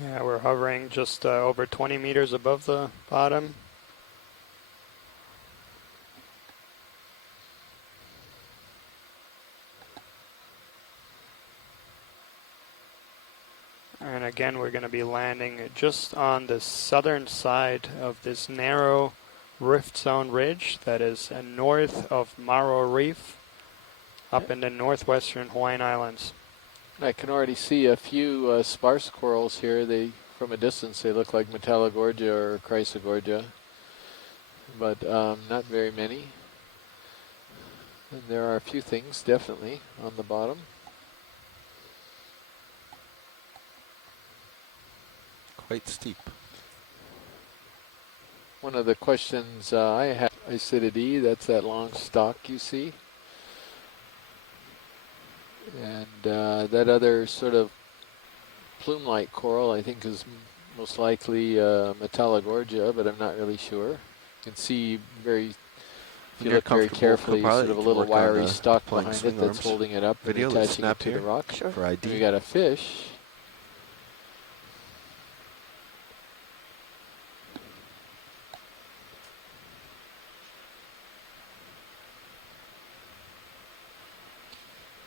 Yeah, we're hovering just over 20 meters above the bottom. And again, we're going to be landing just on the southern side of this narrow rift zone ridge that is north of Maro Reef up in the northwestern Hawaiian Islands. I can already see a few sparse corals here. From a distance, they look like Metallogorgia or Chrysogorgia, but not very many. And there are a few things definitely on the bottom. Quite steep. One of the questions I have, acidity, that's that long stalk you see. And that other sort of plume-like coral I think is most likely Metallogorgia, but I'm not really sure. You can see if you look very carefully, sort of a little wiry stalk behind it that's holding it up and attaching it to the rock. Sure. For ID. We got a fish.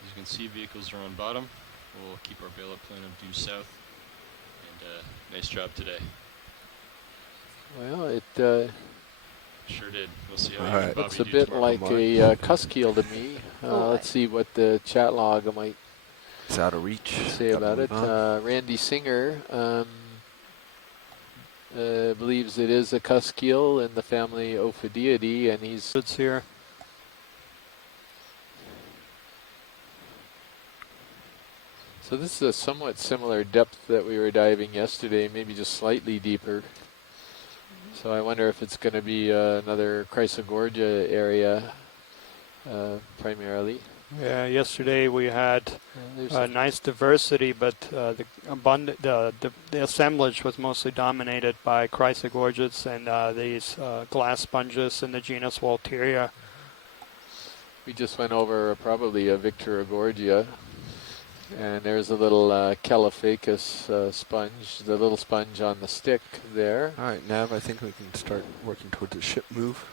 As you can see, vehicles are on bottom. We'll keep our bail up plane of due south. And nice job today. Well, it sure did. We'll see how All right. looks a bit like a cuskeel to me. Let's see what the chat log might It's out of reach. say about it. Randy Singer believes it is a cuskeel in the family Ophidiidae, and he's here. So this is a somewhat similar depth that we were diving yesterday, maybe just slightly deeper. So I wonder if it's going to be another Chrysogorgia area primarily. Yeah, yesterday we had nice diversity, but the assemblage was mostly dominated by Chrysogorgids and these glass sponges in the genus Walteria. We just went over probably a Victorogorgia. And there's a little Caliphacus sponge, the little sponge on the stick there. All right, Nav, I think we can start working towards the ship move.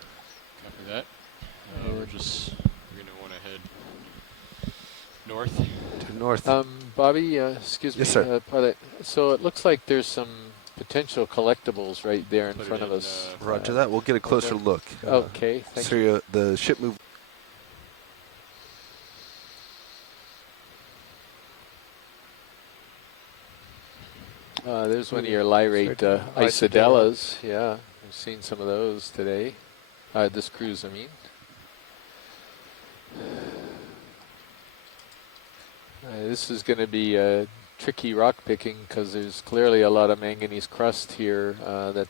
Copy that. We're going to want to head north. To north. Bobby, excuse me, yes, sir. pilot. So it looks like there's some potential collectibles right there in Put front it of in, us. Roger that. We'll get a closer look. Okay, thank you. The ship move. There's one of your lyrate Isodellas. Yeah, I've seen some of those today. This cruise, I mean. This is going to be tricky rock picking because there's clearly a lot of manganese crust here that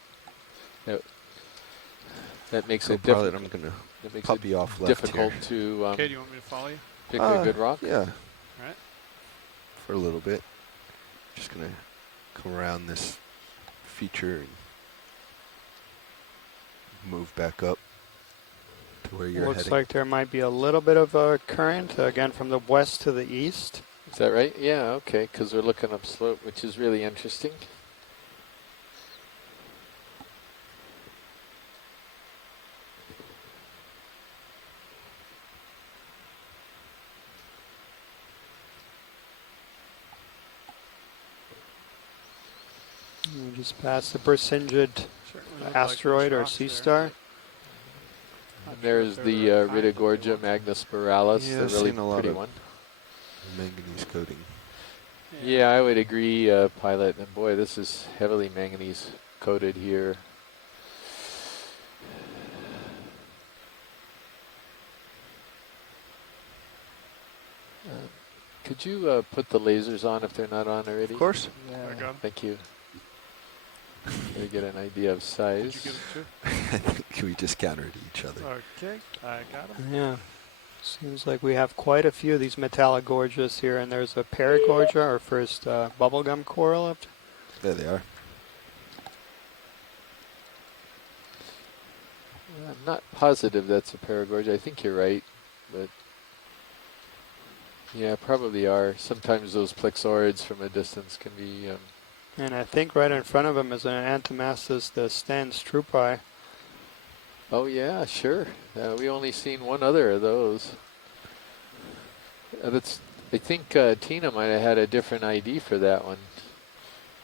makes it difficult. I'm going to pop you off left difficult here. to Okay, do you want me to follow you? pick a good rock. Yeah. All right. For a little bit. Just going to come around this feature and move back up to where you're Looks heading. like there might be a little bit of a current, again from the west to the east. Is that right? Yeah, okay, because we're looking upslope, which is really interesting. We just passed the Persingid asteroid or sea star. There's the Ritogorgia magnispiralis, Yeah, the I've really seen a lot pretty of one. manganese coating. Yeah, I would agree, pilot. And boy, this is heavily manganese coated here. Could you put the lasers on if they're not on already? Of course. Yeah. Thank you. To get an idea of size. Did you get it too? I think we just countered each other. Okay, I got him. Yeah. Seems like we have quite a few of these Metallogorgias here, and there's a Paragorgia, our first bubblegum coral up. There they are. I'm not positive that's a Paragorgia. I think you're right, but yeah, probably are. Sometimes those plexaurids from a distance can be And I think right in front of him is an Antimastus, the Stan Strupi. Oh yeah, sure. We only seen one other of those. That's. I think Tina might have had a different ID for that one.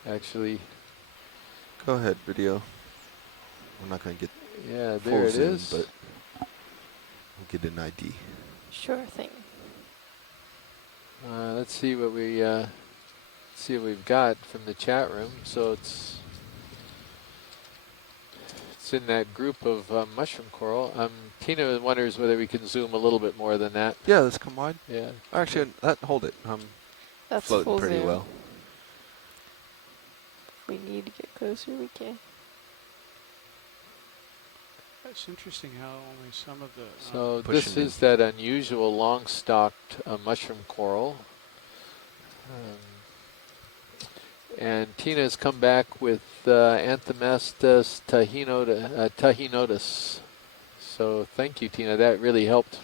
Actually, Go ahead, video. I'm not going to get yeah, full there it zoom, is. but we'll get an ID. Sure thing. Let's see what we've got from the chat room. So it's in that group of mushroom coral. Tina wonders whether we can zoom a little bit more than that. Yeah, let's come wide. Yeah. Actually, hold it. I'm That's floating full pretty zoom. well. If we need to get closer, we can. It's interesting how only some of the. So Pushing this in. is that unusual long-stalked mushroom coral. And Tina's come back with Antimastus tahinotus. So thank you, Tina. That really helped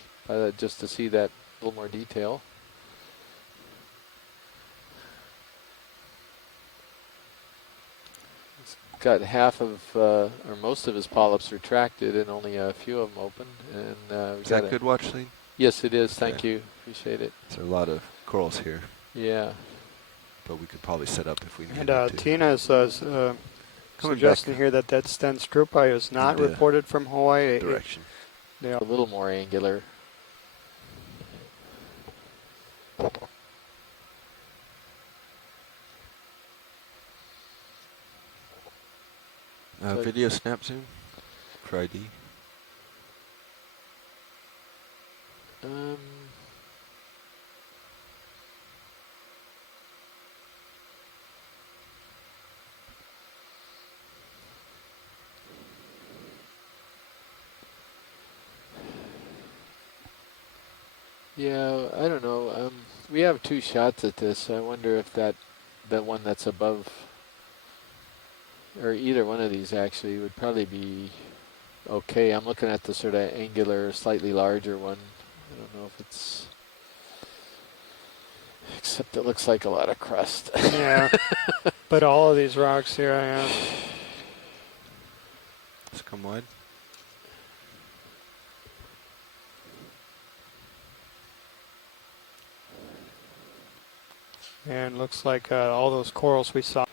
just to see that a little more detail. It's got half of, or most of his polyps retracted and only a few of them open. And Is that good, Watchline? Yes, it is. Thank Okay. you. Appreciate it. There's a lot of corals here, Yeah. but we could probably set up if we needed And to. Tina says, Coming suggesting back here that Stan Strupi is not in the reported from Hawaii. direction. They A are little more angular. So- Video snap zoom for ID. Um, yeah, I don't know. We have two shots at this. I wonder if that one that's above, or either one of these actually, would probably be okay. I'm looking at the sort of angular, slightly larger one. I don't know if it's, except it looks like a lot of crust. yeah. But all of these rocks here I have. Let's come wide. And looks like all those corals we saw.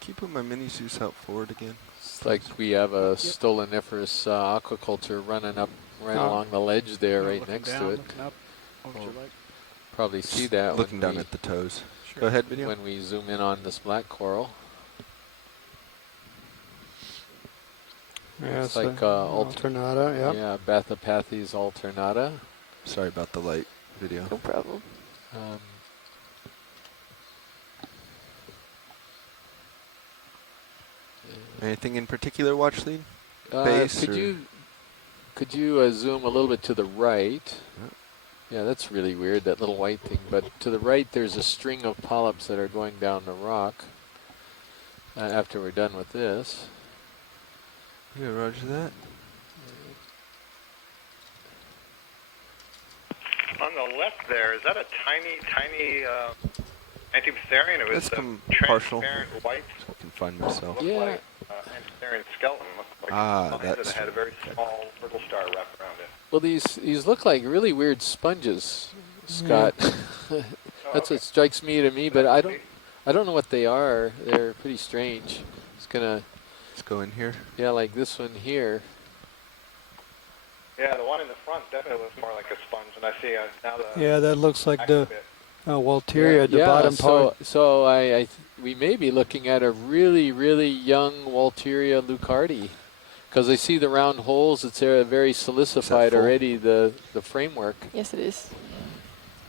Can you put my mini Zeus out forward again? It's like we have a stoloniferous aquaculture running Oh. along the ledge there, No, right looking next down, to it. Looking up. What would you like? Probably see that Looking when down we, at the toes. Sure. Go ahead, video. when we zoom in on this black coral. Yeah, Looks it's like alternata, yeah. yeah, Bathopathes alternata. Sorry about the light video. No problem. Um, Anything in particular, watch lead? Base could or- you zoom a little bit to the right? Yeah. Yeah, that's really weird, that little white thing. But to the right, there's a string of polyps that are going down the rock. After we're done with this. Yeah, roger that. On the left there, is that a tiny Antipatherian? It was Let's a come partial. transparent white, So I can find myself. looked Yeah. like Antipatherian skeleton. Looked like Ah, spines that's- that had a very small brittle star wrapped around it. Well, these look like really weird sponges, Scott. That's what strikes me, but I don't know what they are. They're pretty strange. It's gonna, Let's go in here. yeah, like this one here. Yeah, the one in the front definitely looks more like a sponge, and I see now the Yeah, that looks like back the bit. Walteria at the yeah, bottom part. So we may be looking at a really, really young Walteria leucardi, because I see the round holes. It's very silicified full? already. The framework, Yes, it is.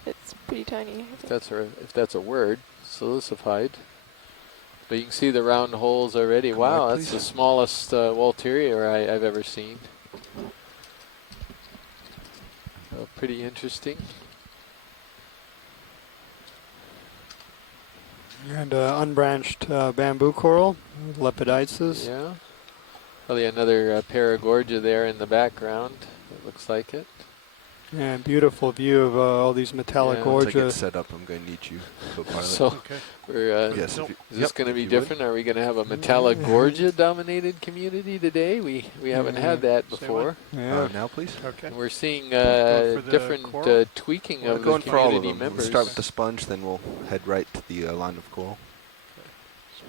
It's pretty tiny. I think. if that's a word, silicified. But you can see the round holes already. Come Wow, back, that's please. the smallest Walteria I've ever seen. pretty interesting. And unbranched bamboo coral, lepidices. Yeah. Probably another Paragorgia there in the background. It looks like it. And beautiful view of all these metallic Yeah. Once I get gorgia. set up, I'm going to need you, co-pilot. So Okay. we're, yes, No. if you, is this yep, going to if be you different? Are we going to have a Metallagorgia dominated community today? We haven't had that Say what? before. would. Yeah. Now, please. Okay. And we're seeing Going for the different coral? tweaking We're of the going for all of community them. We'll members. start with the sponge, then we'll head right to the line of coral.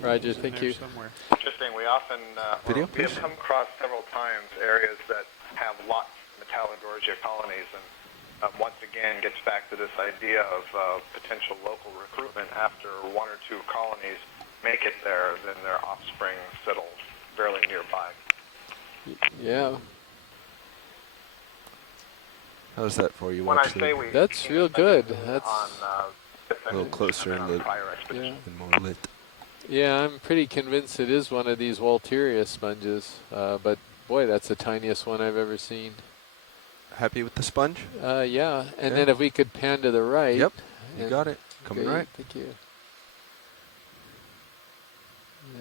Roger, It's in thank there you. Somewhere. Interesting. We often Video, we have please. come across several times areas that have lots of Metallagorgia colonies, and once again gets back to this idea of potential local recruitment. After one or two colonies make it there, then their offspring settle fairly nearby. Yeah, How's that for you? When I Watch say we, that's seen real it good. mentioned That's on, a little closer on in the prior expedition. yeah. and more lit. Yeah, I'm pretty convinced it is one of these Walteria sponges. But boy, that's the tiniest one I've ever seen. Happy with the sponge? Yeah, and Okay. then if we could pan to the right. Yep, you and- got it. Coming great, right. Thank you.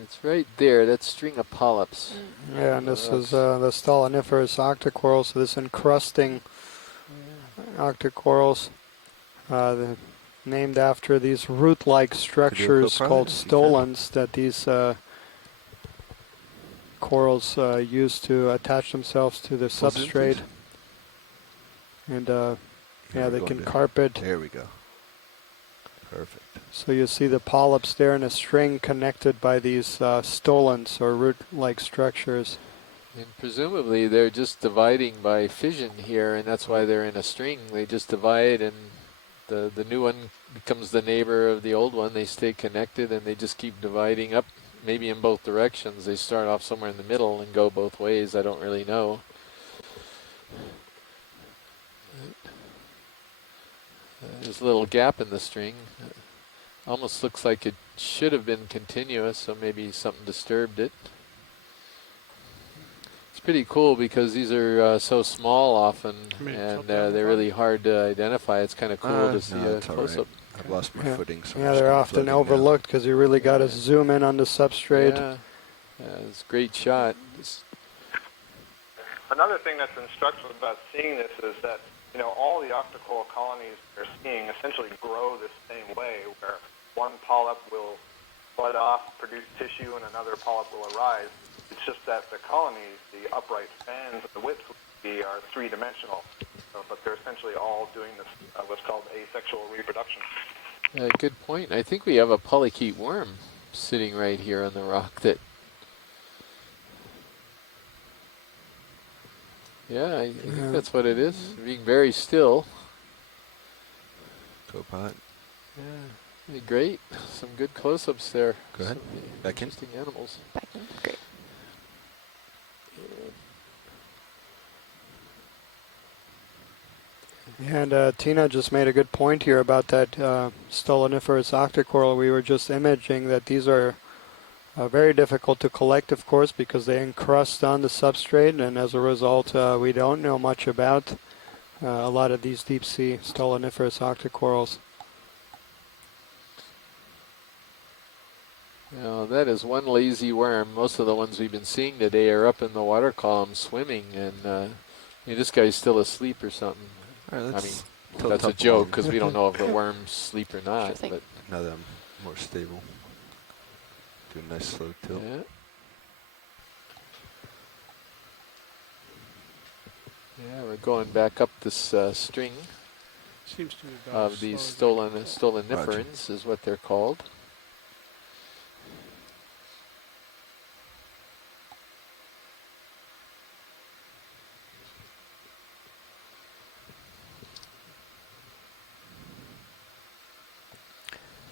It's right there. That string of polyps. Yeah, and this is the stoloniferous octocoral, so this encrusting octocorals, named after these root-like structures co-pilot called if you can. stolons that these corals use to attach themselves to the Close in, substrate. please. And Now yeah, we're they going can to- carpet. There we go. Perfect. So you see the polyps there in a string connected by these stolons or root-like structures. And presumably they're just dividing by fission here, and that's why they're in a string. They just divide, and the new one becomes the neighbor of the old one. They stay connected, and they just keep dividing up, maybe in both directions. They start off somewhere in the middle and go both ways. I don't really know. There's a little gap in the string. Almost looks like it should have been continuous, so maybe something disturbed it. It's pretty cool because these are so small often, and they're really hard to identify. It's kind of cool to see no, a it's all right. close-up. I've lost my Yeah. footing, so I'm Yeah, just they're gonna often float in now. overlooked because you really got to Yeah. zoom in on the substrate. Yeah, it's a great shot. Another thing that's instructive about seeing this is that, you know, all the octocoral colonies they're seeing essentially grow the same way, where one polyp will bud off, produce tissue, and another polyp will arise. It's just that the colonies, the upright spans, and the widths are three-dimensional, but they're essentially all doing this, what's called asexual reproduction. Good point. I think we have a polychaete worm sitting right here on the rock that... Yeah, I think that's what it is. Being very still. Co-pilot. Yeah, great. Some good close-ups there. Go ahead. Some Back in. interesting animals. Back in. Great. And Tina just made a good point here about that stoloniferous octocoral we were just imaging, that these are very difficult to collect, of course, because they encrust on the substrate, and as a result we don't know much about a lot of these deep-sea stoloniferous octocorals. Now, that is one lazy worm. Most of the ones we've been seeing today are up in the water column swimming, and this guy's still asleep or something. All right, I let's mean, tilt that's a up joke along. because we don't know if the worms sleep or not. Sure thing. But Now that I'm more stable. Do a nice slow tilt. yeah. Yeah, we're going back up this string Seems to be about of these slow. stoloniferans is what they're called.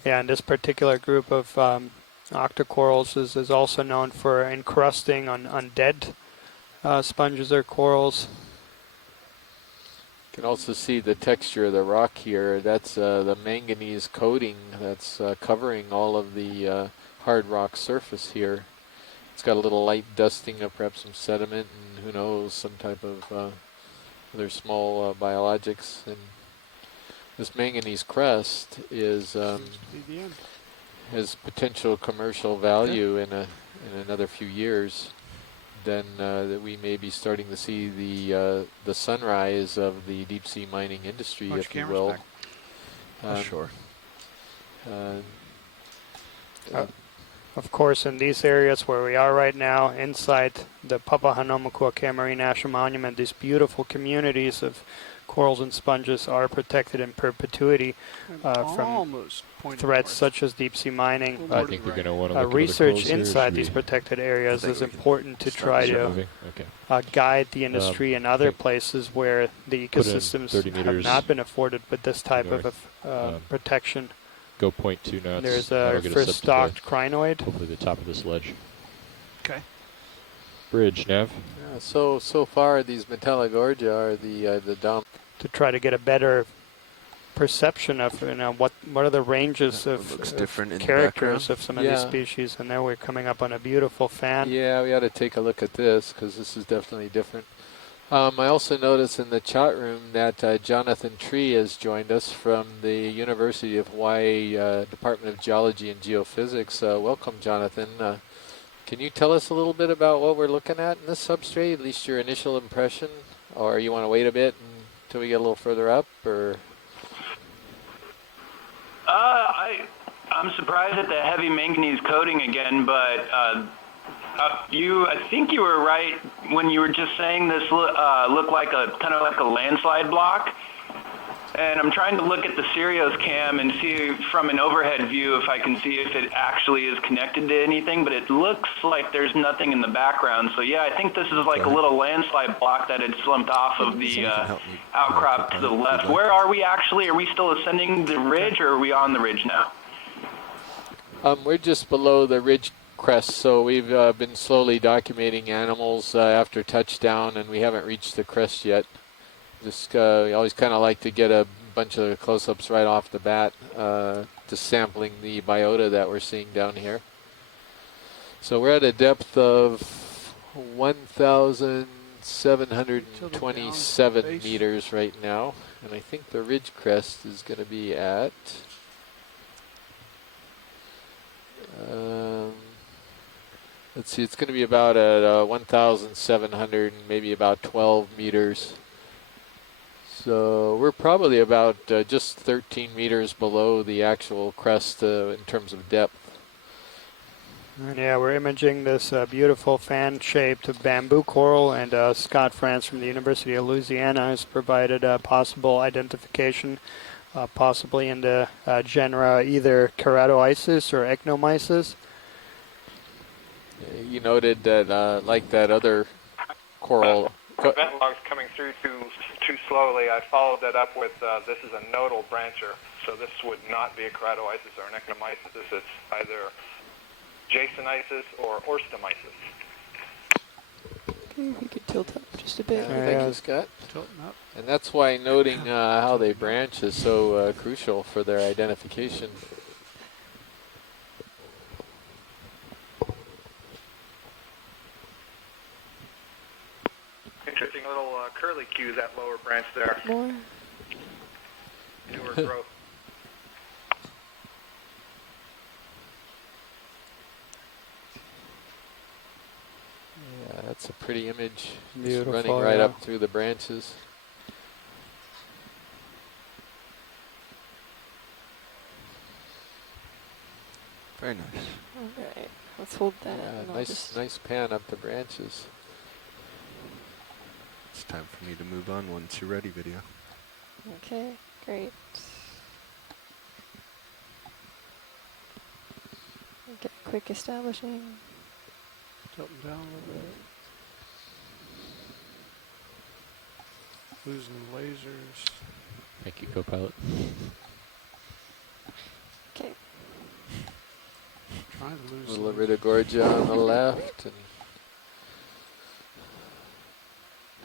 Yeah, and this particular group of octocorals is also known for encrusting on dead sponges or corals. You can also see the texture of the rock here. That's the manganese coating that's covering all of the hard rock surface here. It's got a little light dusting of perhaps some sediment and who knows, some type of other small biologics. And this manganese crest is Seems to be the end. has potential commercial value in another few years. Then that we may be starting to see the sunrise of the deep sea mining industry, Watch if you cameras will. back. Sure. Of course, in these areas where we are right now, inside the Papahanaumokuakea Marine National Monument, these beautiful communities of corals and sponges are protected in perpetuity from Almost pointing threats north. such as deep sea mining. Well, I more to think the you're right. going to want to look at Research other corals here, or inside should these we- protected areas think is we can important to start try the Keep to moving? Okay. guide the industry in other okay. places where the Put in ecosystems 30 have meters not been afforded with this type north. of protection. Go 0.2 knots. There's That'll a get us first up to stocked crinoid. hopefully the top of this ledge. Okay. Bridge, Nav. Yeah, so far these Metallogorgia are the dominant. To try to get a better perception of what are the ranges It of, looks of different in the characters background. of some of these Yeah. species, and there we're coming up on a beautiful fan. Yeah, we ought to take a look at this because this is definitely different. I also noticed in the chat room that Jonathan Tree has joined us from the University of Hawaii Department of Geology and Geophysics. Welcome, Jonathan. Can you tell us a little bit about what we're looking at in this substrate, at least your initial impression? Or you want to wait a bit until we get a little further up? Or I'm surprised at the heavy manganese coating again, but I think you were right when you were just saying this looked like kind of like a landslide block. And I'm trying to look at the Sirius cam and see from an overhead view if I can see if it actually is connected to anything, but it looks like there's nothing in the background. So yeah, I think this is like a little landslide block that had slumped off of the outcrop to the left. Where are we actually? Are we still ascending the ridge, or are we on the ridge now? we're just below the ridge crest, so we've been slowly documenting animals after touchdown, and we haven't reached the crest yet. Just we always kind of like to get a bunch of close-ups right off the bat, just sampling the biota that we're seeing down here. So we're at a depth of 1,727 meters right now, and I think the ridge crest is going to be at let's see, it's going to be about at 1,700 and maybe about 12 meters. So we're probably about just 13 meters below the actual crest in terms of depth. And yeah, we're imaging this beautiful fan-shaped bamboo coral, and Scott France from the University of Louisiana has provided possible identification, possibly in the genera either Keratoisis or Ecnomyces. You noted that, like that other coral. Event logs coming through too slowly. I followed that up with this is a nodal brancher, so this would not be a keratoisis or an ectomyces. It's either jasonisis or orstomyces. Okay, if you could tilt up just a bit. Thank you, Scott. Tilting up. And that's why noting how they branch is so crucial for their identification. Interesting little curlicue, that lower branch there. More. Newer growth. Yeah, that's a pretty image. Just Beautiful, running right yeah. up through the branches. Very nice. Alright, let's hold that. and I'll Nice, just- nice pan up the branches. It's time for me to move on once you're ready, video. Okay, great. Get a quick establishing. Tilting down a little bit. Losing lasers. Thank you, co-pilot. Okay. Trying to lose Little lasers. Iridogorgia on the left. And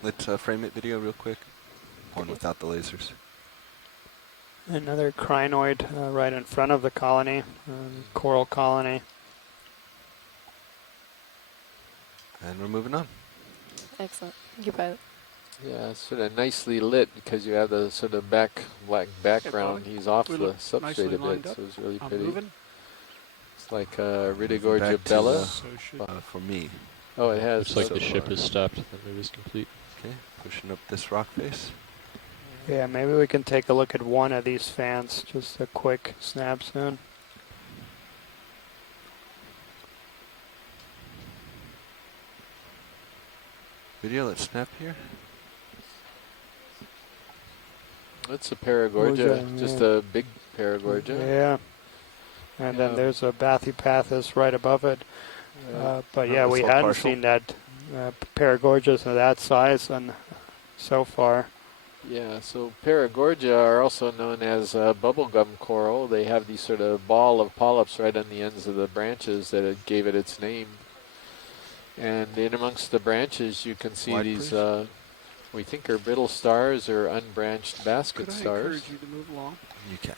Let's frame it video real quick. One without the lasers. Another crinoid right in front of the colony, coral colony. And we're moving on. Excellent. Thank you, pilot. Yeah, sort of nicely lit because you have the sort of black background. Bobby. He's off We the look substrate nicely a bit, lined up. so it's really I'm pretty. moving. It's like Moving Ritigorgia back to Bella. the- So should For me. Oh, it has. Looks like so the ship far. has stopped. The move is complete. Okay, pushing up this rock face. Yeah, maybe we can take a look at one of these fans. Just a quick snap soon. Video, let's snap here. It's a Paragorgia, Gorgia, just yeah. a big Paragorgia. Yeah. And then Yeah. there's a Bathypathus right above it. But Oh, yeah, it's we all hadn't partial. seen that Paragorgias of that size and so far. Yeah, so Paragorgia are also known as bubblegum coral. They have these sort of ball of polyps right on the ends of the branches that it gave it its name. And in amongst the branches, you can see Wide, these, please. we think are brittle stars or unbranched basket Could I stars. encourage you to move along? You can.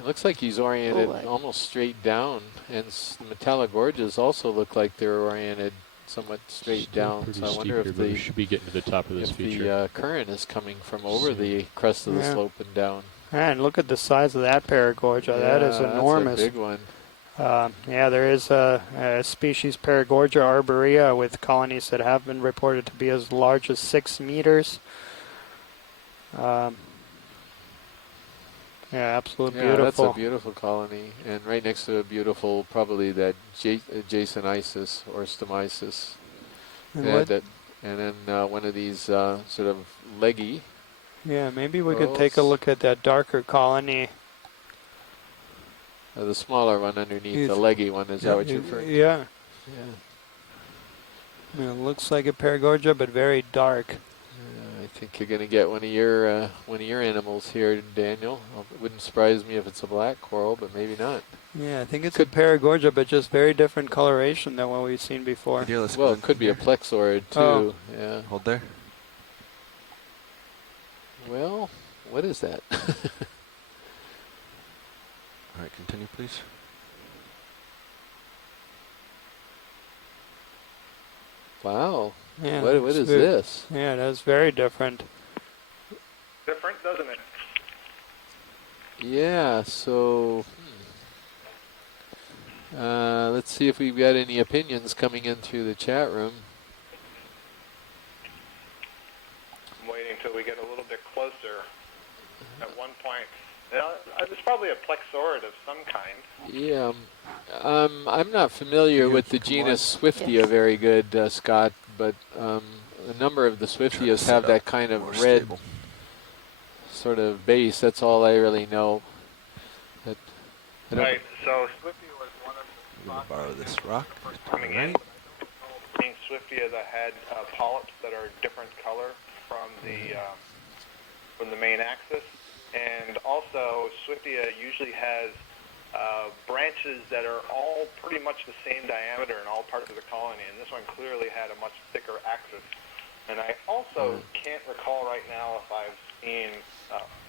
It looks like he's oriented Oh, almost straight down, and the Metallogorgias also look like they're oriented somewhat straight Still down. pretty So I steep wonder here, if but we the should be getting to the top of this feature. current is coming from over Soon. the crest of the Yeah. slope and down. And look at the size of that Paragorgia. That is Yeah, enormous. That's a big one. Yeah, there is a species Paragorgia arborea with colonies that have been reported to be as large as 6 meters. Yeah, absolutely Yeah, that's beautiful. a beautiful colony, and right next to a beautiful, probably that Jasonisis or Stomysis. And Yeah, what- and then one of these sort of leggy. yeah, maybe we could take a Those- look at that darker colony. The smaller one underneath Yes. the leggy one. Is that what you're referring to? Yeah, Yeah. it looks like a Paragorgia, but very dark. I think you're going to get one of your animals here, Daniel. It wouldn't surprise me if it's a black coral, but maybe not. Yeah, I think it's a Paragorgia, but just very different coloration than what we've seen before. Video, let's Well, go it could be a here. plexaurid too. Oh. Yeah. Hold there. Well, what is that? All right, continue, please. Wow. Yeah, What it's is very- this? Yeah, that's very different. Different, doesn't it? Yeah, so let's see if we've got any opinions coming in through the chat room. I'm waiting until we get a little bit closer. At one point, it's probably a plexaurid of some kind. Yeah, I'm not familiar Yeah, with the come genus on. Swiftia Yes. very good, Scott, but a number of the Trying to Swiftias set have up that kind of more red stable. sort of base. That's all I really know. But I don't Right, so Swiftia was one of I'm going to borrow this rock. first coming in. Right. Being Swiftia that had polyps that are different color from the main axis, and also Swiftia usually has branches that are all pretty much the same diameter in all parts of the colony, and this one clearly had a much thicker axis. And I also can't recall right now if I've seen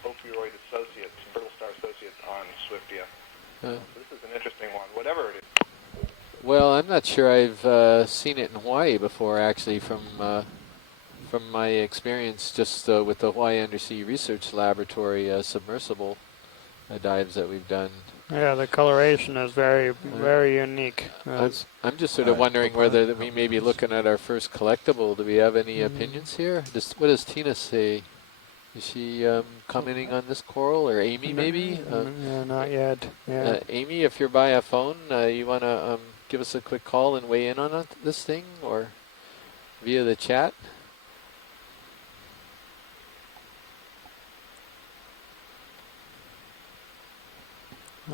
ophiuroid associates, brittle star associates on Swiftia. So this is an interesting one, whatever it is. Well, I'm not sure I've seen it in Hawaii before, actually, from my experience just with the Hawaii Undersea Research Laboratory submersible dives that we've done. Yeah, the coloration is very, very unique. I'm just sort of Alright, wondering no whether problem. we may be looking at our first collectible. Do we have any opinions here? What does Tina say? Is she commenting on this coral, or Amy maybe? Yeah, not yet. Yeah. Amy, if you're by a phone, you want to give us a quick call and weigh in on this thing, or via the chat?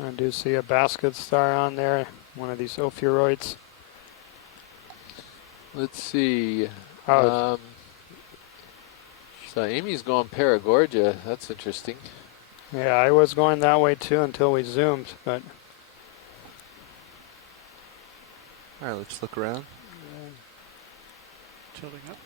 I do see a basket star on there, one of these ophiuroids. Let's see. Oh, So Amy's going Paragorgia. That's interesting. yeah, I was going that way too until we zoomed, but All right, let's look around. Tilting up.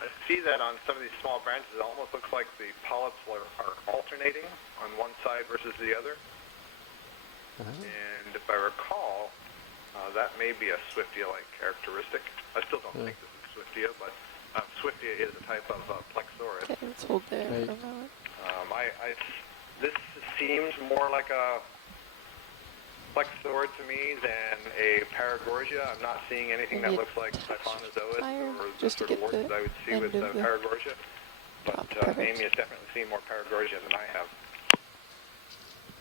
I see that on some of these small branches, it almost looks like the polyps are alternating on one side versus the other. And if I recall, that may be a Swiftia-like characteristic. I still don't think this is Swiftia, but Swiftia is a type of Plexaurus. Okay, let's hold there for Right. a moment. This seems more like a Plexaurid to me than a Paragorgia. I'm not seeing anything that Maybe a looks like touch Typhanozoa higher, or the just to sort of get warts the that I would see end with of the Paragorgia. But top. Perfect. Amy has definitely seen more Paragorgia than I have.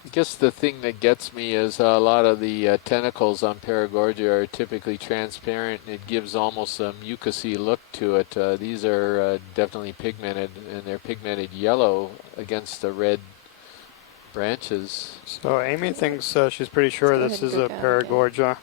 I guess the thing that gets me is a lot of the tentacles on Paragorgia are typically transparent. It gives almost a mucousy look to it. These are definitely pigmented, and they're pigmented yellow against the red branches. So Amy thinks she's pretty sure Let's go this ahead is and a go down again. Paragorgia.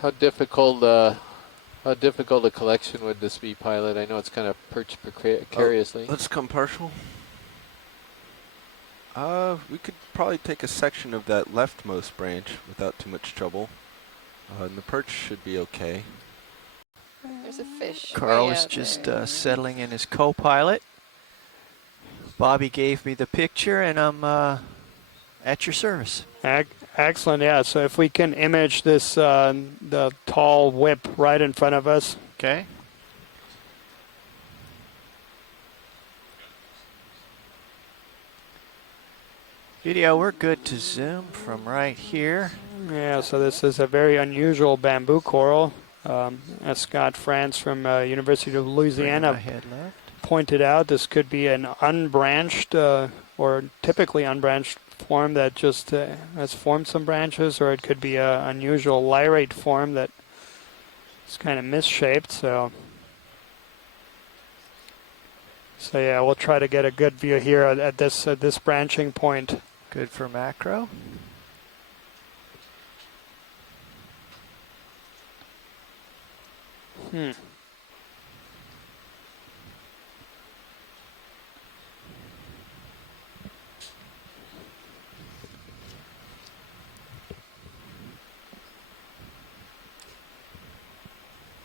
How difficult a collection would this be, Pilot? I know it's kind of perched precariously. Let's come partial. We could probably take a section of that leftmost branch without too much trouble. And the perch should be okay. There's a fish. way Carl is out just there. settling in his co-pilot. Bobby gave me the picture, and I'm at your service. Excellent, yeah. So if we can image this, the tall whip right in front of us. Okay. Video, we're good to zoom from right here. Yeah, so this is a very unusual bamboo coral. As Scott France from University of Bring Louisiana my head left. pointed out, this could be an unbranched or typically unbranched form that just has formed some branches, or it could be an unusual lyrate form that is kind of misshaped. So yeah, we'll try to get a good view here at this branching point. Good for macro.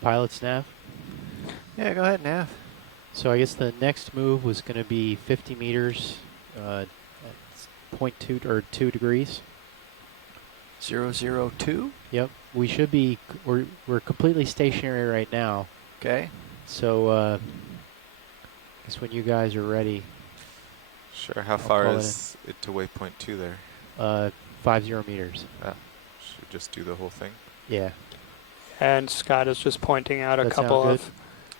Pilot's nav. Yeah, go ahead, Nav. So I guess the next move was going to be 50 meters at 0.2 or 2 degrees. 002. Yep. We should be. We're completely stationary right now. Okay. So I guess when you guys are ready. Sure. How I'll far call it is it to waypoint 2 there? 50 meters. Should we just do the whole thing? Yeah. And Scott is just pointing out a That sound couple good? of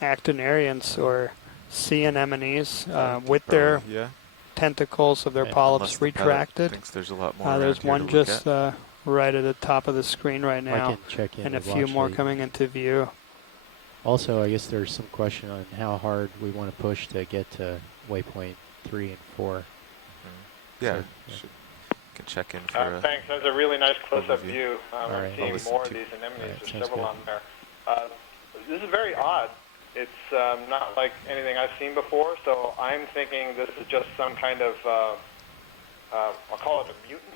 actinarians or sea anemones with Keep their our- yeah. tentacles of their Yeah, polyps Unless the pilot retracted. thinks there's a lot more around There's here one to look just at. right at the top of the screen right I now, can check in and a with few more Watchley. coming into view. Also, I guess there's some question on how hard we want to push to get to waypoint 3 and 4. Yeah, So, yeah. can check in for a Thanks. That's a really nice close-up overview. view. I'm Alright. seeing Listen more to- of these anemones. Alright, There's sounds several good. on there. This is very odd. It's not like anything I've seen before, so I'm thinking this is just some kind of, I'll call it a mutant.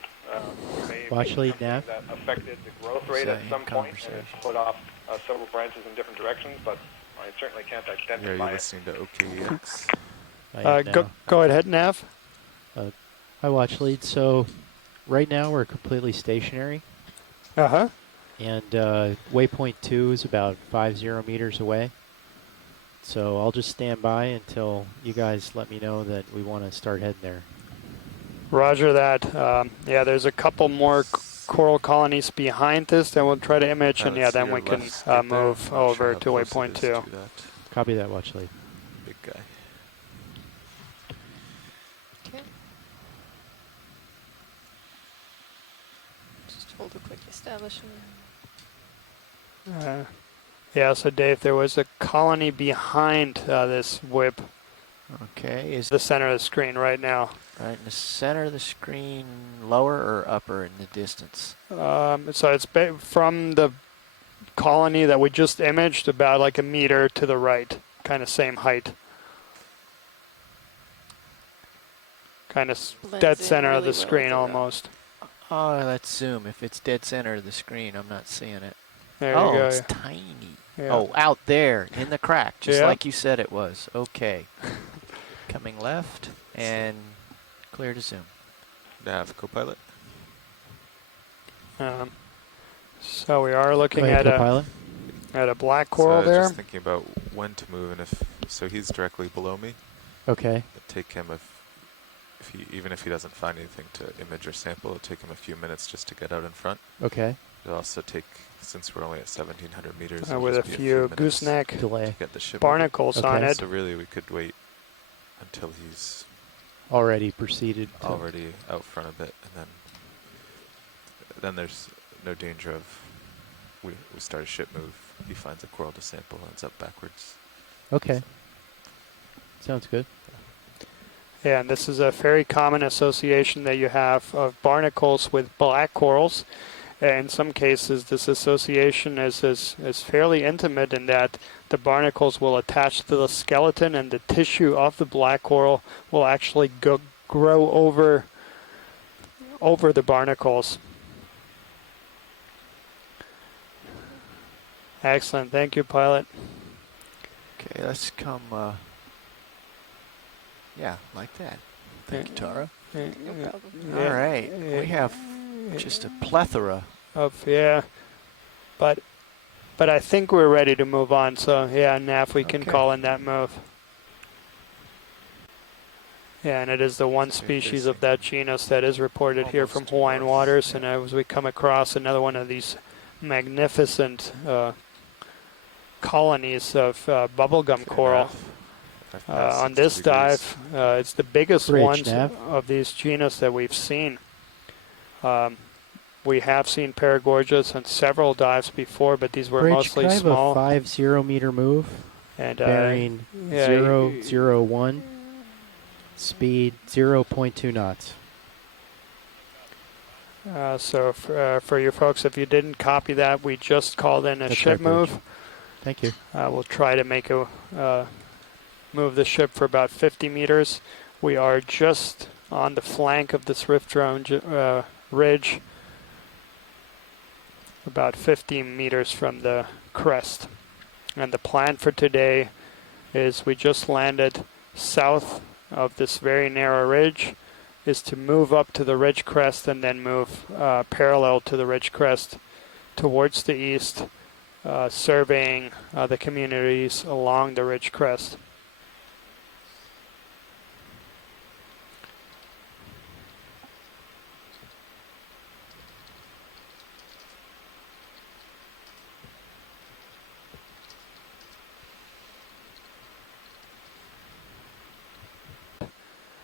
Maybe Watchley, something Nav? that affected the growth rate at Same some point and conversation. it's put off several branches in different directions, but I certainly can't Yeah, identify you're it. listening to OKEX. I am now. Go ahead, Nav. Hi, watch lead. So right now we're completely stationary, Uh-huh. and waypoint 2 is about 50 meters away. So I'll just stand by until you guys let me know that we want to start heading there. Roger that. Yeah, there's a couple more coral colonies behind this that we'll try to image, and yeah, Let's see then your we can left skid there. move Not sure over how to close it waypoint is 2. to that Copy that, watch lead. big guy. Okay. Just hold a quick establishment. Yeah, so Dave, there was a colony behind this whip, Okay. Is the center of the screen right now. right in the center of the screen, lower or upper in the distance? So it's from the colony that we just imaged about like a meter to the right, kind of same height. Kind of Blends dead in center of really the well screen with the rock. almost. Oh, let's zoom. If it's dead center of the screen, I'm not seeing it. There Oh, you go. it's tiny. Yeah. Oh, out there in the crack, just Yeah. like you said it was. Okay. Coming left and clear to zoom. Nav, co-pilot. So we are Go looking ahead, at co-pilot. a black So coral I was there. just thinking about when to move, and so he's directly below me. Okay. It'd take him if he even if he doesn't find anything to image or sample, it'll take him a few minutes just to get out in front. Okay. It'll also take, since we're only at 1,700 meters, With it'll a just be few minutes gooseneck Delay. to get the ship barnacles on Okay. it. So really, we could wait until he's Already proceeded. To already out front a bit, and then there's no danger of we start a ship move. He finds a coral to sample, ends up backwards. Okay. Sounds good. Yeah, and this is a very common association that you have of barnacles with black corals. In some cases, this association is fairly intimate in that the barnacles will attach to the skeleton and the tissue of the black coral will actually grow over the barnacles. Excellent. Thank you, pilot. Okay, let's come. Yeah, like that. Thank you, Tara. No problem. Yeah. All right, we have just a plethora. But I think we're ready to move on. So yeah, Nav, we can Okay. call in that move. Yeah, and it is the one species of that genus that is reported here from Almost Hawaiian north, waters. yeah. And as we come across another one of these magnificent colonies of bubblegum coral. On this dive, it's the biggest Bridge, ones Nav. of these genus that we've seen. We have seen paragorgias on several dives before, but these were Bridge, mostly can I have small. a 50 meter move? And Bearing yeah, 001. Speed 0.2 knots. So for you folks, if you didn't copy that, we just called in a That's ship right, Bridge. move. Thank you. We'll try to make move the ship for about 50 meters. We are just on the flank of this rift drone ridge, about 50 meters from the crest. And the plan for today is we just landed south of this very narrow ridge, is to move up to the ridge crest and then move parallel to the ridge crest towards the east, surveying the communities along the ridge crest.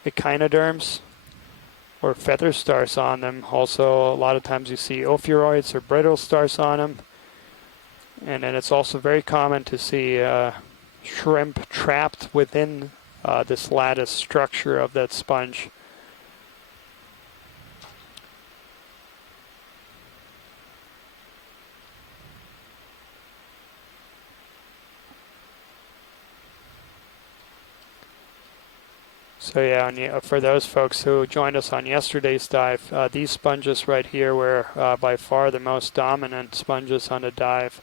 Echinoderms or feather stars on them. Also, a lot of times you see ophiuroids or brittle stars on them. And then it's also very common to see shrimp trapped within this lattice structure of that sponge. So yeah, and for those folks who joined us on yesterday's dive, these sponges right here were by far the most dominant sponges on the dive.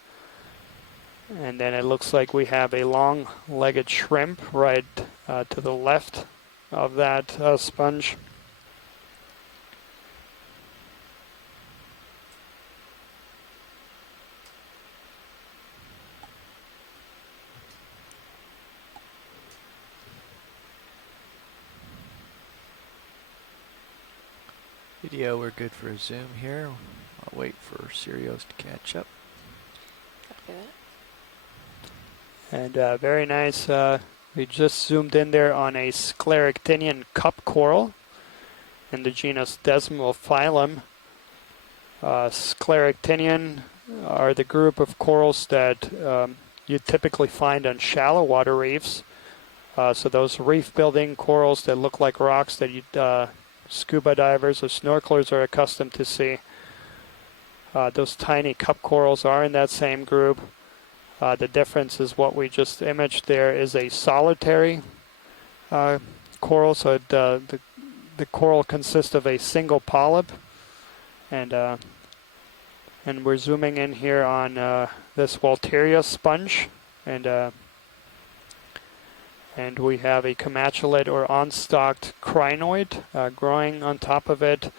And then it looks like we have a long-legged shrimp right to the left of that sponge. Video, we're good for a zoom here. I'll wait for Sirios to catch up. Copy that. And very nice. We just zoomed in there on a scleractinian cup coral in the genus Desmophyllum. Scleractinian are the group of corals that you typically find on shallow water reefs. So those reef-building corals that look like rocks that scuba divers or snorkelers are accustomed to see. Those tiny cup corals are in that same group. The difference is what we just imaged there is a solitary coral. So the coral consists of a single polyp. And we're zooming in here on this Walteria sponge. And we have a comatulate or on-stalked crinoid growing on top of it.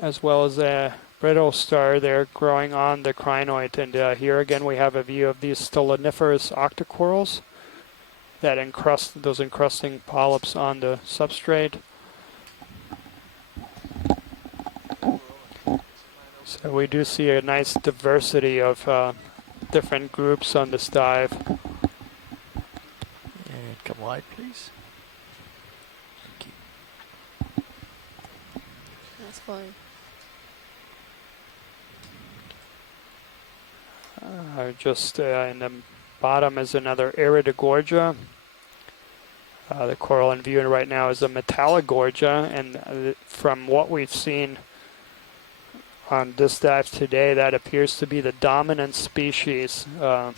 as well as a brittle star there growing on the crinoid. And here again we have a view of these stoloniferous octocorals that encrust those encrusting polyps on the substrate. So we do see a nice diversity of different groups on this dive. And come wide, please. Thank you. That's fine. Just in the bottom is another Iridogorgia. The coral in view right now is a Metallogorgia, and from what we've seen on this dive today, that appears to be the dominant species. The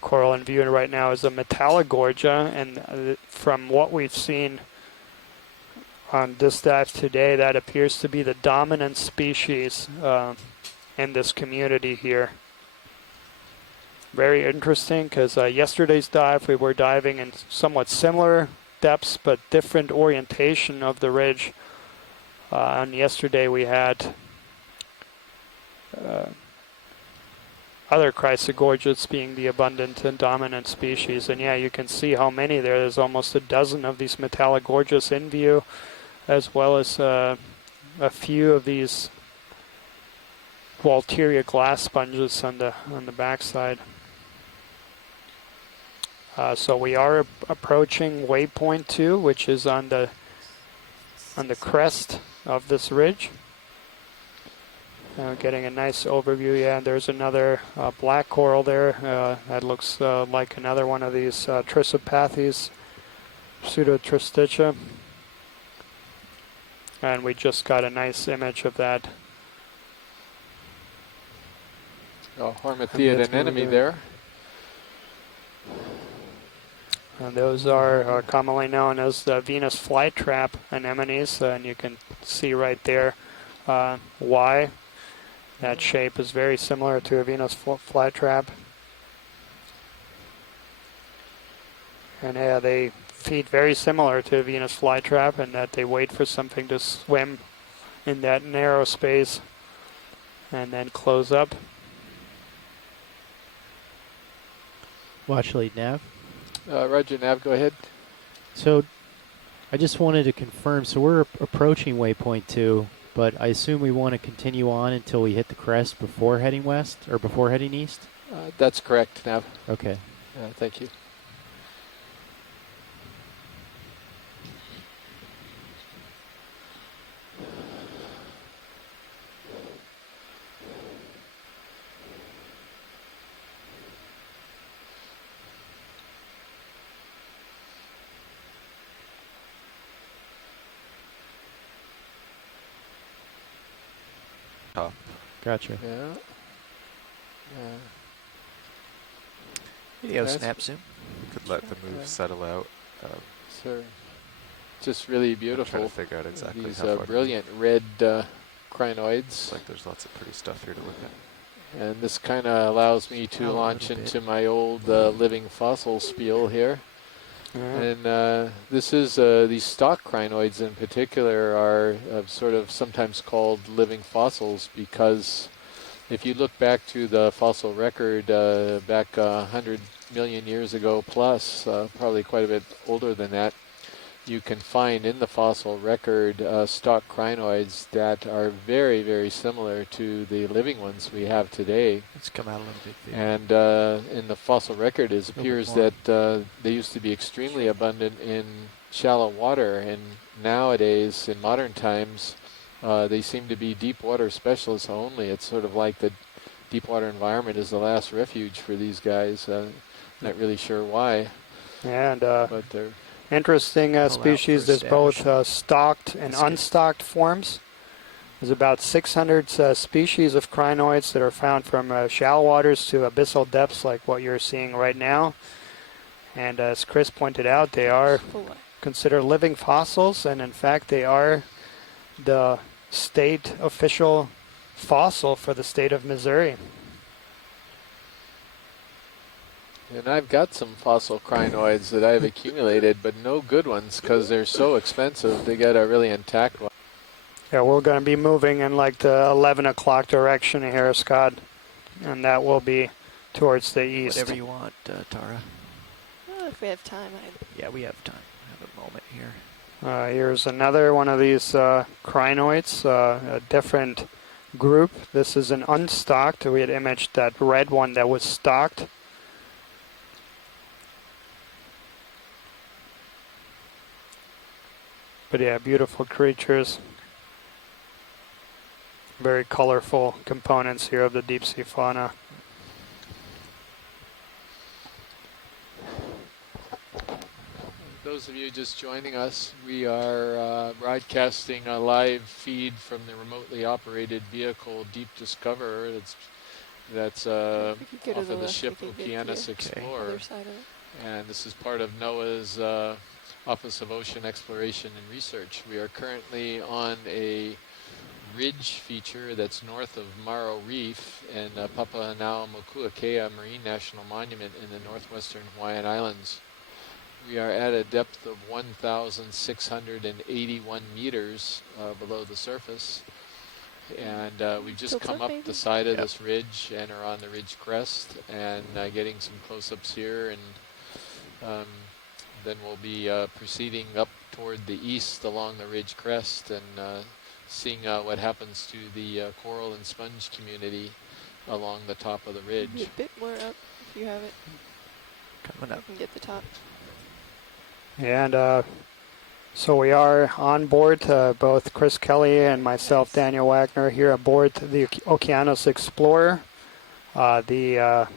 coral in view right now is a Metallogorgia, and from what we've seen on this dive today, that appears to be the dominant species in this community here. Very interesting, because yesterday's dive we were diving in somewhat similar depths but different orientation of the ridge. And yesterday we had other Chrysogorgids being the abundant and dominant species. And yeah, you can see how many there. There's almost a dozen of these Metallogorgias in view, as well as a few of these Walteria glass sponges on the backside. So we are approaching waypoint 2, which is on the crest of this ridge. Getting a nice overview. Yeah, and there's another black coral there. That looks like another one of these Trisopathes, Pseudotristitia. And we just got a nice image of that. Oh, Hormathiid anemone there. And those are commonly known as the Venus flytrap anemones, and you can see right there why. That shape is very similar to a Venus flytrap. And yeah, they feed very similar to a Venus flytrap in that they wait for something to swim in that narrow space and then close up. Watch lead nav. Roger, Nav, go ahead. So I just wanted to confirm, so we're approaching waypoint 2, but I assume we want to continue on until we hit the crest before heading west or before heading east? That's correct, Nav. Okay. Thank you. Top. Gotcha. Yeah. Video Nice. snap zoom. Could let the move settle out. Sure. Just really I'm trying beautiful. to figure out exactly These how far. brilliant red crinoids. It's like there's lots of pretty stuff here to look at. And this kind of allows me to Oh, a launch little into my old living fossil spiel here. And this is these stalk crinoids in particular are sort of sometimes called living fossils because if you look back to the fossil record back 100 million years ago plus, probably quite a bit older than that, you can find in the fossil record stalk crinoids that are very, very similar to the living ones we have today. Let's come out a little bit. There. And in the fossil record, it appears more. that they used to be extremely abundant in shallow water, and nowadays, in modern times, they seem to be deep water specialists only. It's sort of like the deep water environment is the last refuge for these guys. Not really sure why, And but they're interesting out species. for There's both establishment. stocked and That's good. unstocked forms. There's about 600 species of crinoids that are found from shallow waters to abyssal depths like what you're seeing right now. And as Chris pointed out, they are considered living fossils, and in fact they are the state official fossil for the state of Missouri. And I've got some fossil crinoids that I've accumulated, but no good ones because they're so expensive to get a really intact one. Yeah, we're going to be moving in like the 11 o'clock direction here, Scott, and that will be towards the east. Whatever you want, Tara. Well, if we have time, Yeah, we have time. We have a moment here. Here's another one of these crinoids, a different group. This is an unstocked. We had imaged that red one that was stocked. But yeah, beautiful creatures. Very colorful components here of the deep sea fauna. Those of you just joining us, we are broadcasting a live feed from the remotely operated vehicle Deep Discoverer. That's off of the ship Okeanos Explorer. And this is part of NOAA's Office of Ocean Exploration and Research. We are currently on a ridge feature that's north of Maro Reef and Papahanaumokuakea Marine National Monument in the northwestern Hawaiian Islands. We are at a depth of 1,681 meters below the surface, and we've just come up the side of this ridge and are on the ridge crest and getting some close-ups here, and then we'll be proceeding up toward the east along the ridge crest and seeing what happens to the coral and sponge community along the top of the ridge. a bit more up if you have it. Coming up. You can get the top. And so we are on board, both Chris Kelly and myself, Daniel Wagner, here aboard the Okeanos Explorer, one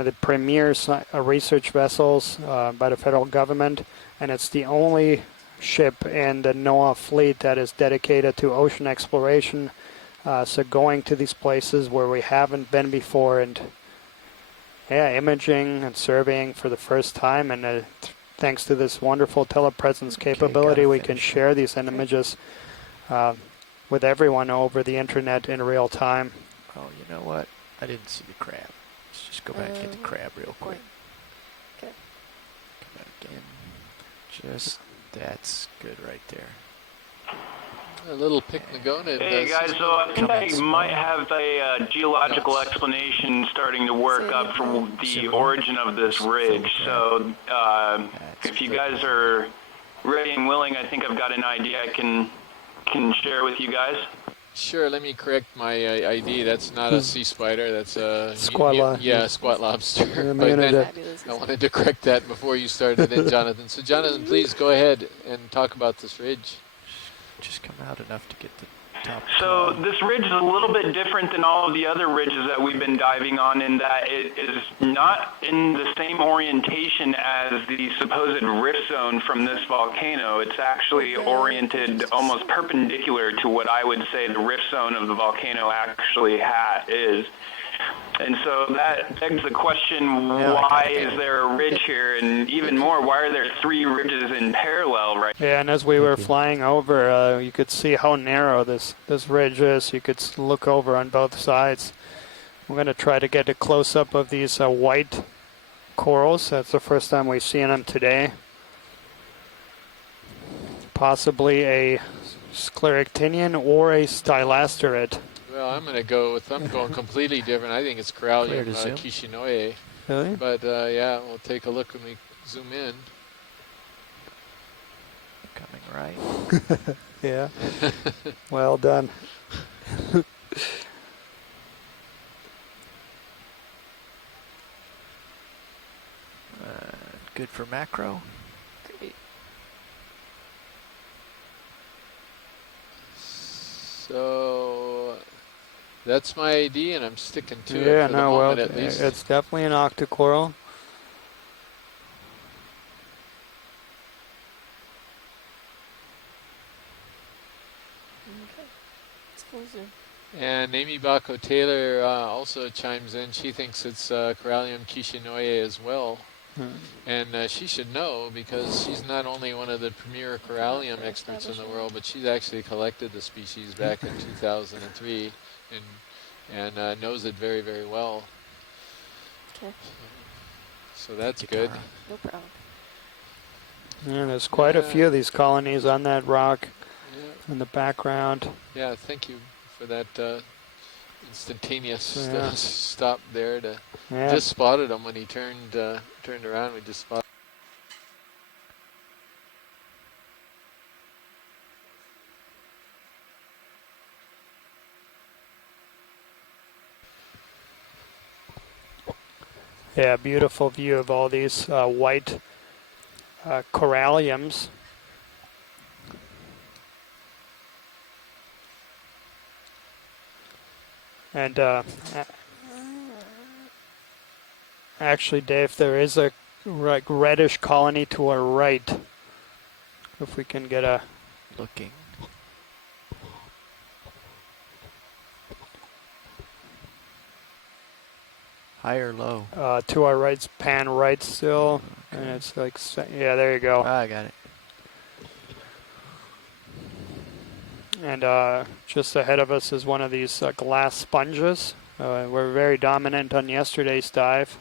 of the premier research vessels by the federal government, and it's the only ship in the NOAA fleet that is dedicated to ocean exploration, so going to these places where we haven't been before, and imaging and surveying for the first time, and thanks to this wonderful telepresence capability, we can share these images with everyone over the internet in real time. Oh, you know what? I didn't see the crab. Let's just go back and get the crab real quick. Okay. Come back in. Just, that's good right there. A little Pycnogonid. Hey guys, so I think I might have a geological explanation starting to work up for the origin of this ridge. So if you guys are ready and willing, I think I've got an idea I can share with you guys. Sure, let me correct my ID. That's not a sea spider. That's a squat lobster. Yeah, squat lobster. But I wanted to correct that before you started in, Jonathan. So Jonathan, please go ahead and talk about this ridge. Just come out enough to get the top. So this ridge is a little bit different than all of the other ridges that we've been diving on in that it is not in the same orientation as the supposed rift zone from this volcano. It's actually oriented almost perpendicular to what I would say the rift zone of the volcano actually is. And so that begs the question, why is there a ridge here? And even more, why are there three ridges in parallel right now? Yeah, and as we were flying over, you could see how narrow this ridge is. You could look over on both sides. I'm going to try to get a close-up of these white corals. That's the first time we've seen them today. Possibly a scleractinian or a stylasterid. Well, I'm going completely different. I think it's Corallium Kishinoye. Really? But yeah, we'll take a look when we zoom in. Coming right. Yeah. Well done. Good for macro. Great. So that's my ID, and I'm sticking to it for the moment at least. It's definitely an octocoral. Okay. It's full zoom. And Amy Bacco Taylor also chimes in. She thinks it's Corallium Kishinoye as well. And she should know because she's not only one of the premier corallium experts in the world, but she's actually collected the species back in 2003 and knows it very, very well. Okay. So that's good. No problem. Yeah, there's quite a few of these colonies on that rock. in the background. Yeah, thank you for that instantaneous So, yeah. stop there. Yeah. Just spotted him when he turned around. We just spotted. Yeah, beautiful view of all these white coralliums. And actually, Dave, there is a reddish colony to our right. If we can get a Looking. High or low? to our right's pan right still, Okay. and it's like yeah, there you go. I got it. And just ahead of us is one of these glass sponges. We're very dominant on yesterday's dive.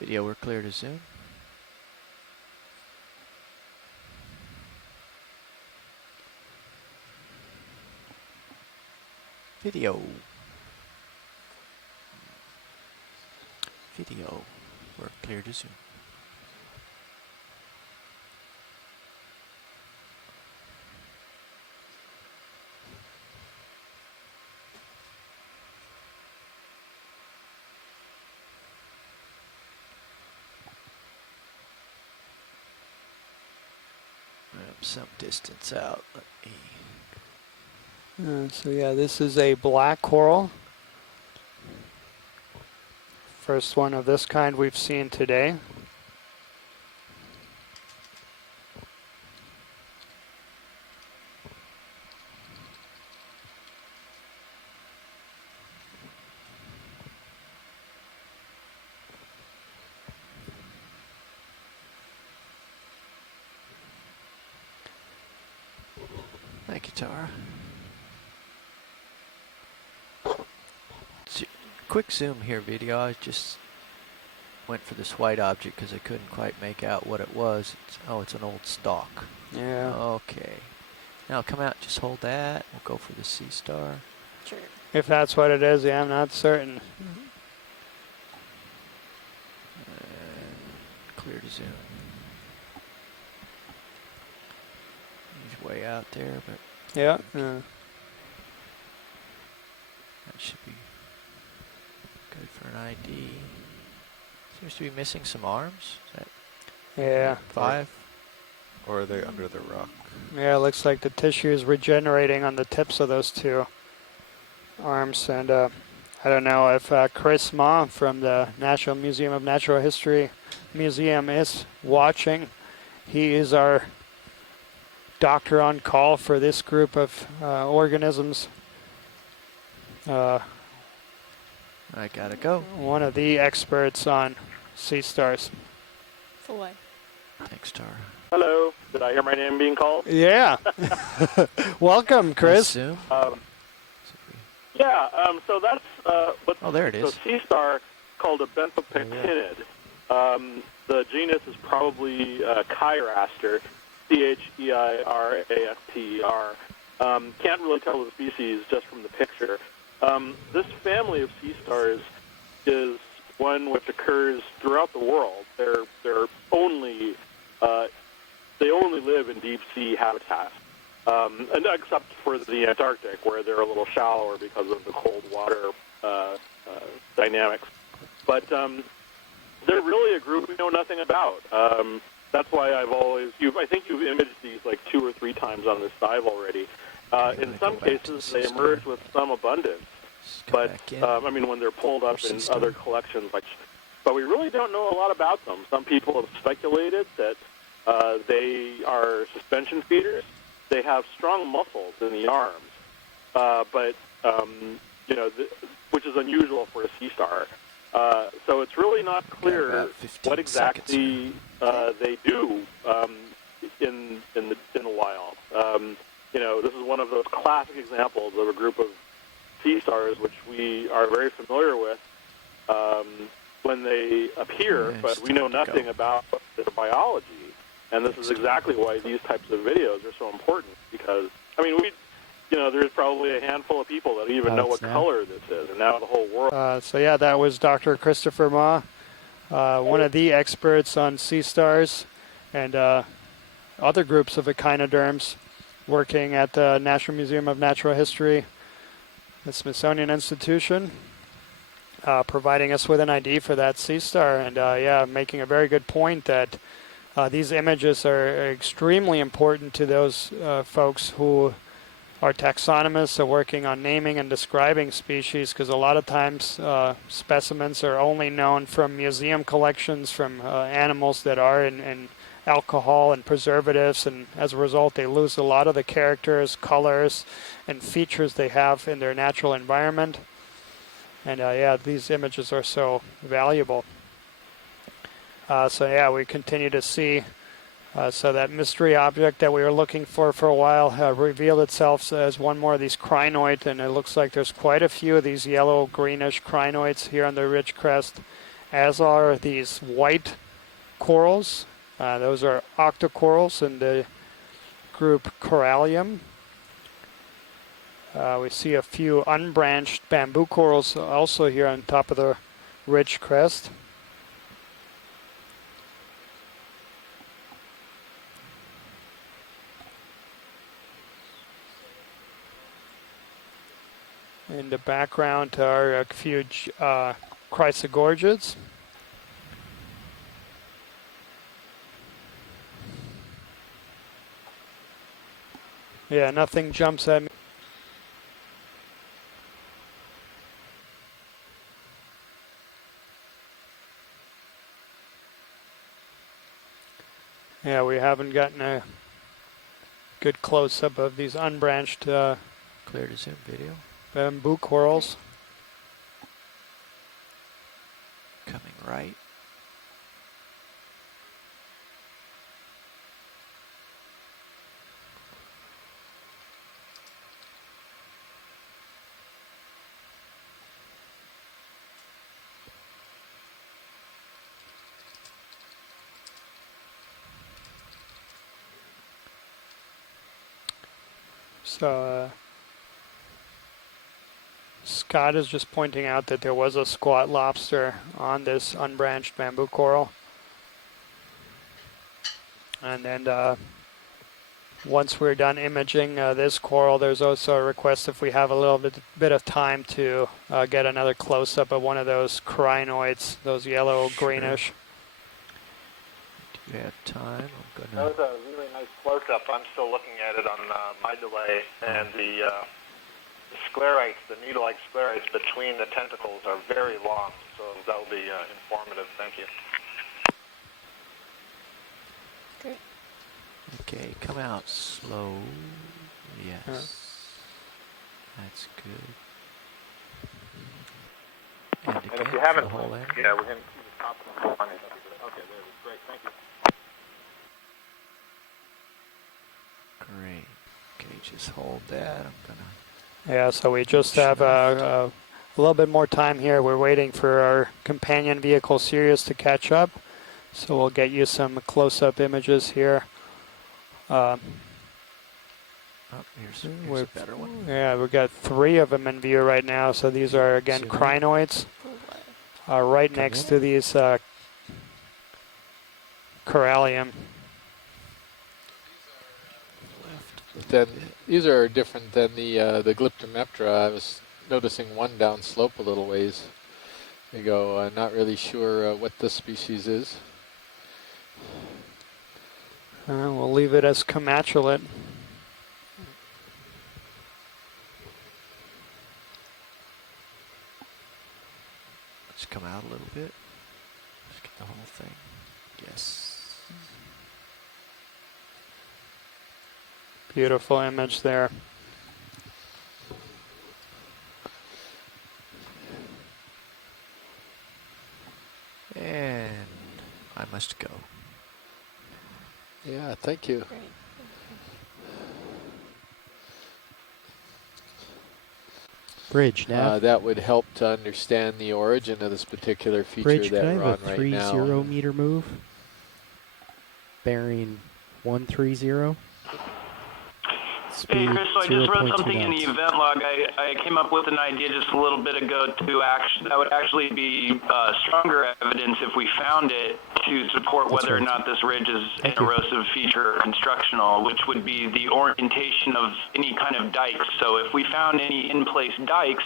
Video, we're clear to zoom. Video. Video, we're clear to zoom. Some distance out. Let me. So yeah, this is a black coral. First one of this kind we've seen today. Thank you, Tara. Quick zoom here, video. I just went for this white object because I couldn't quite make out what it was. It's an old stalk. Yeah. Okay. Now come out, just hold that. We'll go for the sea star. Sure. If that's what it is, yeah, I'm not certain. Clear to zoom. He's way out there, but Yeah. that should be good for an ID. Seems to be missing some arms. Is that Yeah. 5? Or are they under the rock? Yeah, it looks like the tissue is regenerating on the tips of those two arms. And I don't know if Chris Ma from the National Museum of Natural History Museum is watching. He is our doctor on call for this group of organisms. I gotta go. One of the experts on sea stars. Full way. Thanks, Tara. Hello. Did I hear my name being called? Yeah. Welcome, Chris. Zoom. So that's what's Oh, there it is. a sea star called a benthopectinid. The genus is probably Chirastor, Cheirasper. Can't really tell the species just from the picture. This family of sea stars is one which occurs throughout the world. They're only they only live in deep sea habitats, and except for the Antarctic, where they're a little shallower because of the cold water dynamics. But they're really a group we know nothing about. That's why I think you've imaged these like 2 or 3 times on this dive already. In some cases, they emerge with some abundance, but when they're pulled up in other collections, but we really don't know a lot about them. Some people have speculated that they are suspension feeders. They have strong muscles in the arms, which is unusual for a sea star. So it's really not clear what exactly they do in the wild. This is one of those classic examples of a group of sea stars which we are very familiar with, when they appear, Yeah, but it's we know time to nothing go. about their biology. And this is exactly why these types of videos are so important, because, I mean, there's probably a handful of people that even know what color this is, and now the whole world. So yeah, that was Dr. Christopher Ma, one of the experts on sea stars and other groups of echinoderms working at the National Museum of Natural History, the Smithsonian Institution, providing us with an ID for that sea star, and yeah, making a very good point that these images are extremely important to those folks who are taxonomists, are working on naming and describing species, because a lot of times specimens are only known from museum collections, from animals that are in alcohol and preservatives, and as a result they lose a lot of the characters, colors, and features they have in their natural environment. And yeah, these images are so valuable. So yeah, we continue to see so that mystery object that we were looking for a while revealed itself as one more of these crinoids, and it looks like there's quite a few of these yellow greenish crinoids here on the ridge crest, as are these white corals. Those are octocorals in the group Corallium. We see a few unbranched bamboo corals also here on top of the ridge crest. In the background are a few chrysogorgids. Yeah, nothing jumps at me. Yeah, we haven't gotten a good close-up of these unbranched Clear to zoom video. bamboo corals. Coming right. So Scott is just pointing out that there was a squat lobster on this unbranched bamboo coral. And then once we're done imaging this coral, there's also a request if we have a little bit of time to get another close-up of one of those crinoids, those yellow greenish. Do you have time? I'm That gonna. was a really nice close-up. I'm still looking at it on my delay, and the sclerites, the needle-like sclerites between the tentacles are very long, so that will be informative. Thank you. Great. Okay, come out slow. Yes. That's good. And And again, if you for haven't, the whole end. yeah, we can see the top of the one. Okay, there it is. Great, thank you. Great. Okay, just hold that. I'm gonna. Yeah, so we just have a little bit more time here. We're waiting for our companion vehicle Sirius to catch up. So we'll get you some close-up images here. Oh, here's a better one. Yeah, we've got 3 of them in view right now. So these are, again, Zoom in. crinoids. Right Come next in. to these Corallium. Then these are different than the Glyptomeptra. I was noticing one down slope a little ways ago. I'm not really sure what this species is. We'll leave it as comatulate. Let's come out a little bit. Let's get the whole thing. Yes. Beautiful image there. And I must go. Yeah, thank you. Bridge, Nav. that would help to understand the origin of this particular feature Bridge, that could I we're have on a right now. 30 meter move? Bearing 130. Speed Hey, Chris, so I just wrote 0.2 something in the knots. event log. I came up with an idea just a little bit ago that would actually be stronger evidence if we found it to support That's whether or right. not this ridge is an Thank you. erosive feature or constructional, which would be the orientation of any kind of dikes. So if we found any in-place dikes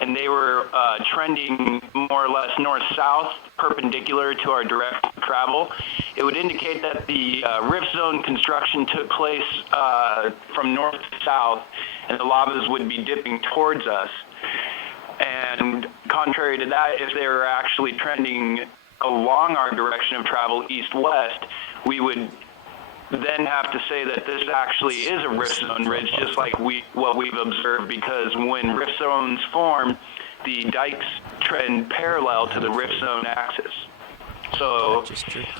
and they were trending more or less north-south, perpendicular to our direct travel, it would indicate that the rift zone construction took place from north to south, and the lavas would be dipping towards us. And contrary to that, if they were actually trending along our direction of travel east-west, we would then have to say that this actually is a rift zone ridge, just like what we've observed, because when rift zones form, the dikes trend parallel to the rift zone axis. So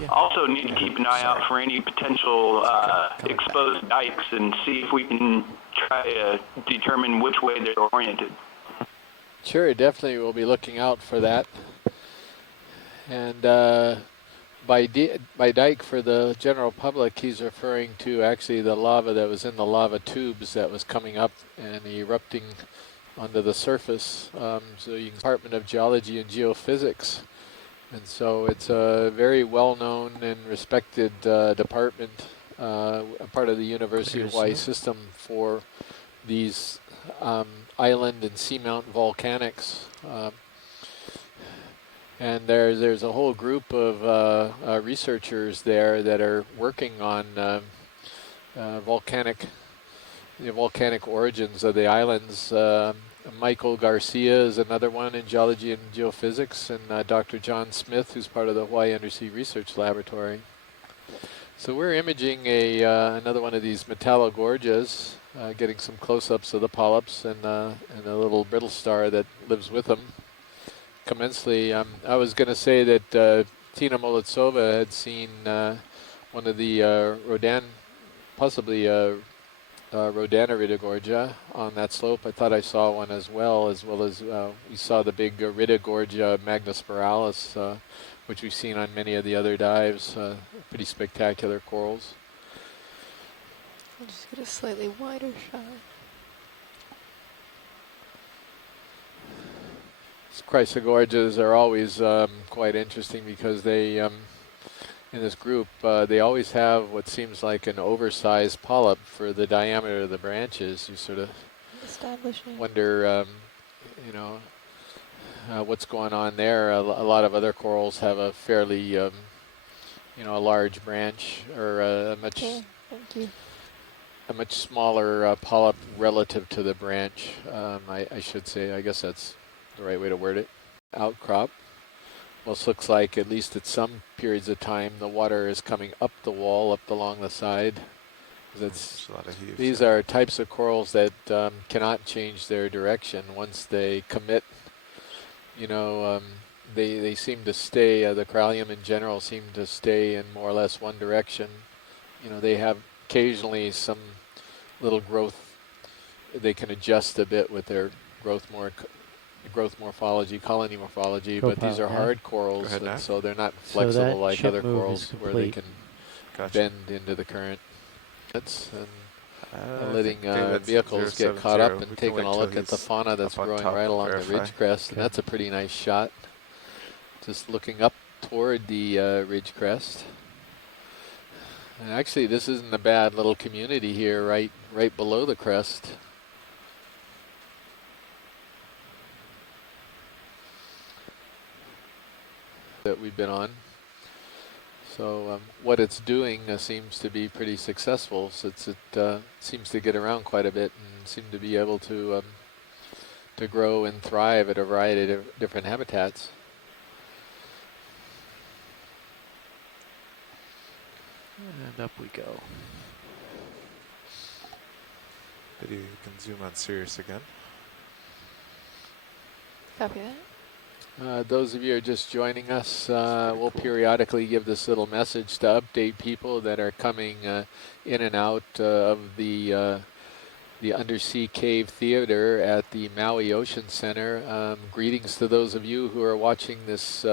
also need to keep an eye out for any potential exposed dikes and see if we can try to determine which way they're oriented. Sure, definitely we'll be looking out for that. And by dike, for the general public, he's referring to actually the lava that was in the lava tubes that was coming up and erupting onto the surface. So you can Department of Geology and Geophysics. And so it's a very well-known and respected department, a part of the University of Hawaii system for these island and seamount volcanics. And there's a whole group of researchers there that are working on volcanic origins of the islands. Michael Garcia is another one in geology and geophysics, and Dr. John Smith, who's part of the Hawaii Undersea Research Laboratory. So we're imaging another one of these metallogorgias, getting some close-ups of the polyps and a little brittle star that lives with them. Commensally, I was going to say that Tina Molitsova had seen one of the possibly Rodana on that slope. I thought I saw one as well as we saw the big Iridogorgia magnospiralis, which we've seen on many of the other dives. Pretty spectacular corals. I'll just get a slightly wider shot. Chrysogorgias are always quite interesting because they, in this group, they always have what seems like an oversized polyp for the diameter of the branches. You sort of wonder, what's going on there. A lot of other corals have a fairly, a large branch or a much smaller polyp relative to the branch. I should say. I guess that's the right way to word it. Outcrop. Most looks like, at least at some periods of time, the water is coming up the wall, up along the side. These are types of corals that cannot change their direction once they commit. They seem to stay. The corallium in general seem to stay in more or less one direction. They have occasionally some little growth. They can adjust a bit with their growth morphology, colony morphology, but these are hard corals, and so they're not flexible like other corals where they can bend into the current. And letting vehicles get caught up and taking a look at the fauna that's growing right along the ridge crest, and that's a pretty nice shot. Just looking up toward the ridge crest. And actually, this isn't a bad little community here, right below the crest. That we've been on. So what it's doing seems to be pretty successful, since it seems to get around quite a bit and seem to be able to grow and thrive at a variety of different habitats. And up we go. Maybe you can zoom on Sirius again. Copy that. Those of you who are just joining us, we'll periodically give this little message to update people that are coming in and out of the the Undersea Cave Theater at the Maui Ocean Center. Greetings to those of you who are watching this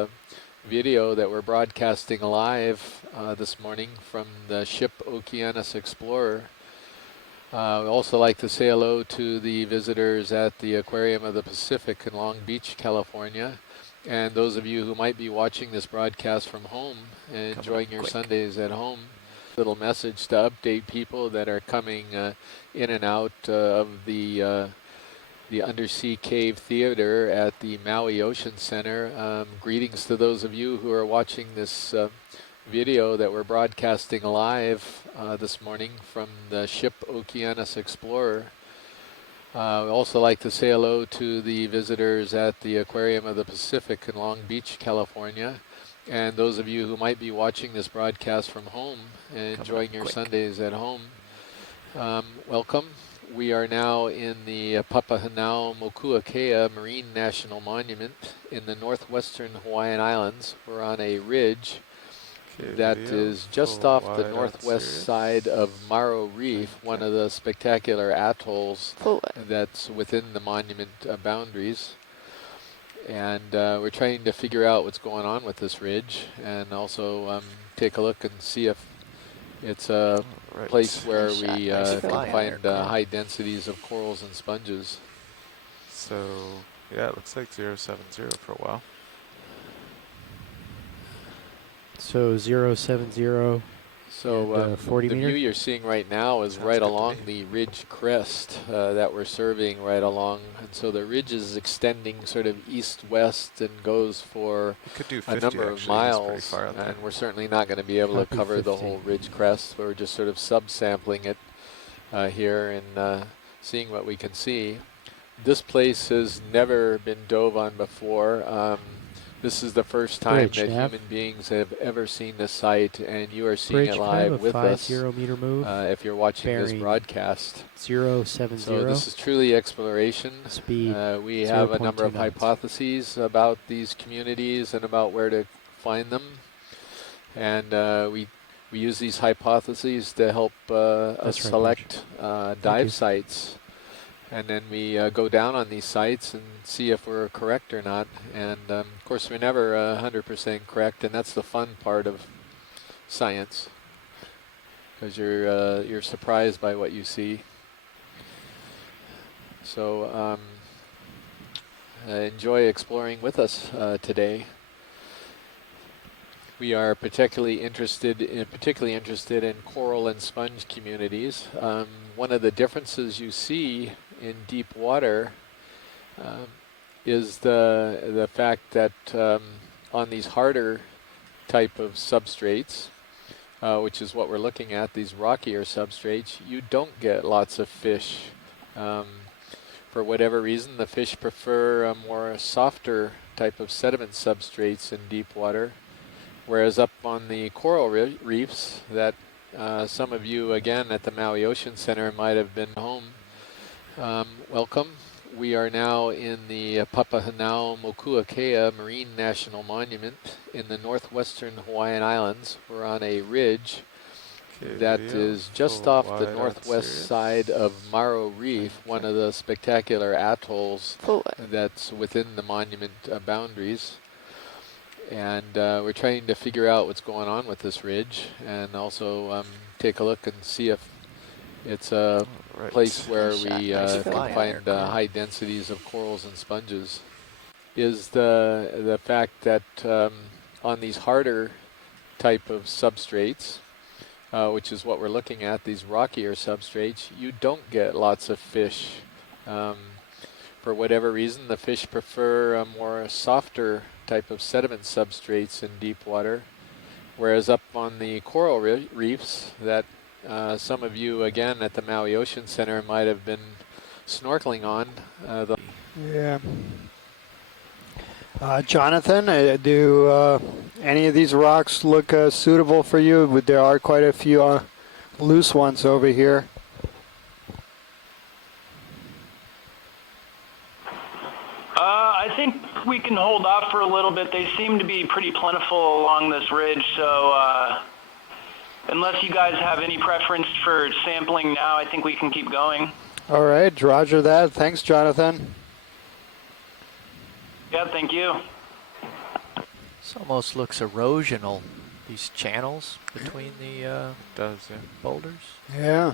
video that we're broadcasting live this morning from the ship Okeanos Explorer. I'd also like to say hello to the visitors at the Aquarium of the Pacific in Long Beach, California, and those of you who might be watching this broadcast from home and enjoying your Sundays at home. Little message to update people that are coming in and out of the Undersea Cave Theater at the Maui Ocean Center. Greetings to those of you who are watching this video that we're broadcasting live this morning from the ship Okeanos Explorer. I'd also like to say hello to the visitors at the Aquarium of the Pacific in Long Beach, California, and those of you who might be watching this broadcast from home and enjoying your Sundays at home. Welcome. We are now in the Papahanaumokuakea Marine National Monument in the northwestern Hawaiian Islands. We're on a ridge that is just off the northwest side of Maro Reef, one of the spectacular atolls that's within the monument boundaries. And we're trying to figure out what's going on with this ridge, and also take a look and see if it's a place where we can find high densities of corals and sponges. So, yeah, it looks like 070 for a while. So 070. So 40 the meter? view you're seeing right now is right along the ridge crest that we're surveying right along. And so the ridge is extending sort of east-west and goes for a number of miles. And we're certainly not going to be able to cover the whole ridge crest. We're just sort of subsampling it here and seeing what we can see. This place has never been dove on before. This is the first time that human beings have ever seen this site, and you are seeing it live with us. 50 meter move. If you're watching this broadcast. 070. So this is truly exploration. Speed. We have a number of hypotheses about these communities and about where to find them, and we use these hypotheses to help us select dive sites. And then we go down on these sites and see if we're correct or not. And of course, we're never 100% correct, and that's the fun part of science, because you're surprised by what you see. So enjoy exploring with us today. We are particularly interested in coral and sponge communities. One of the differences you see in deep water is the fact that on these harder type of substrates, which is what we're looking at, these rockier substrates, you don't get lots of fish. For whatever reason, the fish prefer a more softer type of sediment substrates in deep water, whereas up on the coral reefs that some of you, again, at the Maui Ocean Center might have been home. Welcome. We are now in the Papahanaumokuakea Marine National Monument in the northwestern Hawaiian Islands. We're on a ridge that is just off the northwest side of Maro Reef, one of the spectacular atolls that's within the monument boundaries. And we're trying to figure out what's going on with this ridge, and also take a look and see if it's a place where we can find high densities of corals and sponges. Is the fact that on these harder type of substrates, which is what we're looking at, these rockier substrates, you don't get lots of fish. For whatever reason, the fish prefer a more softer type of sediment substrates in deep water, whereas up on the coral reefs that some of you, again, at the Maui Ocean Center might have been snorkeling on. Yeah. Jonathan, do any of these rocks look suitable for you? There are quite a few loose ones over here. I think we can hold off for a little bit. They seem to be pretty plentiful along this ridge, so unless you guys have any preference for sampling now, I think we can keep going. All right, roger that. Thanks, Jonathan. Yeah, thank you. This almost looks erosional. These channels between the It does, yeah. boulders. Yeah.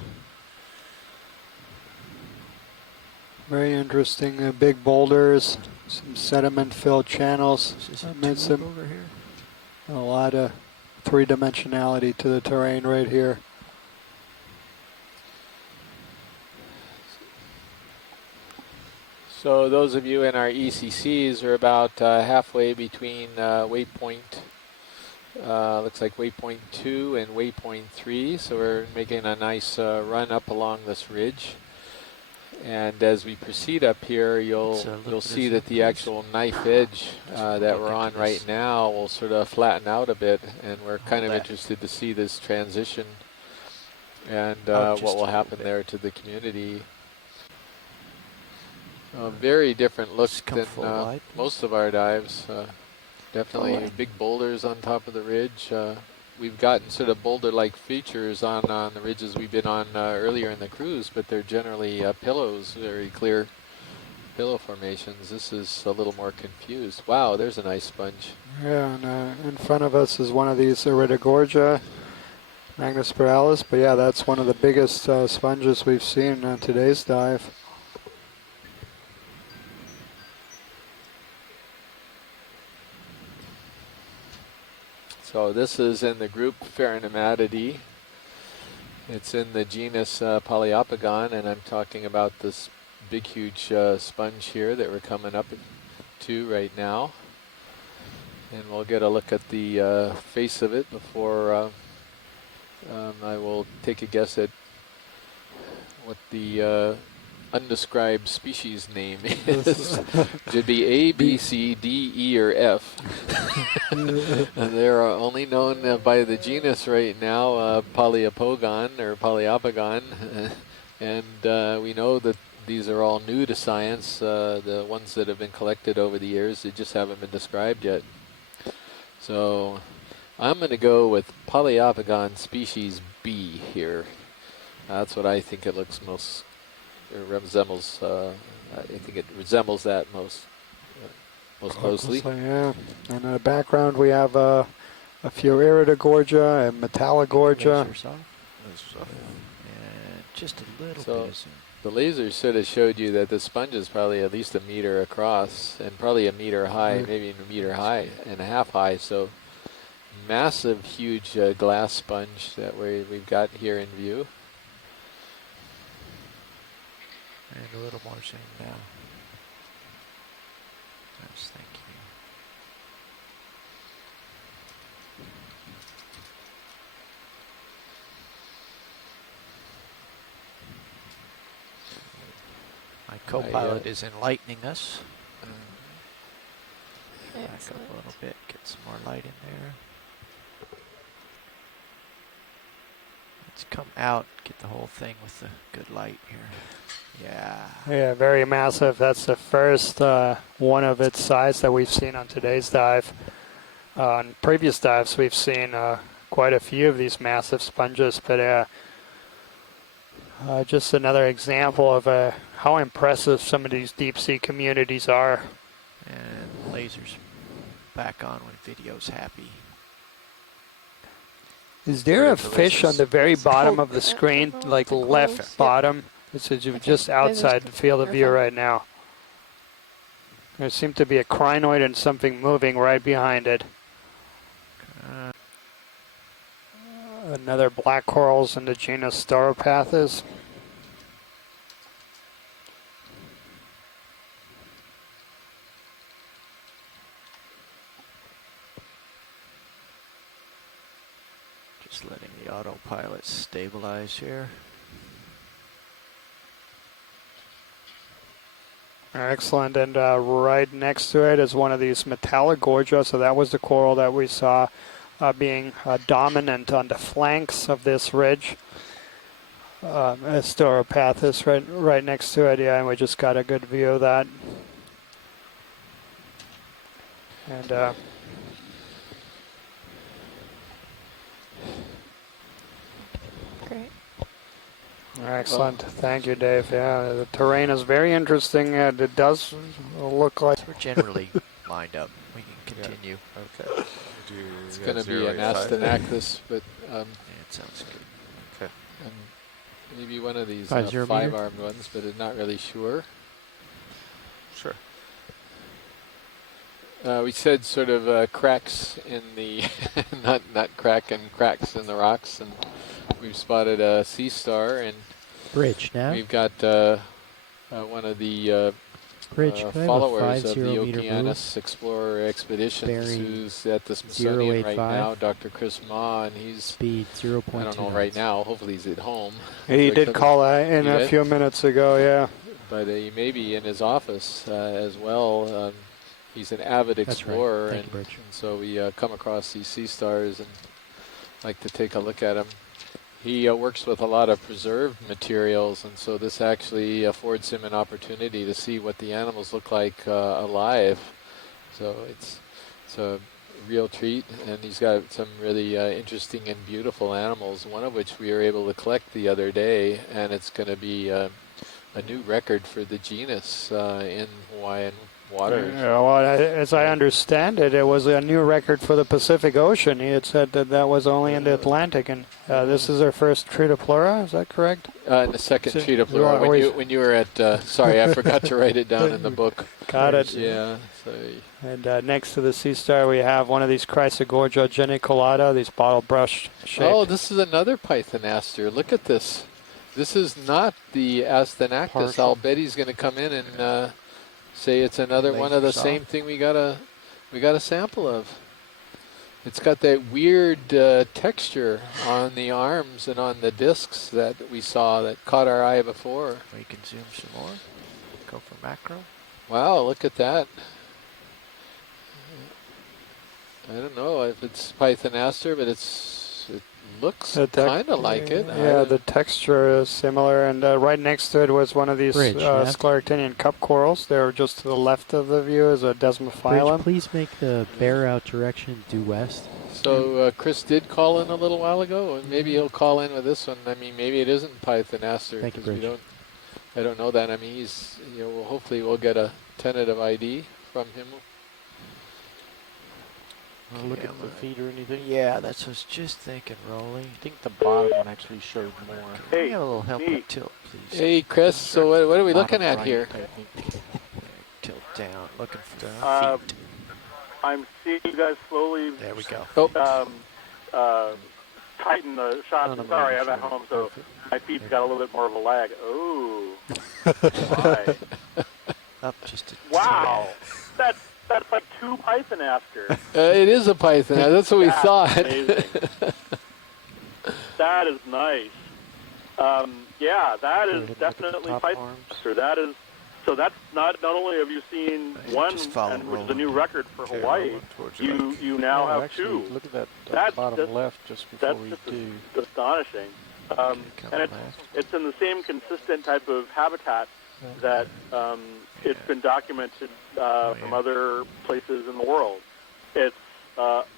Very interesting. Big boulders, some sediment-filled channels. Is this a Made tube some over here? a lot of three-dimensionality to the terrain right here. So those of you in our ECCs are about halfway between waypoint, looks like waypoint 2 and waypoint 3. So we're making a nice run up along this ridge. And as we proceed up here, you'll see that the actual knife edge that we're on right now will sort of flatten out a bit. And we're kind of interested to see this transition and what will happen there to the community. Very different look than most of our dives. Definitely big boulders on top of the ridge. We've gotten sort of boulder-like features on the ridges we've been on earlier in the cruise, but they're generally pillows, very clear pillow formations. This is a little more confused. Wow, there's a nice sponge. Yeah, and in front of us is one of these Iridogorgia magnispiralis, but yeah, that's one of the biggest sponges we've seen on today's dive. So this is in the group Pheronematidae. It's in the genus Poliopogon, and I'm talking about this big, huge sponge here that we're coming up to right now. And we'll get a look at the face of it before I will take a guess at what the undescribed species name is. Should be A, B, C, D, E, or F. And they're only known by the genus right now, Poliopogon or Poliopogon. And we know that these are all new to science, the ones that have been collected over the years. They just haven't been described yet. So I'm going to go with Poliopogon species B here. That's what I think it looks most. It resembles. I think it resembles that most closely. Yeah. And in the background we have a few Iridogorgia and Metallogorgia. And just a little So bit of zoom. the laser sort of showed you that the sponge is probably at least 1 meter across and probably 1 meter high, maybe even 1.5 meters high. So massive, huge glass sponge that we've got here in view. And a little more zoom now. Yes, thank you. My co-pilot is enlightening us. Back up a little bit, get some more light in there. Let's come out, get the whole thing with the good light here. Yeah. Yeah, very massive. That's the first one of its size that we've seen on today's dive. On previous dives, we've seen quite a few of these massive sponges, but just another example of how impressive some of these deep sea communities are. And lasers back on when video's happy. Is there a fish on the very bottom of the screen, like left bottom? It's just outside the field of view right now. There seems to be a crinoid and something moving right behind it. Another black corals in the genus Stauropathus. Just letting the autopilot stabilize here. Excellent, and right next to it is one of these Metallogorgia, so that was the coral that we saw being dominant on the flanks of this ridge. Stauropathus right next to it, yeah, and we just got a good view of that. And Great. Excellent. Thank you, Dave. Yeah, the terrain is very interesting, and it does look like... We're generally lined up. We can continue. Okay. It's going to be an Astenactus, but Yeah, it sounds good. Okay. maybe one of these 5 0 meter? five-armed ones, but I'm not really sure. Sure. We said sort of cracks in the, not cracks in the rocks, and we've spotted a sea star, and Bridge now. we've got one of the Bridge, could I have a followers 5 of the 0 meter Okeanos Explorer Expeditions, Bearing who's at the Smithsonian right 085. now, Dr. Chris Ma, and he's, speed 0.2 I don't know right now, hopefully he's at home. He did call in He a did? few minutes ago, yeah. But he may be in his office as well. He's an avid That's right. explorer, Thank and, you, Bridge. and so we come across these sea stars and like to take a look at them. He works with a lot of preserved materials, and so this actually affords him an opportunity to see what the animals look like alive. So it's a real treat, and he's got some really interesting and beautiful animals, one of which we were able to collect the other day, and it's going to be a new record for the genus in Hawaiian waters. Yeah, well, as I understand it, it was a new record for the Pacific Ocean. He had said that was only in the Atlantic, and this is our first Tritopleura, is that correct? The second So- Tritopleura. Always- When you were at, sorry, I forgot to write it down in the book. Got it. Yeah. So, And next to the sea star, we have one of these Chrysogorgia geniculata, these bottle brush shaped. oh, this is another Pythonaster. Look at this. This is not the Astenactus. Partial. I'll bet he's going to come in and say it's another one of the Laser same thing we got a sample of. It's got that weird texture on the arms and on the discs that we saw that caught our eye before. We can zoom some more. Go for macro. Wow, look at that. I don't know if it's Pythonaster, but it looks kind of like it. Yeah, the texture is similar, and right next to it was one of these Bridge, left. Scleractinian cup corals. They were just to the left of the view is a Bridge, Desmophyllum. please make the bear out direction due west. So Chris did call in a little while ago, and maybe he'll call in with this one. I mean, maybe it isn't Pythonaster Thank you, because Bridge. I don't know that. I mean, he's hopefully we'll get a tentative ID from him. Wanna look at the feet or anything? Yeah, that's what I was just thinking, Rolly. I think the bottom one actually showed more. Can we have a little help me. with tilt, please? Hey, Chris. So what are we looking Bottom at right, here? I think. Tilt down, looking for Uh, feet. I'm seeing you guys slowly There we go. Oh, tighten the shot. No, no, Sorry, no, I'm at no. home, so my feet's got a little bit more of a lag. Oh, my. Up just a Wow, that's like 2 Pythonasters. it is a Python. That's what we That's thought. amazing. That is nice. Yeah, that is Look at the definitely top Pythonaster. That is. So that's not only have you seen one, just follow and which is a Roland. new record for Okay, Hawaii. Roland, towards your left. You now Oh, have actually, 2. look at that That's bottom just- left just before That's we just do. astonishing. come And it's in the same consistent type of habitat that it's been documented from other places in the world. It's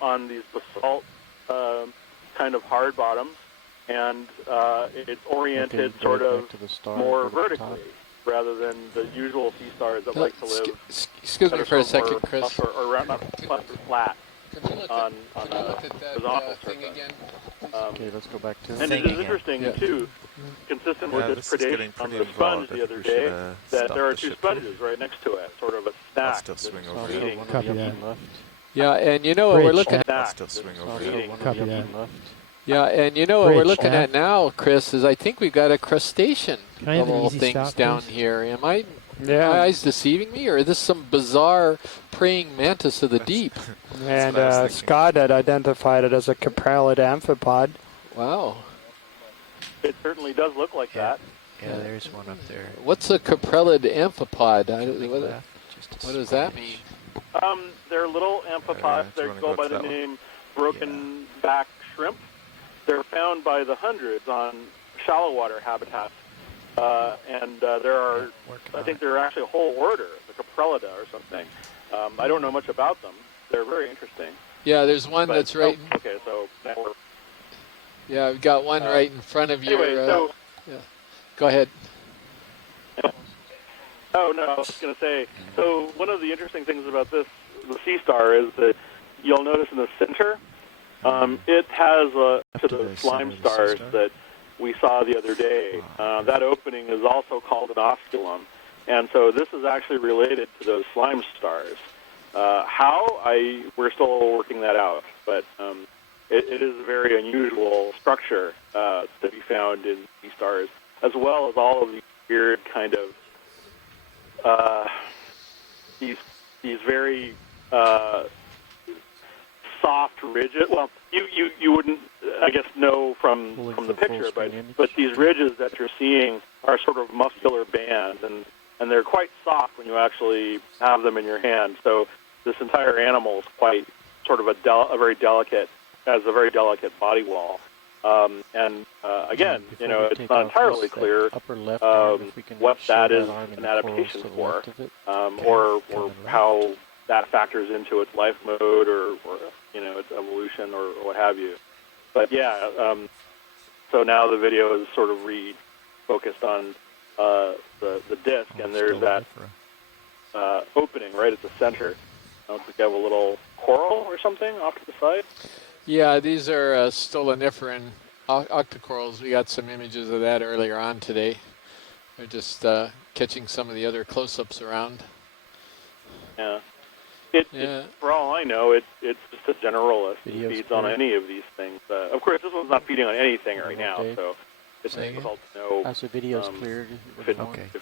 on these basalt kind of hard bottoms, and it's oriented Okay, sort go of back to the star, more go to the top. vertically rather than the usual sea stars that like to live. Excuse me that are for a sort of second, more Chris. up or around, not up or flat. Can you look on at the horizontal thing surface. again? Okay, let's go back to And it. it is interesting, Yeah. too, consistent with Yeah, this this is getting predation on pretty the sponge involved. I the think other we day, should, that stop there are the 2 ship. sponges right next to it, sort of a stack. still swing that's over Also, here. feeding. one Copy of the that. up and left. Yeah, and you know what we're Bridge, looking at. Stack still swing that's over Also, here. feeding. one of Copy the up that. and left. Yeah, and you know what we're Bridge, looking Jeff. at now, Chris, is I think we've got a crustacean Can I of have an all easy things stop, down please? here. Am I? Yeah. My eyes deceiving me, or is this some bizarre praying mantis of the deep? And what I was thinking. Scott had identified it as a caprellid amphipod. Wow. It certainly does look like Yeah. that. Yeah, there's one up there. What's a caprellid amphipod? Think What left, just a does that splash. mean? They're little amphipods. do you They wanna go go by to the that one? name broken back shrimp. They're found by the hundreds on shallow water habitats. And there are, Working I on think it. there are actually a whole order, the Caprellida or something. I don't know much about them. They're very interesting. Yeah, there's one But- that's right. Okay, so that works. Yeah, we've got one right in front of you. Anyway, so Go ahead. Oh, no, I was going to say, so one of the interesting things about the sea star is that you'll notice in the center, it has to the slime stars that we saw the other day. That opening is also called an osculum. And so this is actually related to those slime stars. We're still working that out, but it is a very unusual structure to be found in sea stars, as well as all of these weird kind of these very soft, rigid. Well, you wouldn't, I guess, know from the picture, but these ridges that you're seeing are sort of muscular bands, and they're quite soft when you actually have them in your hand. So this entire animal is quite sort of a very delicate body wall. Again, it's not entirely clear what that is an adaptation for, or how that factors into its life mode or its evolution or what have you. But yeah, so now the video is sort of focused on the disc, and there's that opening right at the center. I don't think we have a little coral or something off to the side. Yeah, these are stoloniferan octocorals. We got some images of that earlier on today. They're just catching some of the other close-ups around. Yeah. For all I know, it's just a generalist. It feeds on any of these things. Of course, this one's not feeding on anything right now, so it's difficult to know as the video's cleared, if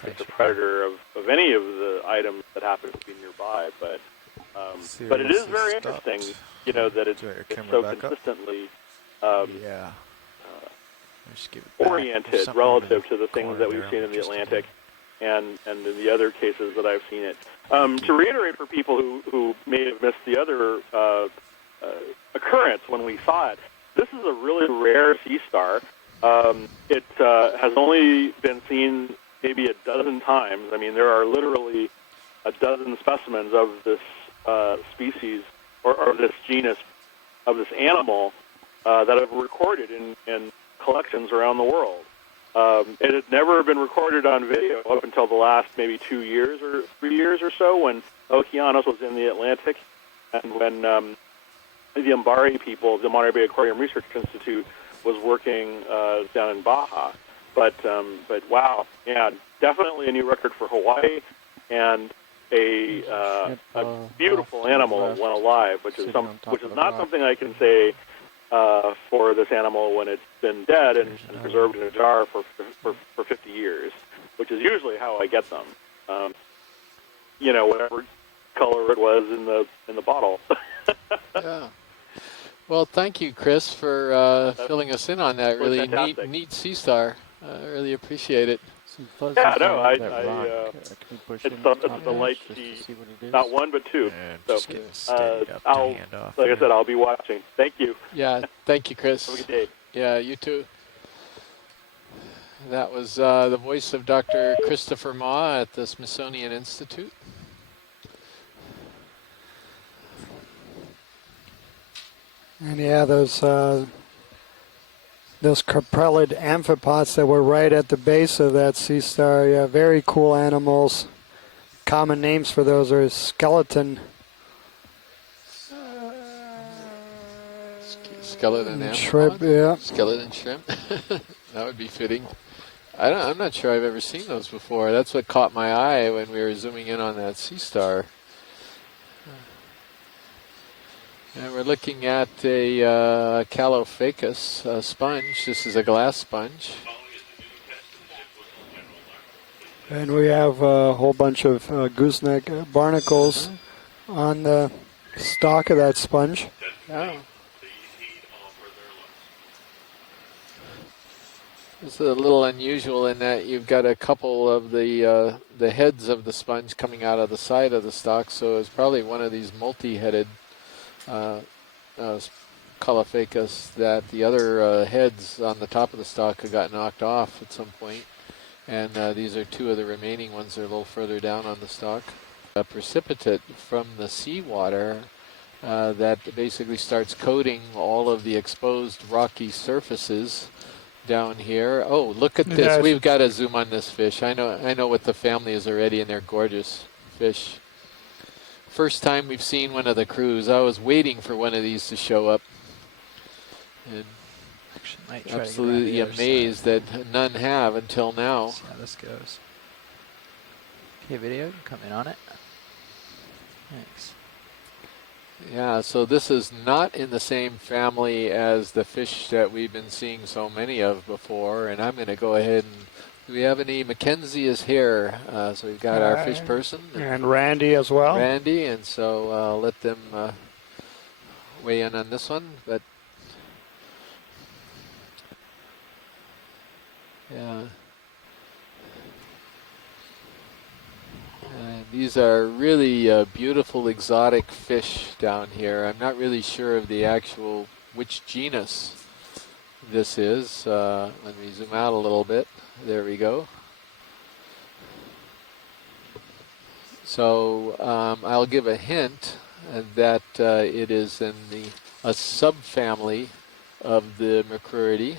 it's a predator of any of the items that happen to be nearby. But it is very interesting, that it's so consistently oriented relative to the things that we've seen in the Atlantic and in the other cases that I've seen it. To reiterate for people who may have missed the other occurrence when we saw it, this is a really rare sea star. It has only been seen maybe a dozen times. I mean, there are literally a dozen specimens of this species or this genus of this animal that have recorded in collections around the world. It had never been recorded on video up until the last maybe 2 years or 3 years or so, when Okeanos was in the Atlantic, and when the Mbari people, the Monterey Bay Aquarium Research Institute, was working down in Baja. But wow, yeah, definitely a new record for Hawaii, and a beautiful animal when alive, which is not something I can say for this animal when it's been dead and preserved in a jar for 50 years, which is usually how I get them. Whatever color it was in the bottle. Yeah. Well, thank you, Chris, for filling us in on that really neat sea star. I really appreciate it. Yeah, no, it's a delight to see not one but two. So, like I said, I'll be watching. Thank you. Yeah, thank you, Chris. Have a good day. Yeah, you too. That was the voice of Dr. Christopher Ma at the Smithsonian Institute. And yeah, those caprellid amphipods that were right at the base of that sea star, yeah, very cool animals. Common names for those are skeleton. Skeleton shrimp, yeah. Skeleton shrimp. That would be fitting. I'm not sure I've ever seen those before. That's what caught my eye when we were zooming in on that sea star. And we're looking at a Calophacus sponge. This is a glass sponge. And we have a whole bunch of gooseneck barnacles on the stalk of that sponge. Oh. It's a little unusual in that you've got a couple of the heads of the sponge coming out of the side of the stalk, so it's probably one of these multi-headed Calophacus that the other heads on the top of the stalk got knocked off at some point. And these are two of the remaining ones that are a little further down on the stalk. A precipitate from the seawater that basically starts coating all of the exposed rocky surfaces down here. Oh, look at this. Yes. We've got to zoom on this fish. I know what the family is already, and they're gorgeous fish. First time we've seen one of the crews. I was waiting for one of these to show up. And Actually, might try absolutely to get around the other amazed side. that none have until now. See how this goes. Okay, video, you can come in on it. Thanks. Yeah, so this is not in the same family as the fish that we've been seeing so many of before, and I'm going to go ahead and, do we have any? Mackenzie is here, so we've got our fish person. And Randy as well. Randy, and so I'll let them weigh in on this one, but yeah. These are really beautiful exotic fish down here. I'm not really sure of the actual which genus this is. Let me zoom out a little bit. There we go. So I'll give a hint that it is in a subfamily of the Macrouridae.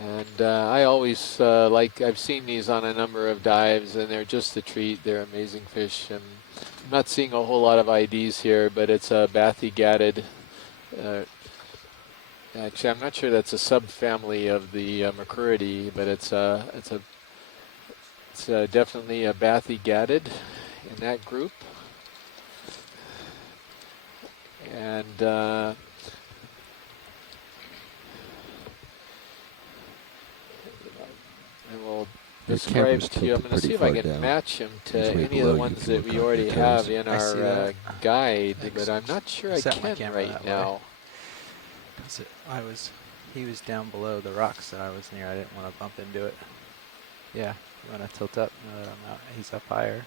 And I always I've seen these on a number of dives, and they're just a treat. They're amazing fish. And I'm not seeing a whole lot of IDs here, but it's a bathygatid. Actually, I'm not sure that's a subfamily of the Macrouridae, but it's definitely a bathygatid in that group. And I will describe to you. I'm going to see if I can match him to any of the ones that we already have in our guide, but I'm not sure I can right now. He was down below the rocks that I was near. I didn't want to bump into it. Yeah, you want to tilt up? No, I'm not. He's up higher.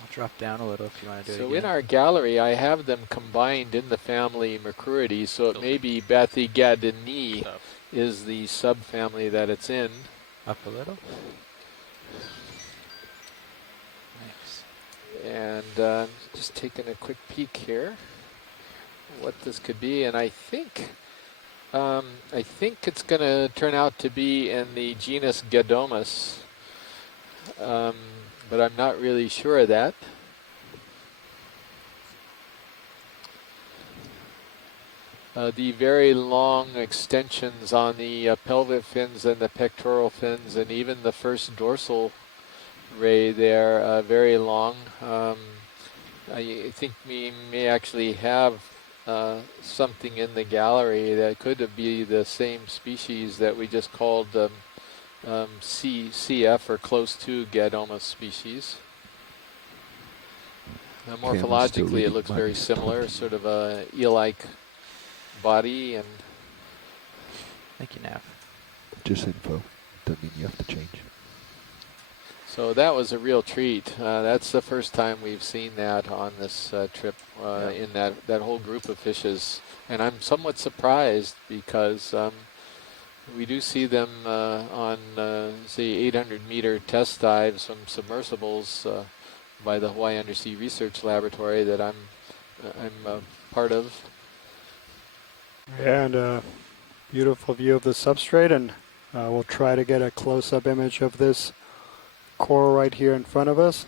I'll drop down a little if you want to do it again. So in our gallery, I have them combined in the family Macrouridae, so it may be bathygatini is the subfamily that it's in. Up a little. Nice. And just taking a quick peek here, what this could be, and I think it's going to turn out to be in the genus Gadomus, but I'm not really sure of that. The very long extensions on the pelvic fins and the pectoral fins, and even the first dorsal ray there, very long. I think we may actually have something in the gallery that could be the same species that we just called CF, or close to Gadomus species. Morphologically, it looks very similar, sort of a eel-like body. And thank you, Nav. Just info. Doesn't mean you have to change. So that was a real treat. That's the first time we've seen that on this trip in that whole group of fishes. And I'm somewhat surprised because we do see them on, say, 800-meter test dives from submersibles by the Hawaii Undersea Research Laboratory that I'm a part of. Yeah, and a beautiful view of the substrate, and we'll try to get a close-up image of this coral right here in front of us.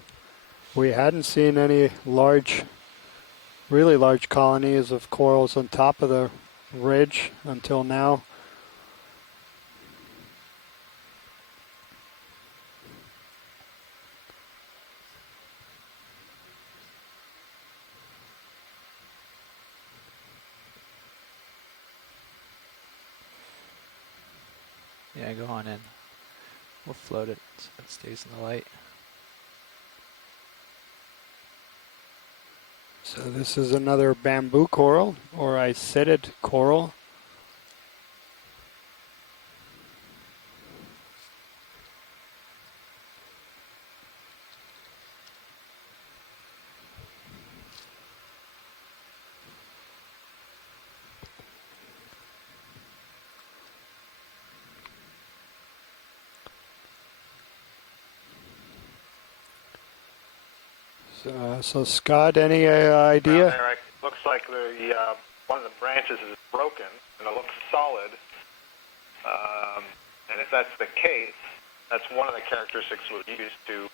We hadn't seen any really large colonies of corals on top of the ridge until now. Yeah, go on in. We'll float it so it stays in the light. So this is another bamboo coral, or isidid coral. So Scott, any idea? Around there, the one of the branches is broken and it looks solid. And if that's the case, that's one of the characteristics we'll use to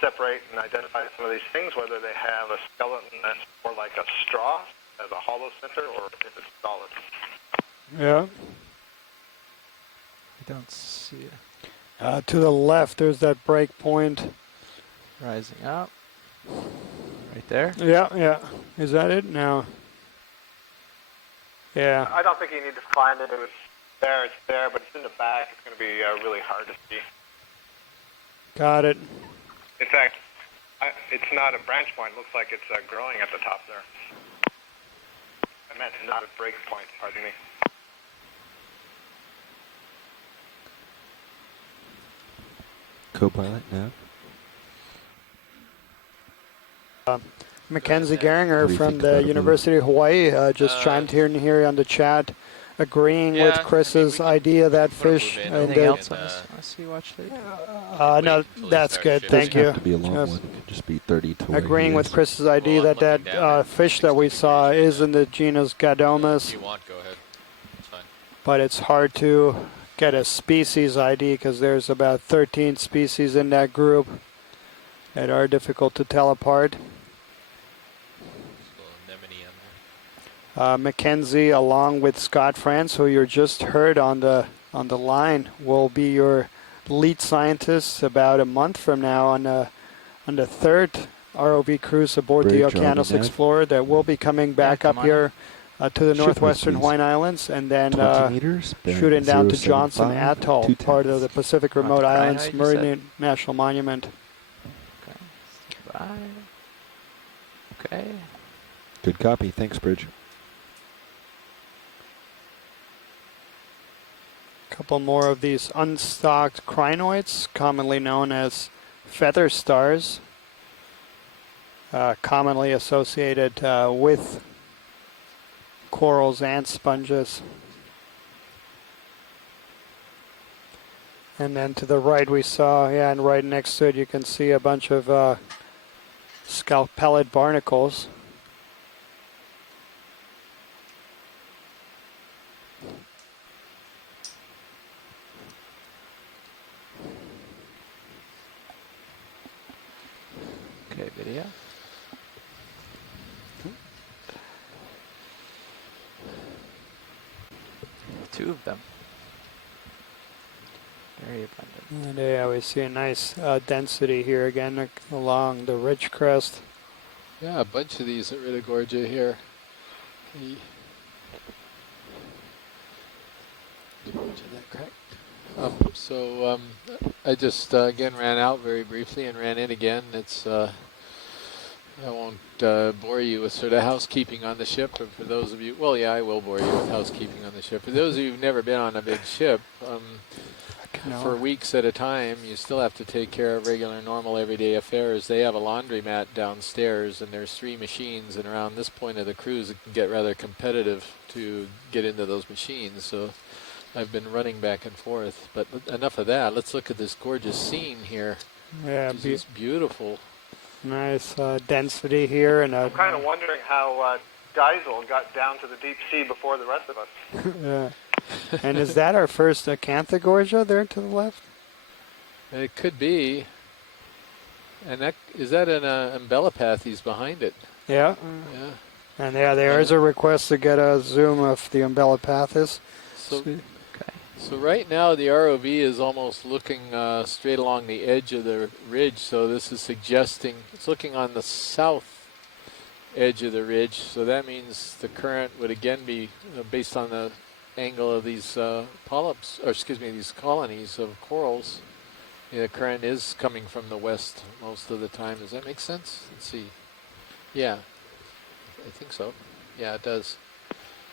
separate and identify some of these things, whether they have a skeleton that's more like a straw as a hollow center or if it's solid. Yeah. I don't see it. To the left, there's that break point. Rising up. Right there? Yeah, yeah. Is that it? No. Yeah. I don't think you need to find it. If it's there, but it's in the back. It's going to be really hard to see. Got it. In fact, it's not a branch point. It looks like it's growing at the top there. I meant not a break point, pardon me. Co-pilot, Nav. Mackenzie Geringer do you from think the about it, University of Hawaii just chimed in here on the chat, agreeing with Chris's idea that fish. Anything else on this watch later? No, that's good. Thank Doesn't you. have to be a long one. It could just be 30 to where Agreeing he with is. Chris's idea that fish that we saw is in the genus Gadomus, If you want, go ahead. It's fine. but it's hard to get a species ID because there's about 13 species in that group that are difficult to tell apart. Mackenzie, along with Scott France, who you just heard on the line, will be your lead scientists about a month from now on the third ROV cruise aboard the Bridge, Okeanos Nav. Explorer that will be coming back come up on here to the Ship northwestern speeds. Hawaiian Islands and then 20 meters, shooting down to 075, Johnson Atoll, 210. part of the Pacific Remote the Islands Fahrenheit, you said? Marine National Monument. Okay. Bye. Okay. Good copy. Thanks, Bridge. Couple more of these unstocked crinoids, commonly known as feather stars, commonly associated with corals and sponges. And then to the right we saw, and right next to it you can see a bunch of scalpellid barnacles. Okay, video. Two of them. Very abundant. And yeah, we see a nice density here again along the ridge crest. Yeah, a bunch of these at Ritagorgia here. Okay. Too much of that crack. I just again ran out very briefly and ran in again. It's I won't bore you with sort of housekeeping on the ship. But for those of you, well, yeah, I will bore you with housekeeping on the ship. For those of you who've never been on a big ship, for weeks at a time, you still have to take care of regular, normal, everyday affairs. They have a laundromat downstairs, and there's 3 machines. And around this point of the cruise, it can get rather competitive to get into those machines. So I've been running back and forth. But enough of that. Let's look at this gorgeous scene here. Yeah, It's beautiful. Nice density here, and I'm kind of wondering how Geisel got down to the deep sea before the rest of us. yeah. And is that our first Acanthogorgia there to the left? It could be. And that is that an Umbellapathes behind it? Yeah. Yeah. And yeah, there is a request to get a zoom of the Umbellapathes. So right now the ROV is almost looking straight along the edge of the ridge. So this is suggesting it's looking on the south edge of the ridge. So that means the current would again be based on the angle of these polyps, or excuse me, these colonies of corals. Yeah, the current is coming from the west most of the time. Does that make sense? Let's see. Yeah, I think so. Yeah, it does.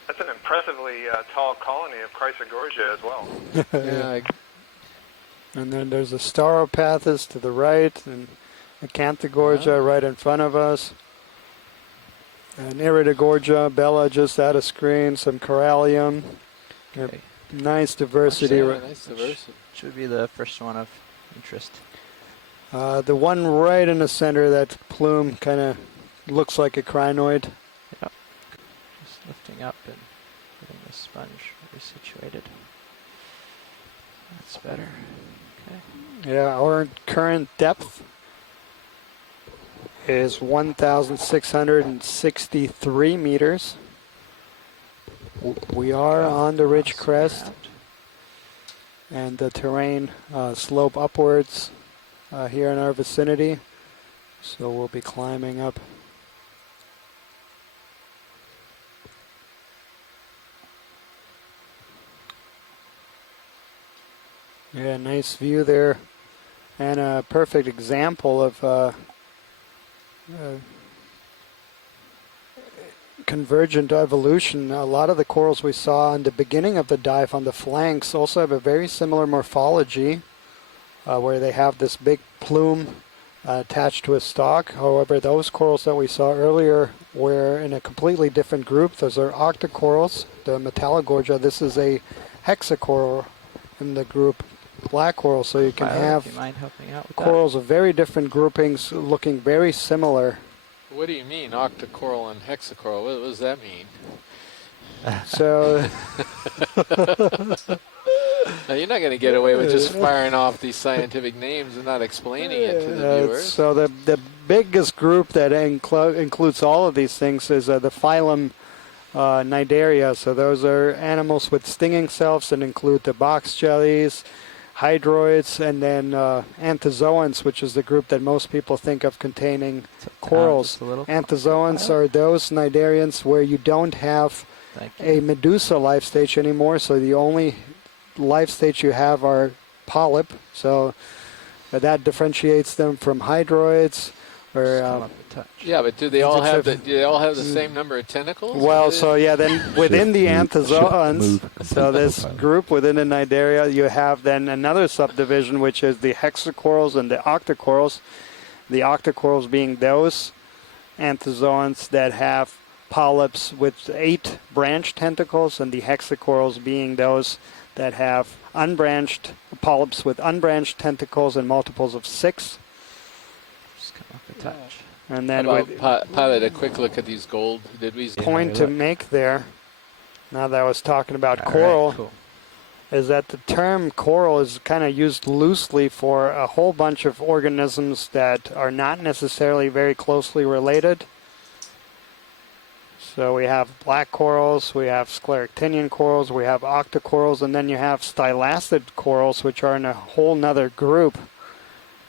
That's an impressively tall colony of Chrysogorgia as well. Yeah. And then there's a Stauropathus to the right, and Acanthogorgia right in front of us. And Iridogorgia, Bella just out of screen, some Corallium. Okay. Nice diversity. Yeah, nice diversity. Should be the first one of interest. The one right in the center, that plume kind of looks like a crinoid. Yep. lifting up and getting the sponge resituated. That's better. Okay. Yeah, our current depth is 1,663 meters. We are on the ridge crest, and the terrain slope upwards here in our vicinity, so we'll be climbing up. Yeah, nice view there, and a perfect example of convergent evolution. A lot of the corals we saw in the beginning of the dive on the flanks also have a very similar morphology, where they have this big plume attached to a stalk. However, those corals that we saw earlier were in a completely different group. Those are octocorals, the Metallogorgia. This is a hexacoral in the group black coral, so you can have do you mind helping out with corals of very different groupings looking very similar. What do you mean, octocoral and hexacoral? What does that mean? So Now, you're not going to get away with just firing off these scientific names and not explaining it to the viewers. So the biggest group that includes all of these things is the phylum Cnidaria. So those are animals with stinging cells that include the box jellies, hydroids, and then anthozoans, which is the group that most people think of containing corals. Anthozoans are those cnidarians where you don't have a medusa life stage anymore, so the only life stage you have are polyp, so that differentiates them from hydroids. Or yeah, but do they all have the same number of tentacles? Well, so yeah, then within the anthozoans, so this group within the Cnidaria, you have then another subdivision, which is the hexacorals and the octocorals. The octocorals being those anthozoans that have polyps with 8 branched tentacles, and the hexacorals being those that have unbranched polyps with unbranched tentacles and multiples of 6. Touch. And then pilot a quick look at these gold. Did we point to make there, now that I was talking about coral, is that the term coral is kind of used loosely for a whole bunch of organisms that are not necessarily very closely related. So we have black corals, we have scleractinian corals, we have octocorals, and then you have stylastid corals, which are in a whole nother group.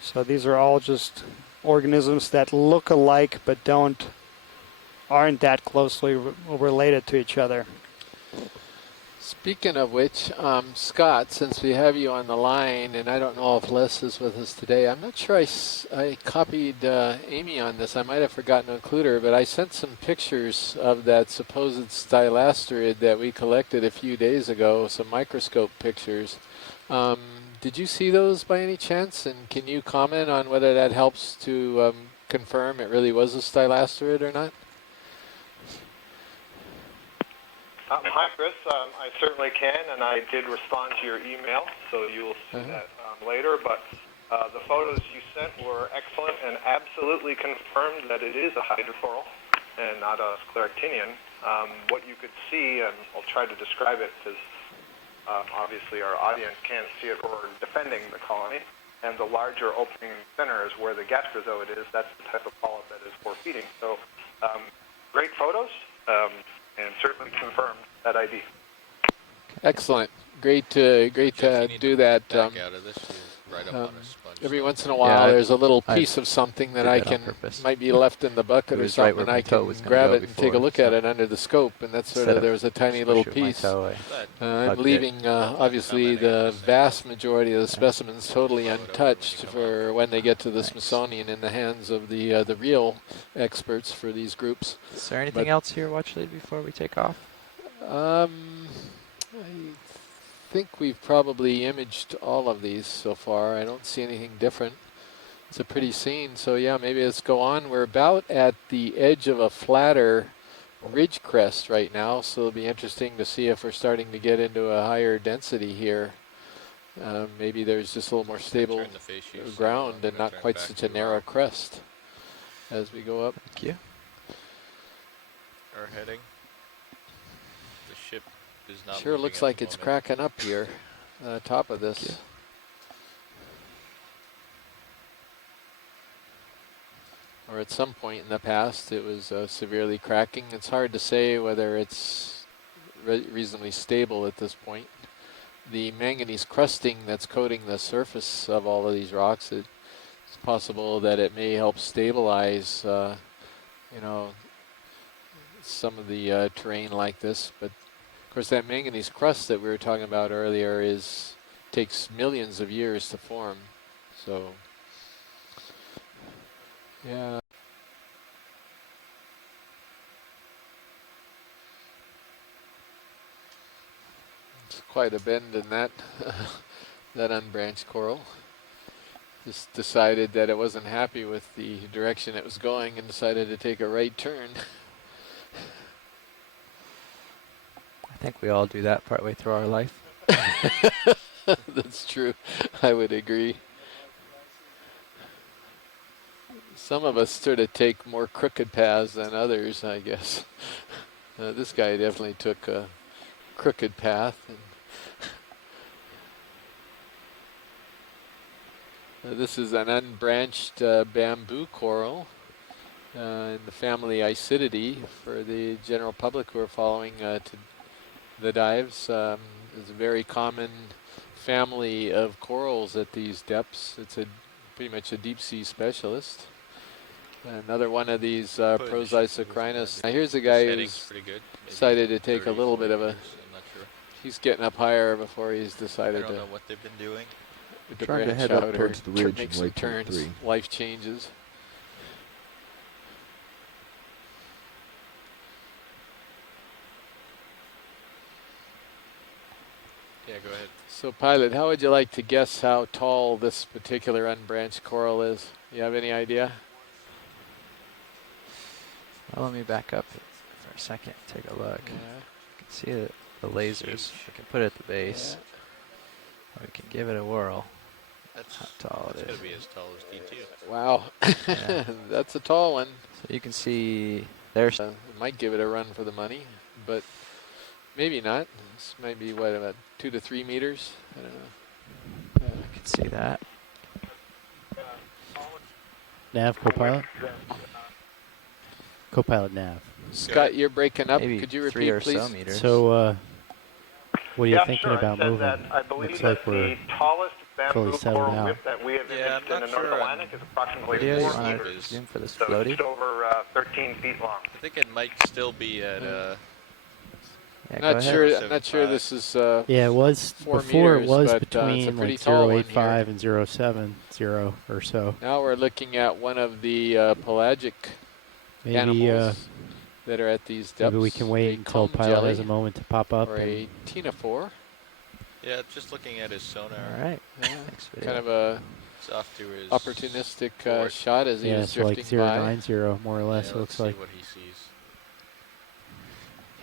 So these are all just organisms that look alike but aren't that closely related to each other. Speaking of which, Scott, since we have you on the line, and I don't know if Les is with us today, I'm not sure I copied Amy on this. I might have forgotten to include her, but I sent some pictures of that supposed stylasterid that we collected a few days ago, some microscope pictures. Did you see those by any chance? And can you comment on whether that helps to confirm it really was a stylasterid or not? Hi, Chris. I certainly can, and I did respond to your email, so you'll see that later. But the photos you sent were excellent and absolutely confirmed that it is a hydrocoral and not a scleractinian. What you could see, and I'll try to describe it because obviously our audience can't see it, or defending the colony, and the larger opening in the center is where the gastrozoid is. That's the type of polyp that is for feeding. So great photos, and certainly confirmed that ID. Excellent. Great to do that. Every once in a while, there's a little piece of something that might be left in the bucket or something, and I can grab it and take a look at it under the scope, and that's sort of, there was a tiny little piece. I'm leaving, obviously, the vast majority of the specimens totally untouched for when they get to the Smithsonian in the hands of the real experts for these groups. Is there anything else here, Watch Lead, before we take off? I think we've probably imaged all of these so far. I don't see anything different. It's a pretty scene, so yeah, maybe let's go on. We're about at the edge of a flatter ridge crest right now, so it'll be interesting to see if we're starting to get into a higher density here. Maybe there's just a little more stable ground and not quite such a narrow crest as we go up. Thank you. Our heading. ship is not Sure moving looks at like the it's moment. cracking up here, top of this. Or at some point in the past it was severely cracking. It's hard to say whether it's reasonably stable at this point. The manganese crusting that's coating the surface of all of these rocks, it's possible that it may help stabilize, you know, some of the terrain like this. But of course that manganese crust that we were talking about earlier takes millions of years to form. So yeah. It's quite a bend in that that unbranched coral. Just decided that it wasn't happy with the direction it was going and decided to take a right turn. I think we all do that partway through our life. That's true. I would agree. Some of us sort of take more crooked paths than others, I guess. This guy definitely took a crooked path. And this is an unbranched bamboo coral in the family Isididae. For the general public who are following the dives, it's a very common family of corals at these depths. It's pretty much a deep sea specialist. Another one of these Prosisocrinus. Now here's a guy who's decided to take a little bit of a. I'm not sure. He's getting up higher before he's decided I don't to. know what they've been doing. To Trying to branch head out up towards the or ridge make in some waypoint turns. 3. Life changes. Yeah, go ahead. So pilot, how would you like to guess how tall this particular unbranched coral is? You have any idea? Well, let me back up for a second, take a look. Yeah. You can see the lasers. We can put it at the base. We can give it a whirl. That's how tall it is. It's going to be as tall as D2. Wow. Yeah. That's a tall one. So you can see there's. Might give it a run for the money, but maybe not. This might be, what, about 2 to 3 meters? I don't know. I can see that. Nav, co-pilot? Co-pilot nav. Scott, you're breaking up. Maybe Could you 3 repeat, or please? so meters. So, what are you Yeah, thinking sure. about I said moving? that I believe Looks that like we're the tallest fully bamboo settled coral out. reef that we have Yeah, imaged I'm in the not North sure Atlantic is approximately Video, you 4 want meters. to zoom for this So floaty? just over 13 feet long. I think it might still be at Yeah, Not go sure. ahead. I'm not sure this is. Yeah, it was 4 before. meters, It was but, it's a between pretty like tall one 0.85 here. and 0.70 or so. Now we're looking at one of the pelagic Maybe animals that are at these depths. maybe we can wait a until comb pilot has a jelly moment to pop up. or a ctenophore. Yeah, just looking at his sonar. All right. Yeah, Next video. kind of a It's off to his opportunistic port. shot as he yeah, was so like drifting by. 0.90 more or less. Yeah, It let's looks see like. what he sees.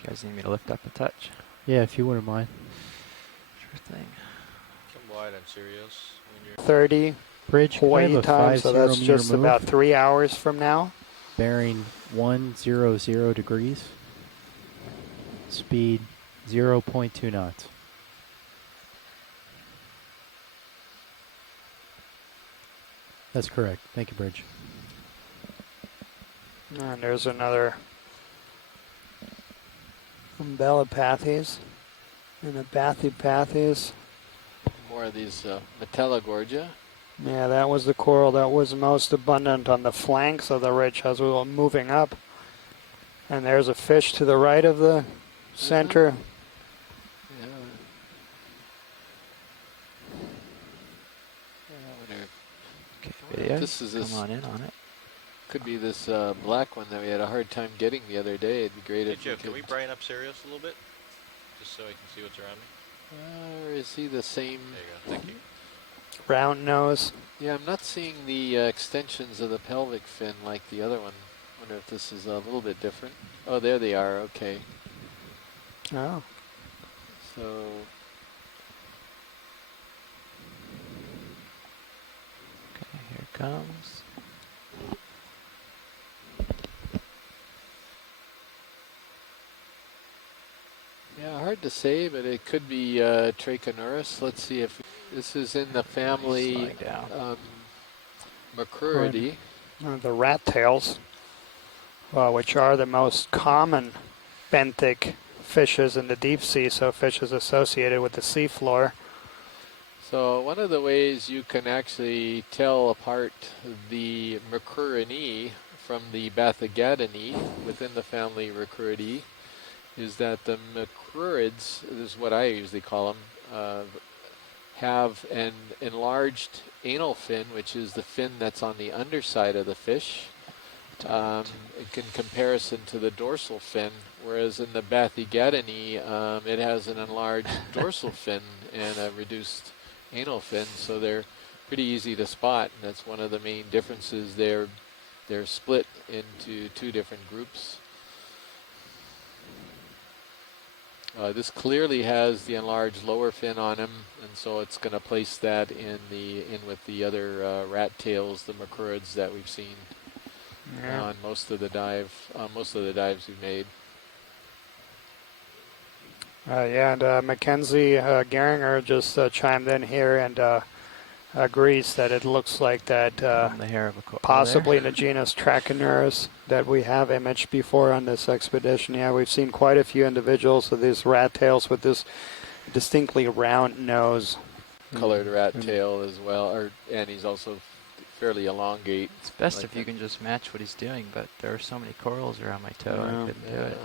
You guys need me to lift up a touch? Yeah, if you wouldn't mind. Sure thing. Come wide on Sirius when you're 30 Bridge, can I have Hawaii a time, so 50 that's meter just move? about 3 hours from now. Bearing 100 degrees. Speed 0.2 knots. That's correct. Thank you, Bridge. And there's another Umbellapathes and a Bathypathes. More of these Metallogorgia. Yeah, that was the coral that was most abundant on the flanks of the ridge as we were moving up. And there's a fish to the right of the center. Yeah. I wonder Okay, video. this is Come on in on it. could be this black one that we had a hard time getting the other day. It'd be great Hey if Joe, we can could. we brighten up Sirius a little bit? Just so I can see what's around me. Or is he the same? There you go, thank you. Round nose. Yeah, I'm not seeing the extensions of the pelvic fin like the other one. Wonder if this is a little bit different. Oh, there they are. Okay. Oh. So Okay, here it comes. Yeah, hard to say, but it could be Trachonurus. Let's see if this is in the family Macruridae. The rat tails, which are the most common benthic fishes in the deep sea, so fishes associated with the seafloor. So one of the ways you can actually tell apart the Macruridae from the Bathygadinae within the family Macruridae is that the macrurids, this is what I usually call them, have an enlarged anal fin, which is the fin that's on the underside of the fish, in comparison to the dorsal fin, whereas in the Bathygadinae, it has an enlarged dorsal fin and a reduced anal fin, so they're pretty easy to spot, and that's one of the main differences. They're split into two different groups. This clearly has the enlarged lower fin on him, and so it's going to place that in with the other rat tails, the macrurids that we've seen on most of the dives we've made. And Mackenzie Geringer just chimed in here and agrees that it looks like that the hair of a possibly in the genus Trachonurus that we have imaged before on this expedition. Yeah, we've seen quite a few individuals of these rat tails with this distinctly round nose. Colored rat tail as well, and he's also fairly elongate. It's best if you can just match what he's doing, but there are so many corals around my toe, I couldn't do it.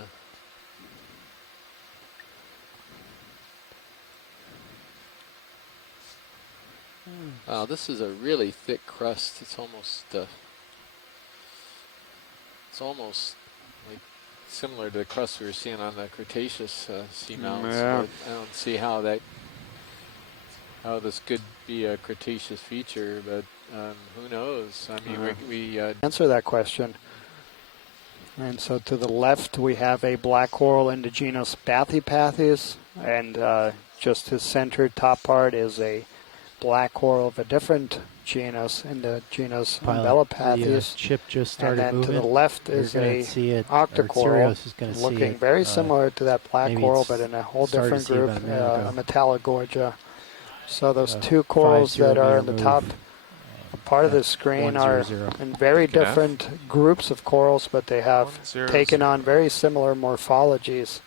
This is a really thick crust. It's almost like similar to the crust we were seeing on the Cretaceous seamounts. But I don't see how this could be a Cretaceous feature, but who knows? I mean, we answer that question. And so to the left we have a black coral in the genus Bathypathes, and just his center top part is a black coral of a different genus in the genus Umbellapathes. The ship just started and then moving. to the left is a octocoral looking very similar to that black coral, but in a whole different group, a Metallogorgia. So those two corals that are in the top part of the screen are in very different groups of corals, but they have taken on very similar morphologies.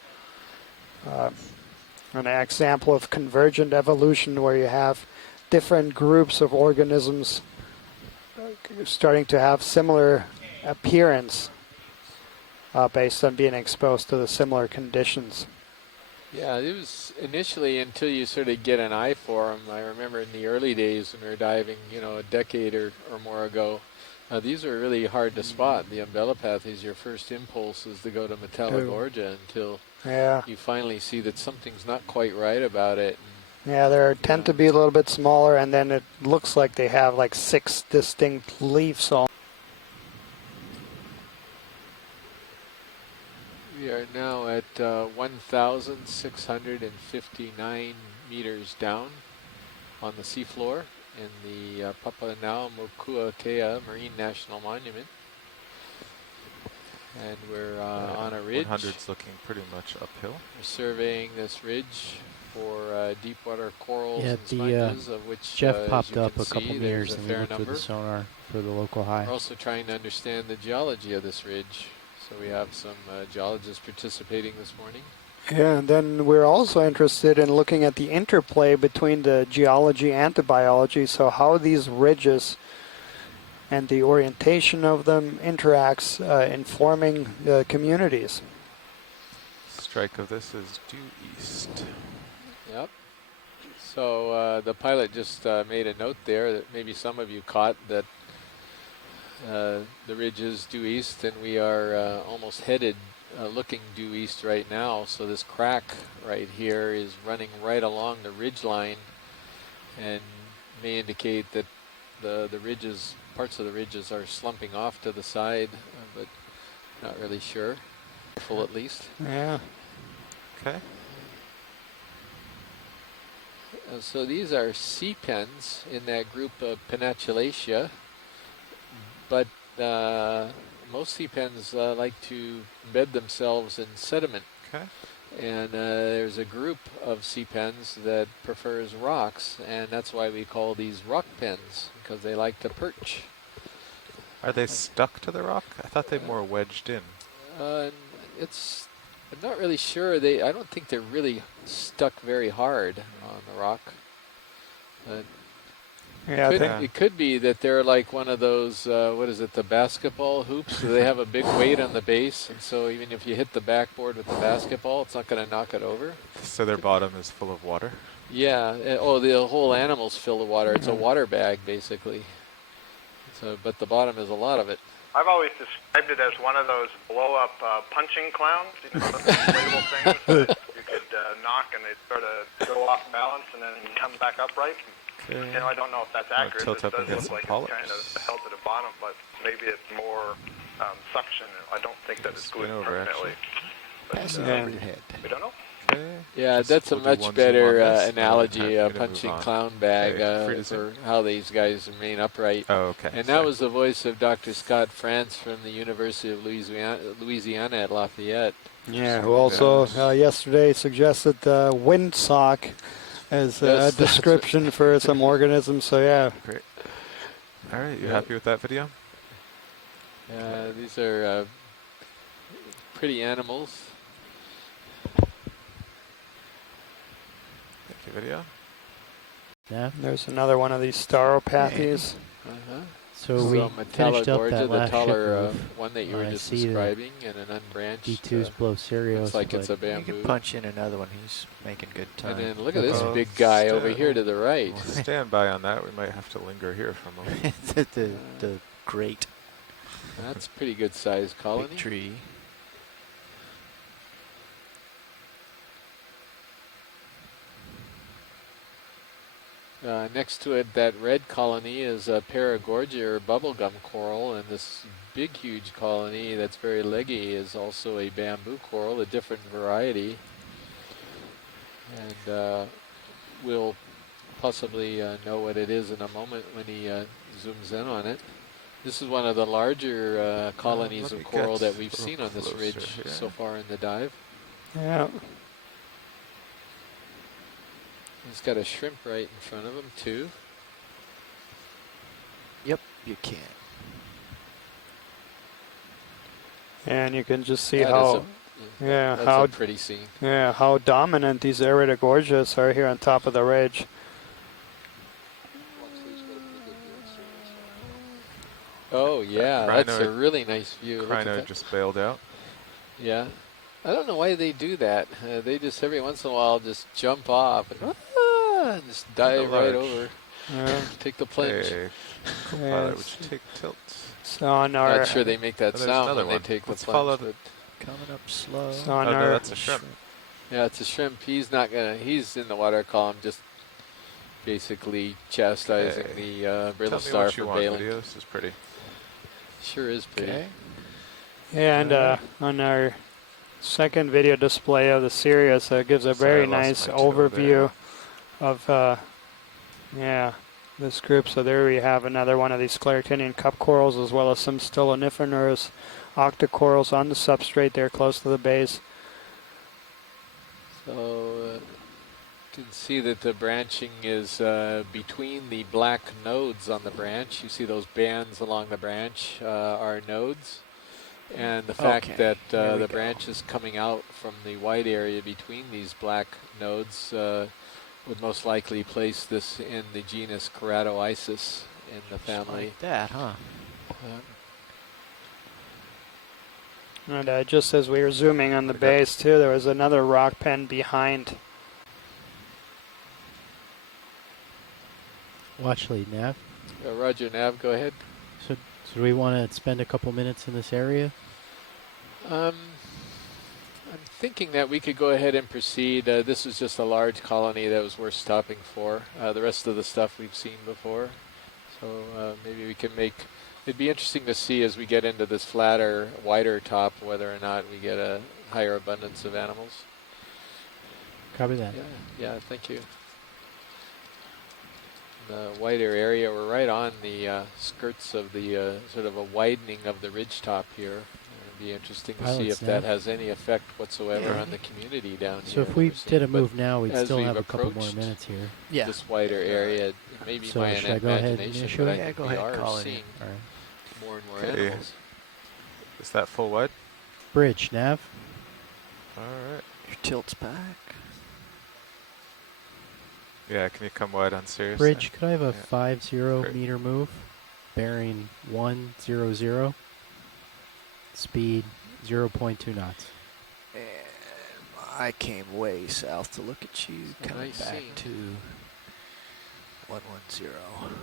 An example of convergent evolution where you have different groups of organisms starting to have similar appearance based on being exposed to the similar conditions. Yeah, it was initially until you sort of get an eye for them. I remember in the early days when we were diving, a decade or more ago, these were really hard to spot. The Umbellapathes, your first impulse is to go to Metallogorgia until you finally see that something's not quite right about it. Yeah, they tend to be a little bit smaller, and then it looks like they have like 6 distinct leaves on. We are now at 1,659 meters down on the seafloor in the Papahanaumokuakea Marine National Monument. And we're on a ridge. 100's looking pretty much uphill. We're surveying this ridge for deep water corals and sponges, of which Jeff popped as you up can a couple see, meters there's a and we fair looked with number. the sonar for the local high. We're also trying to understand the geology of this ridge. So we have some geologists participating this morning. Yeah, and then we're also interested in looking at the interplay between the geology and the biology, so how these ridges and the orientation of them interacts in forming the communities. Strike of this is due east. Yep. So the pilot just made a note there that maybe some of you caught that the ridge is due east, and we are almost headed looking due east right now. So this crack right here is running right along the ridge line and may indicate that the ridges, parts of the ridges are slumping off to the side, but not really sure. Full at least. Yeah. Okay. So these are sea pens in that group of Pennatulaceae, but most sea pens like to embed themselves in sediment. Okay. And there's a group of sea pens that prefers rocks, and that's why we call these rock pens, because they like to perch. Are they stuck to the rock? I thought they more wedged in. It's, I'm not really sure. I don't think they're really stuck very hard on the rock. Yeah, It could be that they're like one of those, what is it, the basketball hoops? So they have a big weight on the base, and so even if you hit the backboard with the basketball, it's not going to knock it over. So their bottom is full of water? Yeah. The whole animal's filled with water. It's a water bag, basically. So, but the bottom is a lot of it. I've always described it as one of those blow-up punching clowns, you know, those inflatable things that you could knock and they'd sort of go off balance and then come back upright. You know, I don't know if that's accurate. Tilt It up does and get look some like polyps. it's kind of held to the bottom, but maybe it's more suction. I don't think that it's Spin glued over, permanently. Pass it Yeah. over your head. We don't know. Okay. Yeah, Just that's a we'll do much one zoom better on this, and then we'll analogy, time for me to move punching on. clown bag, Okay, free to zoom. for how these guys remain upright. Oh, okay. And that was the voice of Dr. Scott France from the University of Louisiana at Lafayette. Yeah, who also yesterday suggested windsock as Yes, a description for some organisms. So yeah. Great. All right, you Yeah. happy with that video? These are pretty animals. Thank you, video. Yeah. There's another one of these staropathies. Uh-huh. So we finished up Metallogorgia, that the last taller ship one that you were I just see the describing, and an unbranched. D2's blow serios. Looks like it's a You bamboo. can punch in another one. He's making good time. And then look at this big guy over here to the right. Stand by on that. We might have to linger here for a moment. the great That's a pretty good sized colony. big tree. Next to it, that red colony is a Paragorgia or bubblegum coral, and this big, huge colony that's very leggy is also a bamboo coral, a different variety. And we'll possibly know what it is in a moment when he zooms in on it. This is one of the larger colonies of coral that we've seen on this ridge so far in the dive. Yeah. He's got a shrimp right in front of him too. Yep, you can. And you can just see That how, that's how a pretty scene. Yeah, how dominant these Iridogorgias are here on top of the ridge. Oh yeah, that's a really nice view. Look at Crino that. just bailed out. Yeah. I don't know why they do that. They just every once in a while just jump off and just dive right over. Yeah. Take the plunge. Hey, Yeah, Copilot, would you take tilt? So on our, Not sure they make that there's sound another when one. they take Let's the follow plunge. Coming up slow. so on Oh, no, our that's a shrimp. Yeah, it's a shrimp. He's not gonna. He's in the water column, just basically chastising Okay. the brittle Tell me star what you for want, bailing. video. This is pretty. Sure is pretty. Okay. and on our second video display of the series, gives a Sorry, very I lost nice my toe overview of this group. So there we have another one of these Scleractinian cup corals, as well as some stoloniferous octocorals on the substrate there close to the base. So you can see that the branching is between the black nodes on the branch. You see those bands along the branch are nodes. And the fact Okay, that here we the go. branch is coming out from the white area between these black nodes would most likely place this in the genus Keratoisis in the family. Like that, huh? And just as we were zooming on the base too, there was another rock pen behind. Watch lead, Nav. Roger, Nav, go ahead. So do we want to spend a couple minutes in this area? I'm thinking that we could go ahead and proceed. This is just a large colony that was worth stopping for. The rest of the stuff we've seen before. So maybe we can make... It'd be interesting to see as we get into this flatter, wider top, whether or not we get a higher abundance of animals. Copy that. Yeah, thank you. The wider area, we're right on the skirts of the sort of a widening of the ridge top here. Be interesting to Pilot see if snap. that has any effect whatsoever on the community down here. So if that we we're seeing. did a But move now, we'd as still we've have a couple more approached minutes here. Yeah. this wider area, it may be So my should I go ahead and imagination, issue but it? I Yeah, think go we ahead and are call it in. seeing All right. more and more Okay. animals. Is that full wide? Bridge, nav. All right. Your tilt's back. Yeah, can you come wide on Sirius? Bridge, could I have a Yeah. 50 Great. meter move? Bearing 100. Speed 0.2 knots. And I came way south to look at you, So coming nice back scene. to 110.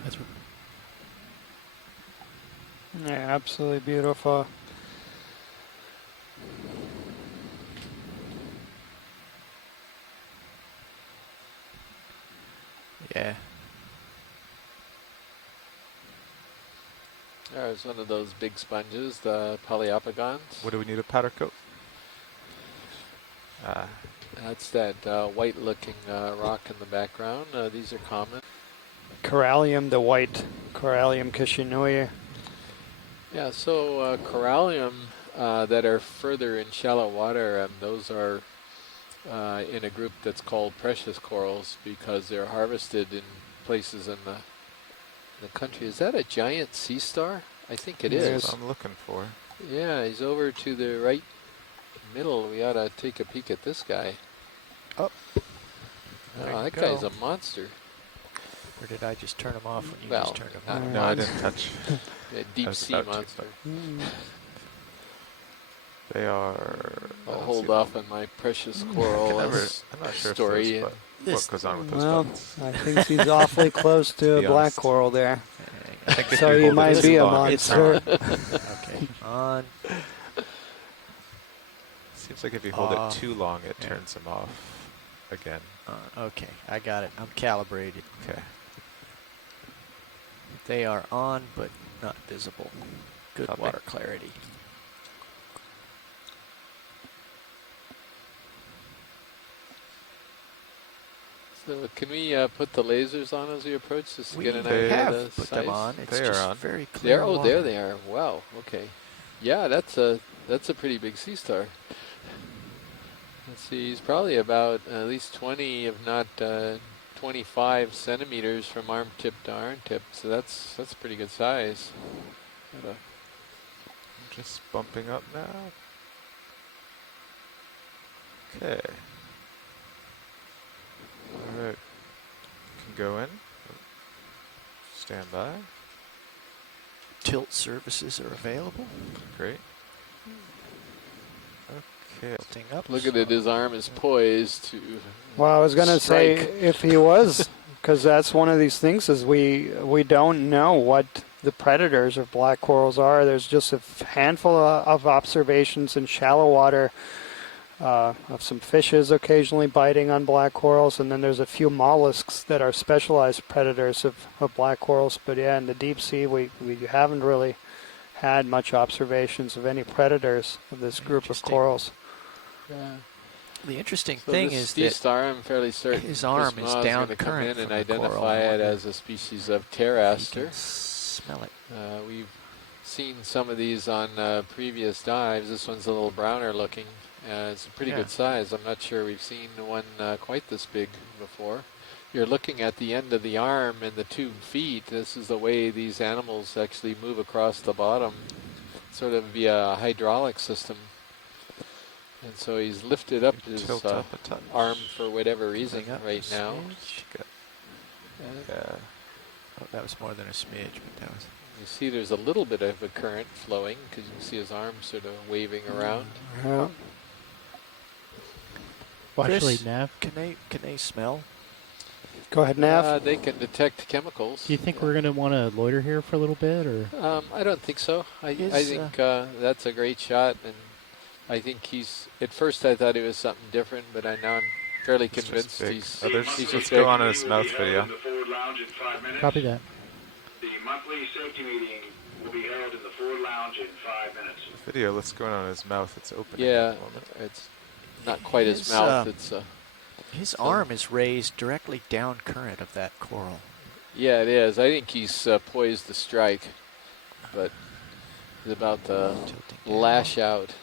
That's Yeah, absolutely beautiful. Yeah. There's one of those big sponges, the Polyopagons. What do we need a powder coat? That's that white-looking rock in the background. These are common. Corallium, the white Corallium kishinui. Yeah, so corallium that are further in shallow water, those are in a group that's called precious corals because they're harvested in places in the country. Is that a giant sea star? I think it is. That's what I'm looking for. Yeah, he's over to the right middle. We ought to take a peek at this guy. Oh. Oh, that guy's a monster. Or did I just turn him off when you Well, just turned him not on? No, I didn't touch. A I deep was sea about to, monster. They are. I'll let's hold see. off on my precious coral I'm not sure story. if those, what goes on with those Well, buttons. I think he's awfully close to a Be black honest. coral there. I think if So you you hold it might too be a long, monster. Okay. On. Seems like if you hold it too long, it turns them off again. Okay, I got it. I'm calibrated. Okay. They are on, but not visible. Good Copy. water clarity. So can we put the lasers on as we approach just to We get an They idea have of the put size? them on. It's They are just on. very clear. Oh, water. there they are. Wow. Okay. Yeah, that's a pretty big sea star. Let's see. He's probably about at least 20, if not 25 centimeters from arm tip to arm tip. So that's pretty good size. I'm just bumping up now. Okay. All right. Can go in. Stand by. Tilt services are available. Great. Okay. Tilting up. Look at it. His arm is poised to. Well, I was going to say, strike. if he was, because that's one of these things is we don't know what the predators of black corals are. There's just a handful of observations in shallow water of some fishes occasionally biting on black corals, and then there's a few mollusks that are specialized predators of black corals. But yeah, in the deep sea, we haven't really had much observations of any predators of this group of Interesting. corals. Yeah. The interesting So thing this is sea that star, I'm fairly certain his arm Chris is Ma down gonna come current in and from the coral. identify I it wonder as a species of if you pteraster. can smell it. We've seen some of these on previous dives. This one's a little browner looking. It's a pretty Yeah. good size. I'm not sure we've seen one quite this big before. You're looking at the end of the arm and the 2 feet. This is the way these animals actually move across the bottom, sort of via a hydraulic system. And so he's lifted up his Tilt up a touch. arm for whatever reason Bring up right a now. smidge. Yeah. Oh, that was more than a smidge, but that was. You see there's a little bit of a current flowing because you can see his arm sort of waving around. Yeah. Well, Chris, actually, Nav, Can they smell? Go ahead, Nav. They can detect chemicals. do you think we're going to want to loiter here for a little bit, or? I don't think so. I Is, think that's a great shot, and I think he's. At first, I thought he was something different, but now I'm fairly It's just convinced big. he's. Let's just go big. on his mouth video. Copy that. The monthly safety meeting will be held in the Ford Lounge in 5 minutes. Video, let's go on his mouth. It's opening Yeah, at the moment. it's not quite his His, mouth. It's His arm is raised directly down current of that coral. yeah, it is. I think he's poised to strike, but is about to Tilting down. lash out.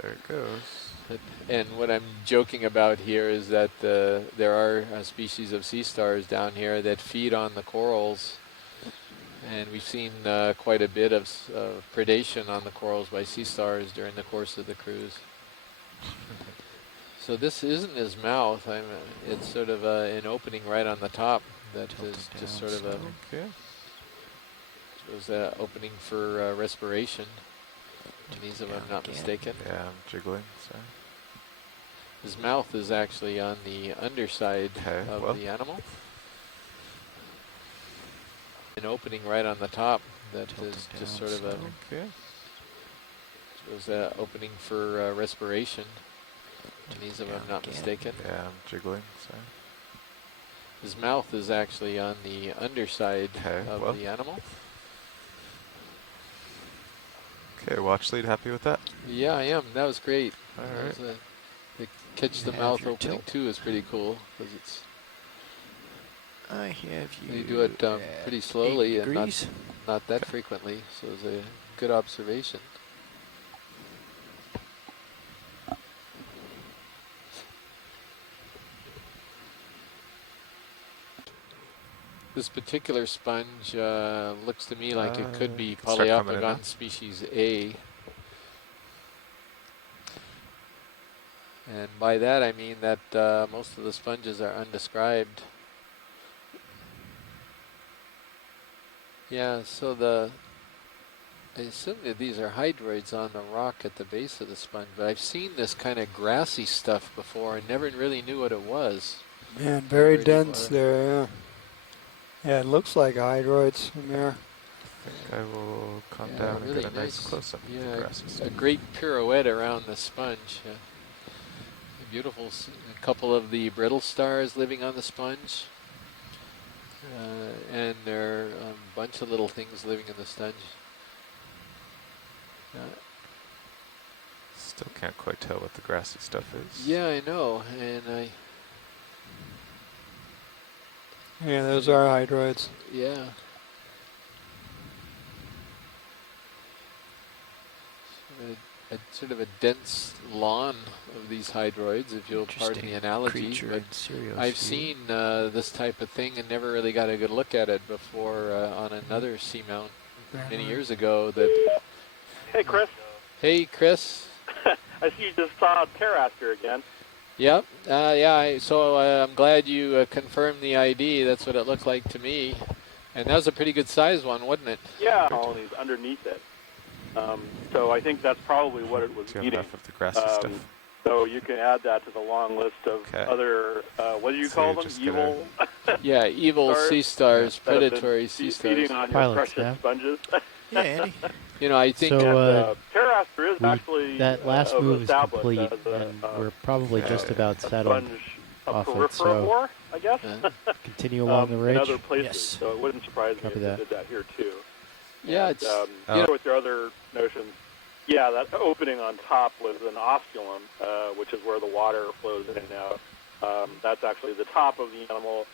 There it goes. And what I'm joking about here is that there are species of sea stars down here that feed on the corals, and we've seen quite a bit of predation on the corals by sea stars during the course of the cruise. So this isn't his mouth. It's sort of an opening right on the top that is just sort of a shows opening for respiration. If I'm not mistaken. Yeah, I'm jiggling. Sorry. His mouth is actually on the underside of the animal. An opening right on the top that is just sort of a shows opening for respiration. If I'm not mistaken. Yeah, I'm jiggling. Sorry. His mouth is actually on the underside of the animal. Okay, watch lead, happy with that? Yeah, I am. That was great. All right. The catch the mouth opening too is pretty cool because it's. I have you. You do it pretty slowly and degrees. not that frequently, so it's a good observation. This particular sponge looks to me like it could be Poliopogon species A. And by that I mean that most of the sponges are undescribed. Yeah, so I assume that these are hydroids on the rock at the base of the sponge, but I've seen this kind of grassy stuff before and never really knew what it was. Man, very dense there, yeah. Yeah, it looks like hydroids in there. I think I will come down and really get a nice close-up of the grassy stuff. A great pirouette around the sponge. Beautiful, a couple of the brittle stars living on the sponge. And there are a bunch of little things living in the sponge. Still can't quite tell what the grassy stuff is. Yeah, I know, and Yeah, those are hydroids. yeah. A sort of a dense lawn of these hydroids, if you'll pardon the analogy. But I've seen this type of thing and never really got a good look at it before on another seamount many years ago. Hey, Chris. Hey, Chris. I see you just saw Terraster again. Yep. So I'm glad you confirmed the ID. That's what it looked like to me. And that was a pretty good size one, wasn't it? Yeah, colonies underneath it. So I think that's probably what it was eating. Enough of the grassy stuff. So you can add that to the long list of other, what do you call them? Evil? Yeah, evil stars? sea stars, predatory sea stars. Feeding on your precious sponges. Yeah, Andy. You know, I think Terraster is actually that last move is established complete, as and we're probably just about settled off it. So I guess. continue along the ridge. In other places, so it wouldn't surprise me if they did that here too. Yeah, and, you know, with your other notions, yeah, that opening on top was an osculum, which is where the water flows in and out. That's actually the top of the animal,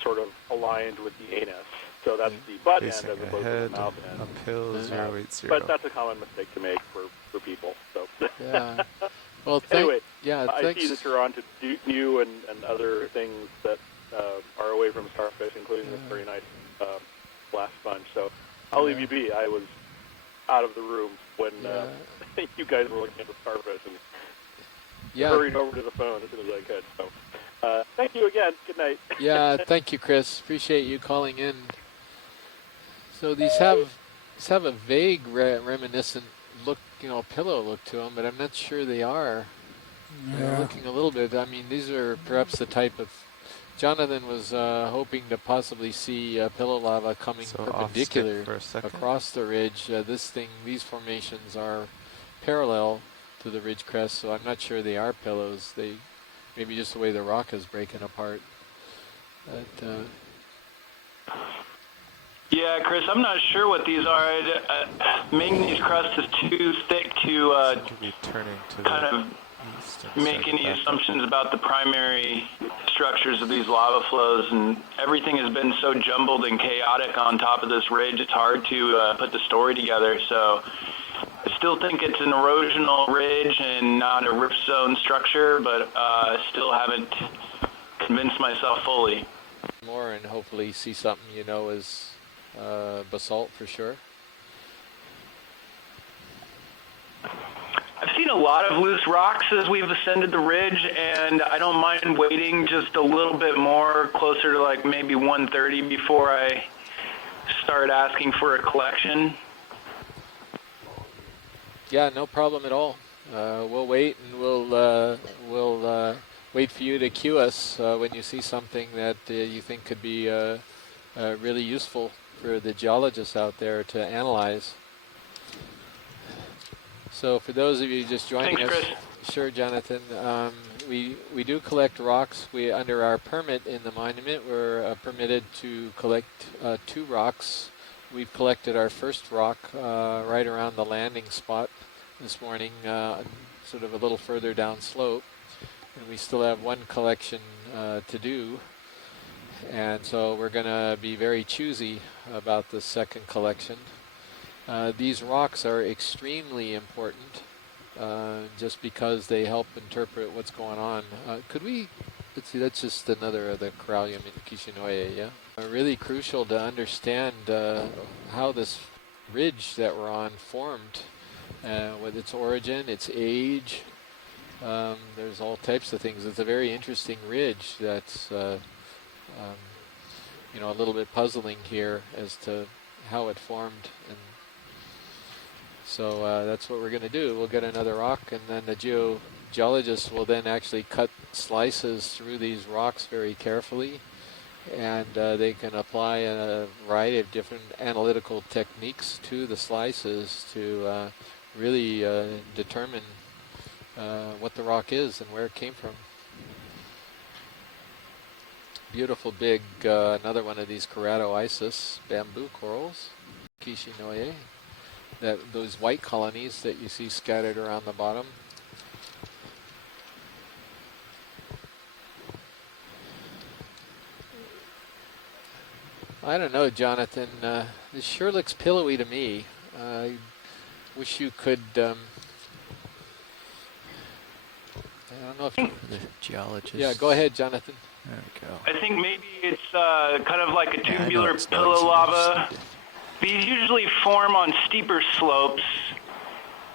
sort of aligned with the anus. So that's the butt end as opposed to the mouth end. Uphill 080. But that's a common mistake to make for people. So. Yeah. Well, anyway, thanks. I see that you're on to new and other things that are away from starfish, including this very nice glass sponge. So I'll leave you be. I was out of the room when you guys were looking at the starfish and hurried over to the phone as soon as I could. So thank you again. Good night. Yeah, thank you, Chris. Appreciate you calling in. So these have a vague reminiscent look, pillow look to them, but I'm not sure they are. They're looking a little bit. I mean, these are perhaps the type of. Jonathan was hoping to possibly see pillow lava coming perpendicular across the ridge. These formations are parallel to the ridge crest, so I'm not sure they are pillows. They maybe just the way the rock is breaking apart. But, yeah, Chris, I'm not sure what these are. Manganese crust is too thick to kind of make any assumptions about the primary structures of these lava flows, and everything has been so jumbled and chaotic on top of this ridge, it's hard to put the story together. So I still think it's an erosional ridge and not a rift zone structure, but still haven't convinced myself fully. More and hopefully see something you know is basalt for sure. I've seen a lot of loose rocks as we've ascended the ridge, and I don't mind waiting just a little bit more, closer to like maybe 130 before I start asking for a collection. Yeah, no problem at all. We'll wait, and we'll wait for you to cue us when you see something that you think could be really useful for the geologists out there to analyze. So for those of you just joining us, sure, Jonathan, we do collect rocks. We, under our permit in the monument, we're permitted to collect 2 rocks. We've collected our first rock right around the landing spot this morning, sort of a little further down slope, and we still have 1 collection to do. And so we're going to be very choosy about the second collection. These rocks are extremely important just because they help interpret what's going on. Could we, let's see, that's just another of the corallium in Kishinoye, yeah? Really crucial to understand how this ridge that we're on formed, with its origin, its age. There's all types of things. It's a very interesting ridge that's you know, a little bit puzzling here as to how it formed. And so that's what we're going to do. We'll get another rock, and then the geologists will then actually cut slices through these rocks very carefully, and they can apply a variety of different analytical techniques to the slices to really determine what the rock is and where it came from. Beautiful big, another one of these keratoisis bamboo corals, Kishinoye. Those white colonies that you see scattered around the bottom. I don't know, Jonathan. This sure looks pillowy to me. I wish you could. I don't know if you, the geologist. Yeah, go ahead, Jonathan. There we go. I think maybe it's kind of like a tubular pillow lava. These usually form on steeper slopes.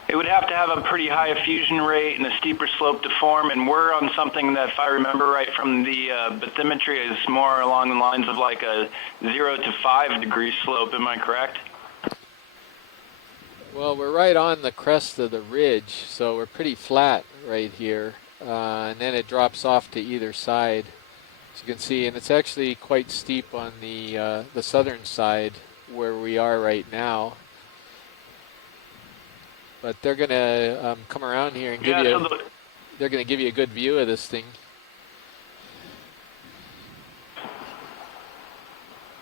It would have to have a pretty high effusion rate and a steeper slope to form, and we're on something that, if I remember right from the bathymetry, is more along the lines of like a 0 to 5 degree slope. Am I correct? Well, we're right on the crest of the ridge, so we're pretty flat right here, and then it drops off to either side, as you can see, and it's actually quite steep on the southern side where we are right now. But they're going to come around here and give you. They're going to give you a good view of this thing.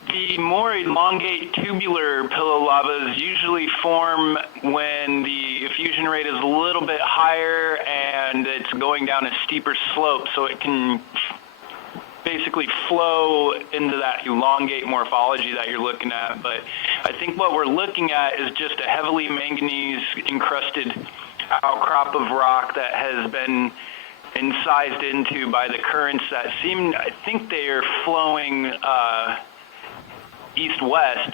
The more elongate tubular pillow lavas usually form when the effusion rate is a little bit higher and it's going down a steeper slope, so it can basically flow into that elongate morphology that you're looking at. But I think what we're looking at is just a heavily manganese encrusted outcrop of rock that has been incised into by the currents that seem, I think they are flowing east-west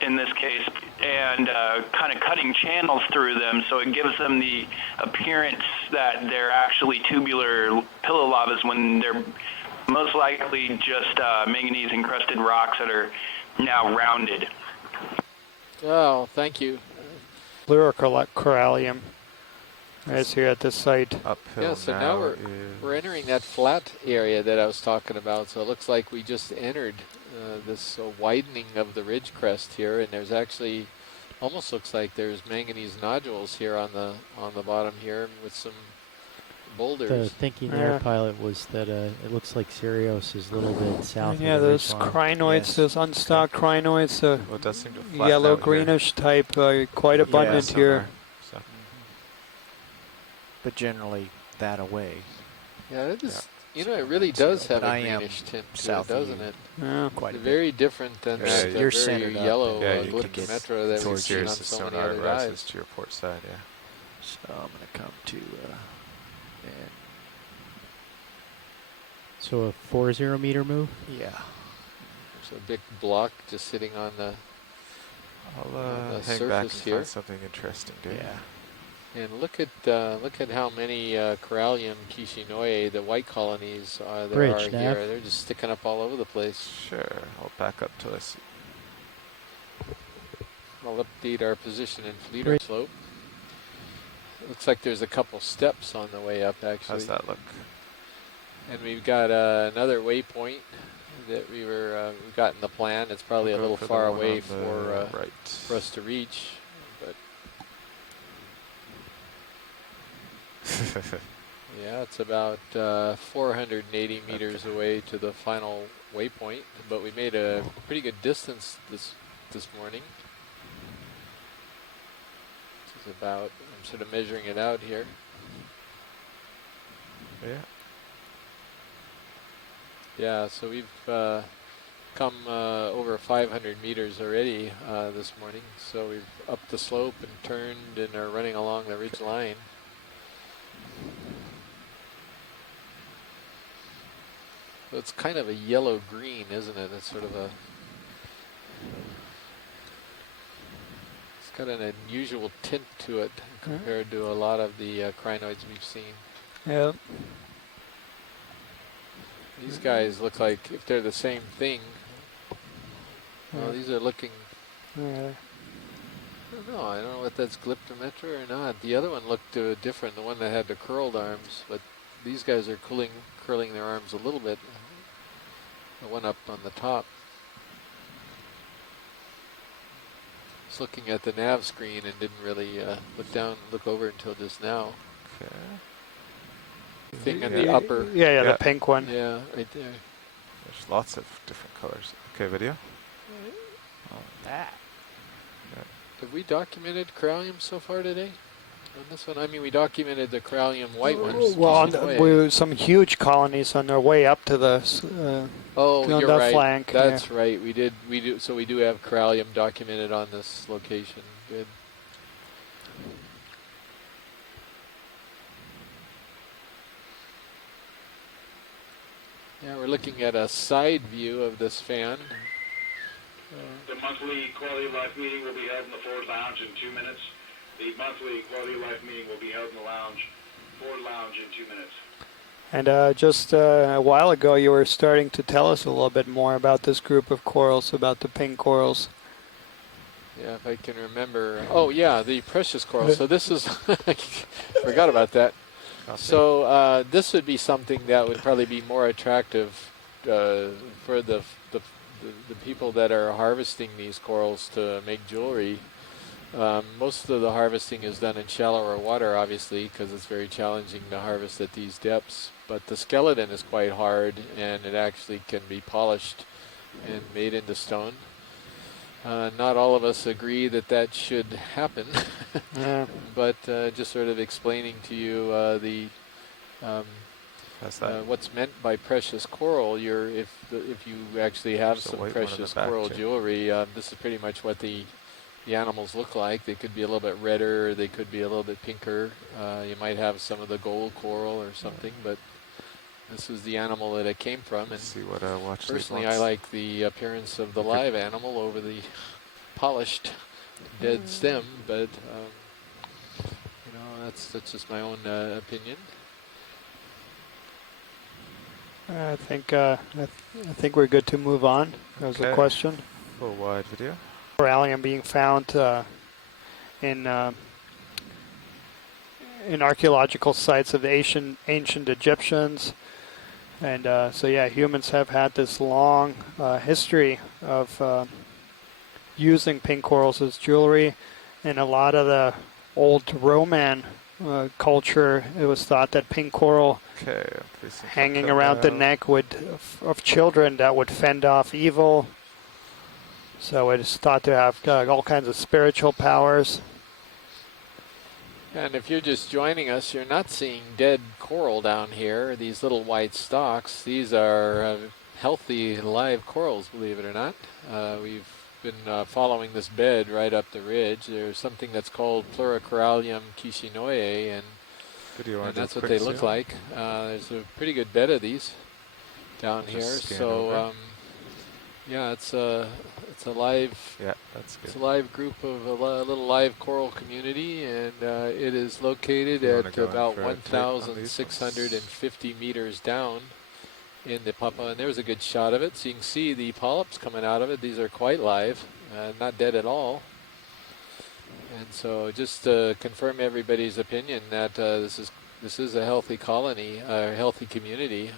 in this case, and kind of cutting channels through them, so it gives them the appearance that they're actually tubular pillow lavas when they're most likely just manganese encrusted rocks that are now rounded. Oh, thank you. Clear corallium is here at this site. Uphill yeah, so now we're entering that flat area that I was talking about. So it looks like we just entered this widening of the ridge crest here, and there's actually almost looks like there's manganese nodules here on the bottom here with some boulders. The thinking there, pilot, was that it looks like Sirius is a little bit south. Yeah, of the those ridge line. crinoids, those unstocked crinoids, well, it does seem to flatten yellow out greenish type, quite abundant here. But generally that away. Yeah, You know, it really does have But a I am greenish tint to it, south of doesn't you it? Yeah. quite a bit. Very different than Yeah, the you're very centered up yellow Yeah, you can glyptometra that it's we've seen easier on to so many sonar other rises dives. to your port side, yeah. So I'm going to come to and So a 40 meter move? yeah. There's a big block just sitting on the I'll the hang back and surface here. find something interesting, dude. Yeah. And look at how many Corallium Kishinoi, the white colonies, there Bridge, are Nav. here. They're just sticking up all over the place. Sure, I'll back up till I see. I'll update our position in Fleeter Slope. Looks like there's a couple steps on the way up, actually. How's that look? And we've got another waypoint that we got in the plan. It's probably I'll a go little for the far one away on the right. for us to reach, but yeah, it's about 480 meters away to the final waypoint. But we made a pretty good distance this morning. This is about, I'm sort of measuring it out here. Yeah. Yeah, so we've come over 500 meters already this morning. So we've upped the slope and turned and are running along the ridge line. So it's kind of a yellow-green, isn't it? It's sort of a... It's got an unusual tint to it compared to a lot of the crinoids we've seen. Yeah. These guys look like, if they're the same thing, well, Yeah. these are looking, Yeah. I don't know what that's glyptometra or not. The other one looked different, the one that had the curled arms, but these guys are curling their arms a little bit. The one up on the top. Was looking at the nav screen and didn't really look over until just now. Okay. Thing in the upper. Yeah, the pink one. Yeah, right there. There's lots of different colors. Okay, video? Oh, that. Have we documented Corallium so far today? On this one? I mean, we documented the Corallium white ones. Well, some huge colonies on their way up to the oh, on you're that right. flank. That's right. We do. So we do have Corallium documented on this location. Good. Yeah, we're looking at a side view of this fan. The monthly quality of life meeting will be held in the Ford Lounge in 2 minutes. The monthly quality of life meeting will be held in the Ford Lounge in 2 minutes. And just a while ago, you were starting to tell us a little bit more about this group of corals, about the pink corals. Yeah, if I can remember. Oh, yeah, the precious coral. So this is, I forgot about that. So this would be something that would probably be more attractive for the people that are harvesting these corals to make jewelry. Most of the harvesting is done in shallower water, obviously, because it's very challenging to harvest at these depths. But the skeleton is quite hard, and it actually can be polished and made into stone. Not all of us agree that that should happen, but just sort of explaining to you what's meant by precious coral. If you actually have some precious coral jewelry, this is pretty much what the animals look like. They could be a little bit redder, they could be a little bit pinker. You might have some of the gold coral or something, but this is the animal that it came from. And see what watch personally, I like the appearance of the live animal over the polished dead stem, but that's just my own opinion. I think we're good to move on. That was a question. Full wide video. Corallium being found in archaeological sites of the ancient Egyptians, and so yeah, humans have had this long history of using pink corals as jewelry. In a lot of the old Roman culture, it was thought that pink coral hanging around the neck of children that would fend off evil. So it is thought to have all kinds of spiritual powers. And if you're just joining us, you're not seeing dead coral down here, these little white stalks. These are healthy live corals, believe it or not. We've been following this bed right up the ridge. There's something that's called Pleurocorallium kishinoye, and that's what they look like. There's a pretty good bed of these down here. So yeah, it's a live. Yeah, that's good. It's a live group of a little live coral community, and it is located at about 1,650 meters down in the Papa, and there's a good shot of it. So you can see the polyps coming out of it. These are quite live, not dead at all. And so just to confirm everybody's opinion that this is a healthy colony, a healthy community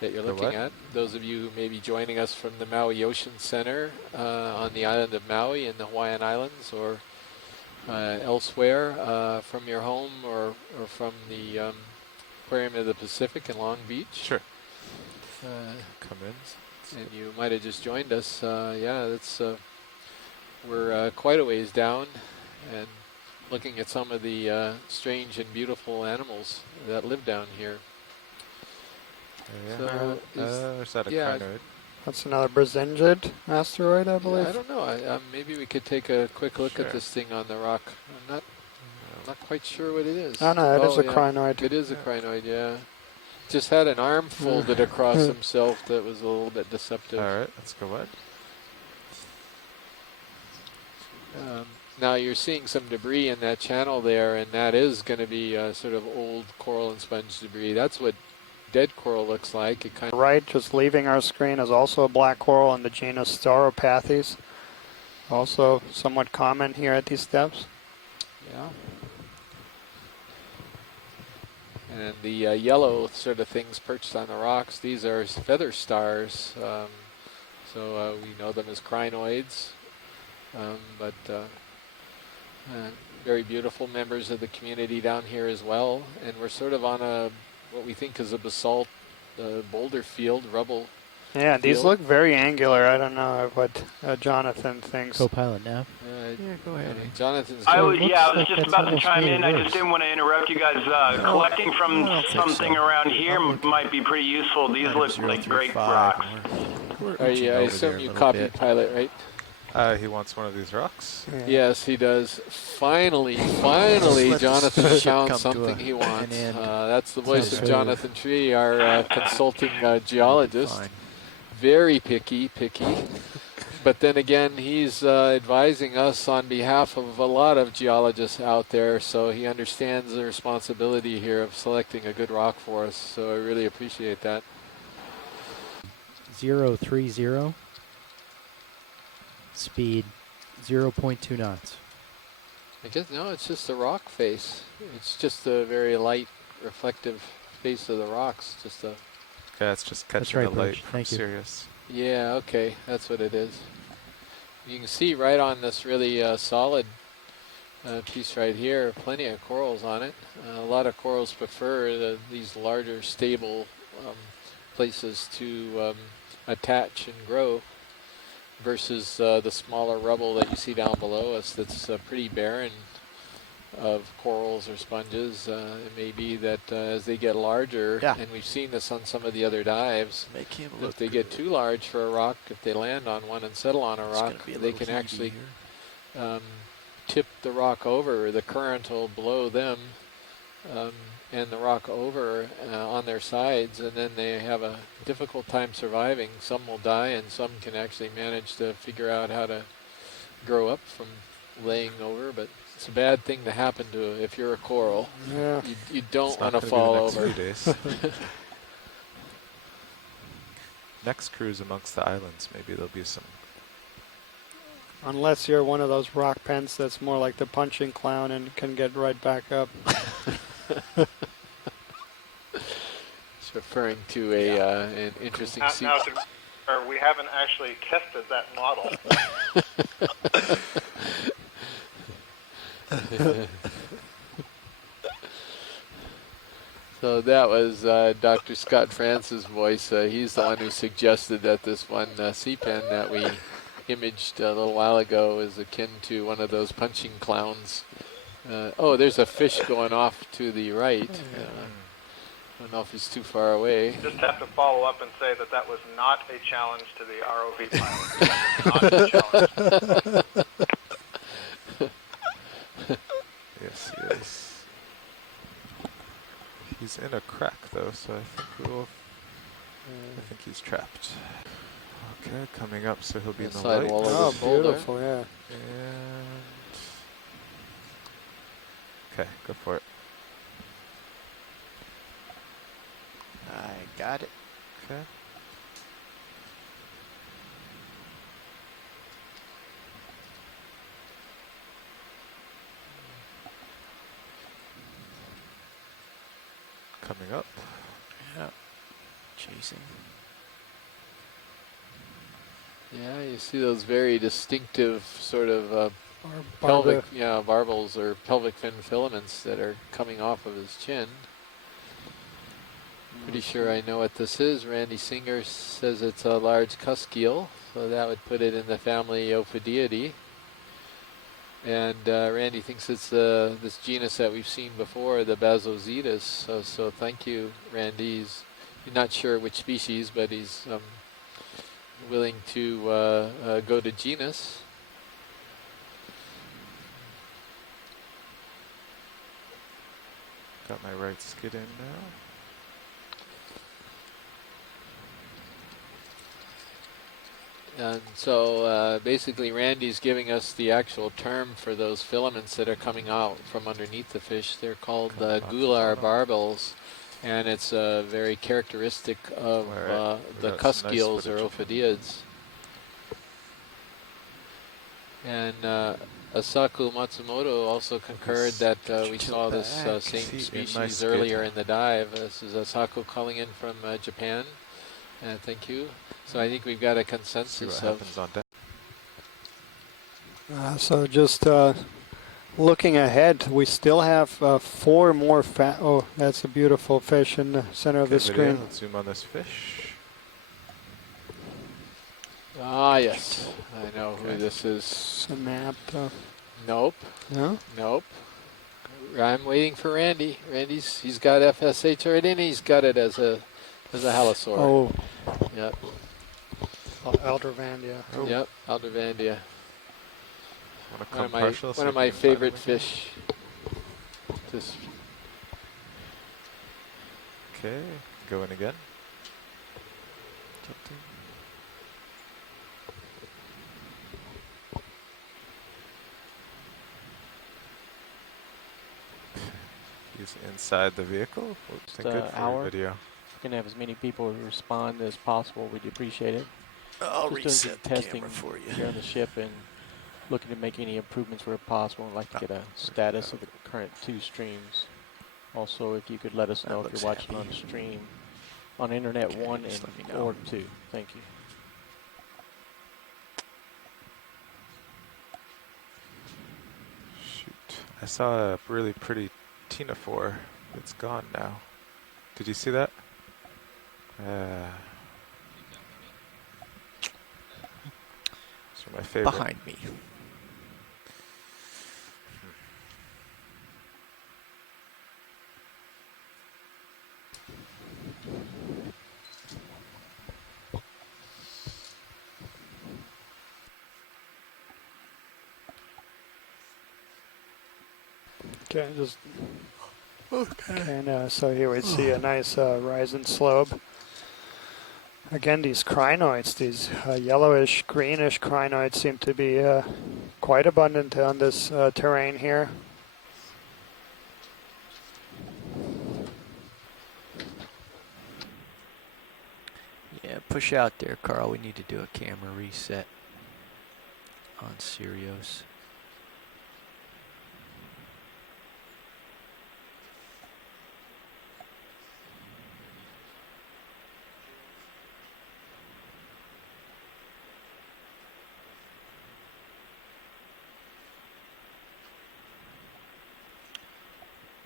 that you're looking at. Those of you who may be joining us from the Maui Ocean Center on the island of Maui in the Hawaiian Islands, or elsewhere from your home, or from the Aquarium of the Pacific in Long Beach. Sure. Come in. And you might have just joined us. Yeah, that's we're quite a ways down, and looking at some of the strange and beautiful animals that live down here. So is that a crinoid? That's another Brazingid asteroid, I believe. Yeah, I don't know. Maybe we could take a quick look at this thing on the rock. I'm not quite sure what it is. Oh no, it is a crinoid. It is a crinoid, yeah. Just had an arm folded across himself that was a little bit deceptive. All right, let's go ahead. Now you're seeing some debris in that channel there, and that is going to be sort of old coral and sponge debris. That's what dead coral looks like. It kind of right, just leaving our screen, is also a black coral in the genus Stauropathes. Also somewhat common here at these depths. Yeah. And the yellow sort of things perched on the rocks, these are feather stars. So we know them as crinoids. But very beautiful members of the community down here as well. And we're sort of on what we think is a basalt boulder field, rubble. Yeah, these look very angular. I don't know what Jonathan thinks. Co-pilot now. Yeah, go ahead. Jonathan's I was just about to chime in. I just didn't want to interrupt you guys. Collecting from something around here might be pretty useful. These look like great rocks. I assume you copied pilot, right? He wants one of these rocks. Yeah. Yes, he does. Finally, Jonathan found something he wants. That's the voice of Jonathan Tree, our consulting geologist. Very picky. But then again, he's advising us on behalf of a lot of geologists out there, so he understands the responsibility here of selecting a good rock for us. So I really appreciate that. 030. Speed 0.2 knots. I guess no, it's just a rock face. It's just a very light, reflective face of the rocks. Yeah, it's just catching the light from Sirius. Yeah, okay, that's what it is. You can see right on this really solid piece right here, plenty of corals on it. A lot of corals prefer these larger, stable places to attach and grow, versus the smaller rubble that you see down below us that's pretty barren of corals or sponges. It may be that as they get larger, and we've seen this on some of the other dives, if they get too large for a rock, if they land on one and settle on a rock, they can actually tip the rock over. The current will blow them and the rock over on their sides, and then they have a difficult time surviving. Some will die, and some can actually manage to figure out how to grow up from laying over, but it's a bad thing to happen to if you're a coral. Yeah. You don't want to fall over. Next cruise amongst the islands, maybe there'll be some. Unless you're one of those rock pens that's more like the punching clown and can get right back up. It's referring to an interesting sequence. We haven't actually tested that model. So that was Dr. Scott France's voice. He's the one who suggested that this one sea pen that we imaged a little while ago is akin to one of those punching clowns Oh, there's a fish going off to the right. I don't know if he's too far away. Just have to follow up and say that that was not a challenge to the ROV pilot. That was not a challenge. Yes, he is. He's in a crack though, so I think we will. I think he's trapped. Okay, coming up, so he'll be in the Side light. wall of Oh, this boulder. beautiful, yeah. And okay, go for it. I got it. Okay. Coming up. Yeah. Chasing. Yeah, you see those very distinctive sort of Barba. barbels or pelvic fin filaments that are coming off of his chin. Pretty sure I know what this is. Randy Singer says it's a large cusk eel, so that would put it in the family Ophidiidae. And Randy thinks it's this genus that we've seen before, the Basozetus. So thank you, Randy. He's not sure which species, but he's willing to go to genus. Got my right skid in now. And so basically Randy's giving us the actual term for those filaments that are coming out from underneath the fish. They're called gular barbels, and it's very characteristic of the cusk eels or ophidiids. And Asaku Matsumoto also concurred that we saw this same species earlier in the dive. This is Asaku calling in from Japan. Thank you. So I think we've got a consensus. See what happens on deck. So just looking ahead, we still have 4 more oh, that's a beautiful fish in the center of the screen. Let's zoom on this fish. Ah, yes. I know who this is. Samantha. Nope. No? Nope. I'm waiting for Randy. He's got FSH already, and he's got it as a halosaur. Oh. Yep. Eldervandia. Oh. Yep, Eldervandia. One of my favorite fish. Okay, going again. He's inside the vehicle. Whoops, Just good for hour. video. If we can have as many people respond as possible, we'd appreciate it. I'll Just doing reset the testing camera for you. here on the ship and looking to make any improvements where possible. I'd like to get a status of the current 2 streams. Also, if you could let us know if you're watching on stream on Internet 1 or 2. Thank you. Shoot. I saw a really pretty Tinaphore. It's gone now. Did you see that? These are my favorite. Behind me. Okay, just and so here we see a nice rise and slope. Again, these crinoids, these yellowish, greenish crinoids seem to be quite abundant on this terrain here. Yeah, push out there, Carl. We need to do a camera reset on Sirius.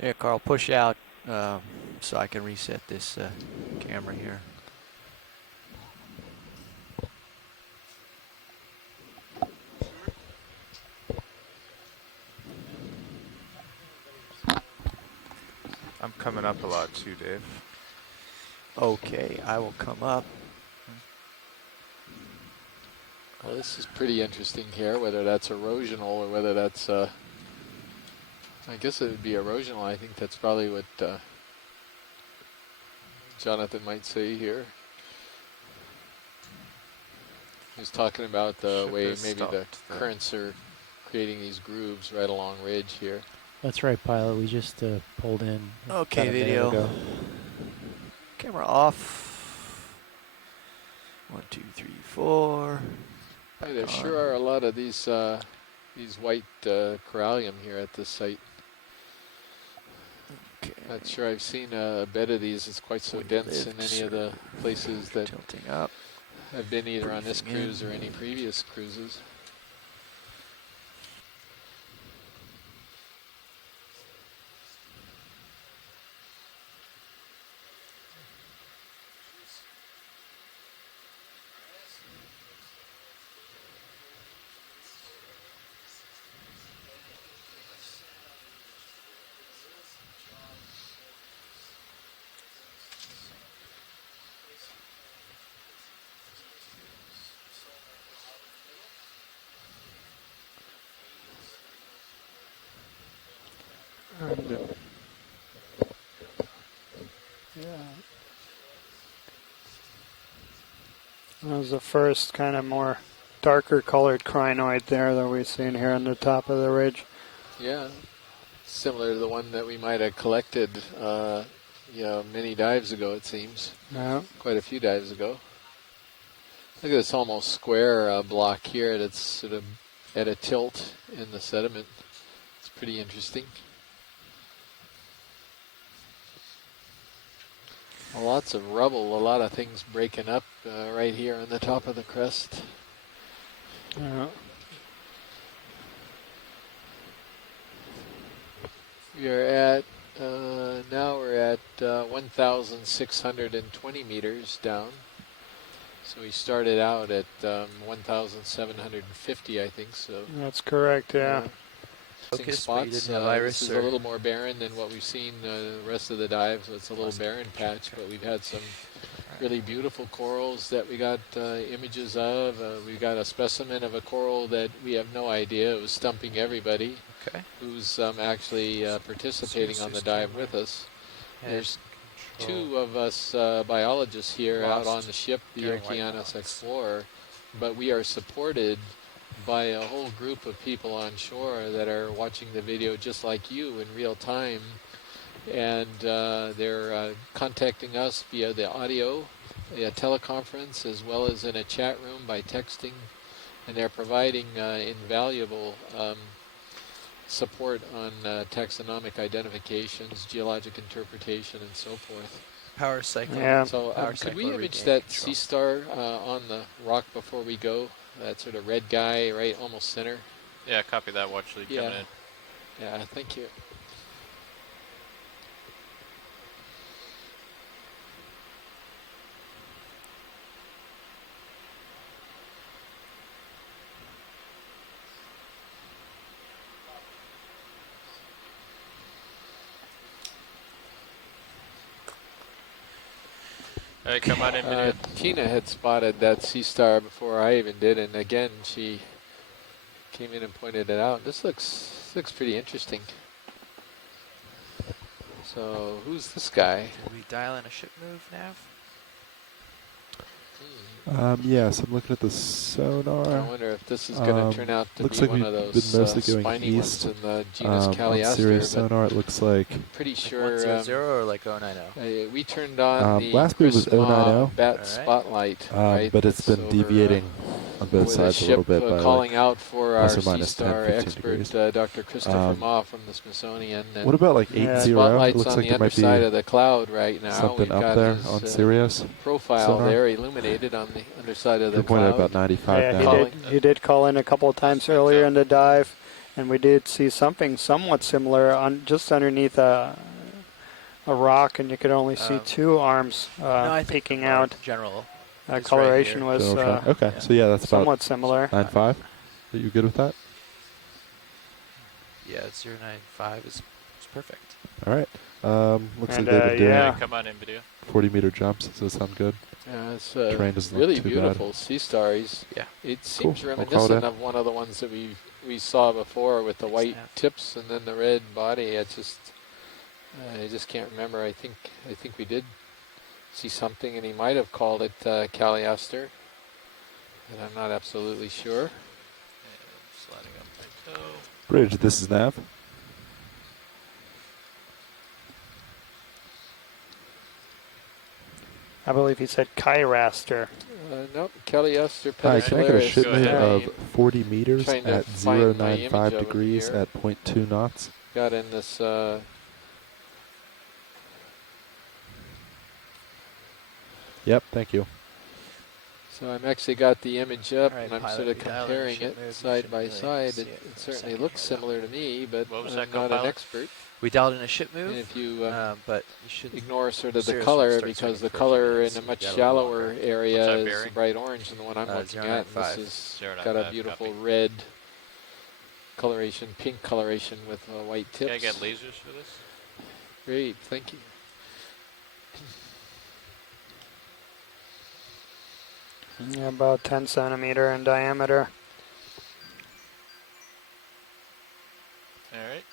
Yeah, Carl, push out so I can reset this camera here. coming up a lot too, Dave. Okay, I will come up. Well, this is pretty interesting here, whether that's erosional or whether that's, I guess it would be erosional. I think that's probably what Jonathan might say here. He's talking about the Ship way is maybe the stopped there. currents are creating these grooves right along ridge here. That's right, pilot. We just pulled in. Okay, about a minute video. ago. Camera off. 1, 2, 3, 4. Hey, there sure are a lot of these white corallium here at this site. Okay. Not sure I've seen a bed of these. It's quite so dense in any of the places that Tilting up. I've been either on this Briefing cruise in. or any previous cruises. And, yeah. That was the first kind of more darker colored crinoid there that we've seen here on the top of the ridge. Yeah, similar to the one that we might have collected, many dives ago, it seems. Yeah. Quite a few dives ago. Look at this almost square block here that's sort of at a tilt in the sediment. It's pretty interesting. Lots of rubble, a lot of things breaking up right here on the top of the crest. Yeah. We are at, now we're at 1,620 meters down. So we started out at 1,750, I think. So That's correct, yeah. Focus, but you spots. didn't have iris, This is or? a little more barren than what we've seen the rest of the dive, so it's a little barren patch, but we've had some really beautiful corals that we got images of. We got a specimen of a coral that we have no idea. It was stumping everybody who's actually participating on the dive with us. There's two of us biologists here out on the ship, the Okeanos Explorer, but we are supported by a whole group of people on shore that are watching the video just like you in real time, and they're contacting us via the audio, a teleconference, as well as in a chat room by texting, and they're providing invaluable support on taxonomic identifications, geologic interpretation, and so forth. Power cycle. Yeah. So could we image that sea star on the rock before we go? That sort of red guy right almost center. Yeah, copy that. Watch lead coming in. Yeah, thank you. All right, come on in, video. Tina had spotted that sea star before I even did, and again she came in and pointed it out. This looks pretty interesting. So who's this guy? Did we dial in a ship move, Nav? Yes, I'm looking at the sonar. I wonder if this is going to turn out to looks be like one of we've those been mostly going spiny east. ones in the genus On Caliaster. Sirius but sonar, it looks like. pretty Like sure 100 or like 090? we turned on the last move was Christmas 090. bat Alright. spotlight, right? But it's That's been over, deviating on both with sides a a little ship bit by calling like out for plus our or minus sea star 10, 15 expert, degrees. Dr. Christopher Ma from the Smithsonian. And What about like Yeah. 80? It spotlight's looks on like the there might underside be of the cloud right now. something We've up got there his, on Sirius. profile sonar. there illuminated on the underside of the You're pointing at cloud. about 95 Yeah, now. he did call in a couple of times earlier in the dive, and we did see something somewhat similar on just underneath a rock, and you could only see two arms No, I think peeking more out. general. It's Coloration right was Okay, so yeah, that's about somewhat similar. 9.5. Are you good with that? Yeah, 095 is perfect. All right. Looks And, like they've been doing yeah. Come on in, video. 40-meter jumps. Does that sound good? Yeah, it's Terrain doesn't really look too beautiful sea star. Yeah. It seems Cool. I'll call it reminiscent in. of one of the ones that we saw before with the white tips and then the red body. It's just I just can't remember. I think we did see something, and he might have called it Caliaster, and I'm not absolutely sure. And sliding up my toe. Bridge, this is Nav. I believe he said Kyraster. Nope, Caliaster Hi, can I get a pedicularis. shipment of 40 meters Trying to at find my image 095 of him degrees here. at 0.2 knots? Got in this. Yep, thank you. So I'm actually got the image up, Right, and I'm pilot, sort of you dial in comparing ship it move, you side should by really side. see It it for a certainly second looks here, similar to me, but What was I'm that, not an co-pilot? expert. We dialed in a ship move, And if you but you should ignore sort of the seriously color, start because the turning for a few color minutes. in a much You got a little shallower longer. area What's that is bearing? bright orange than the one I'm looking at. And this 095. has 095, got a beautiful copy. red coloration, pink coloration with white tips. Can I get lasers for this? Great, thank you. Yeah, about 10 centimeter in diameter. All right.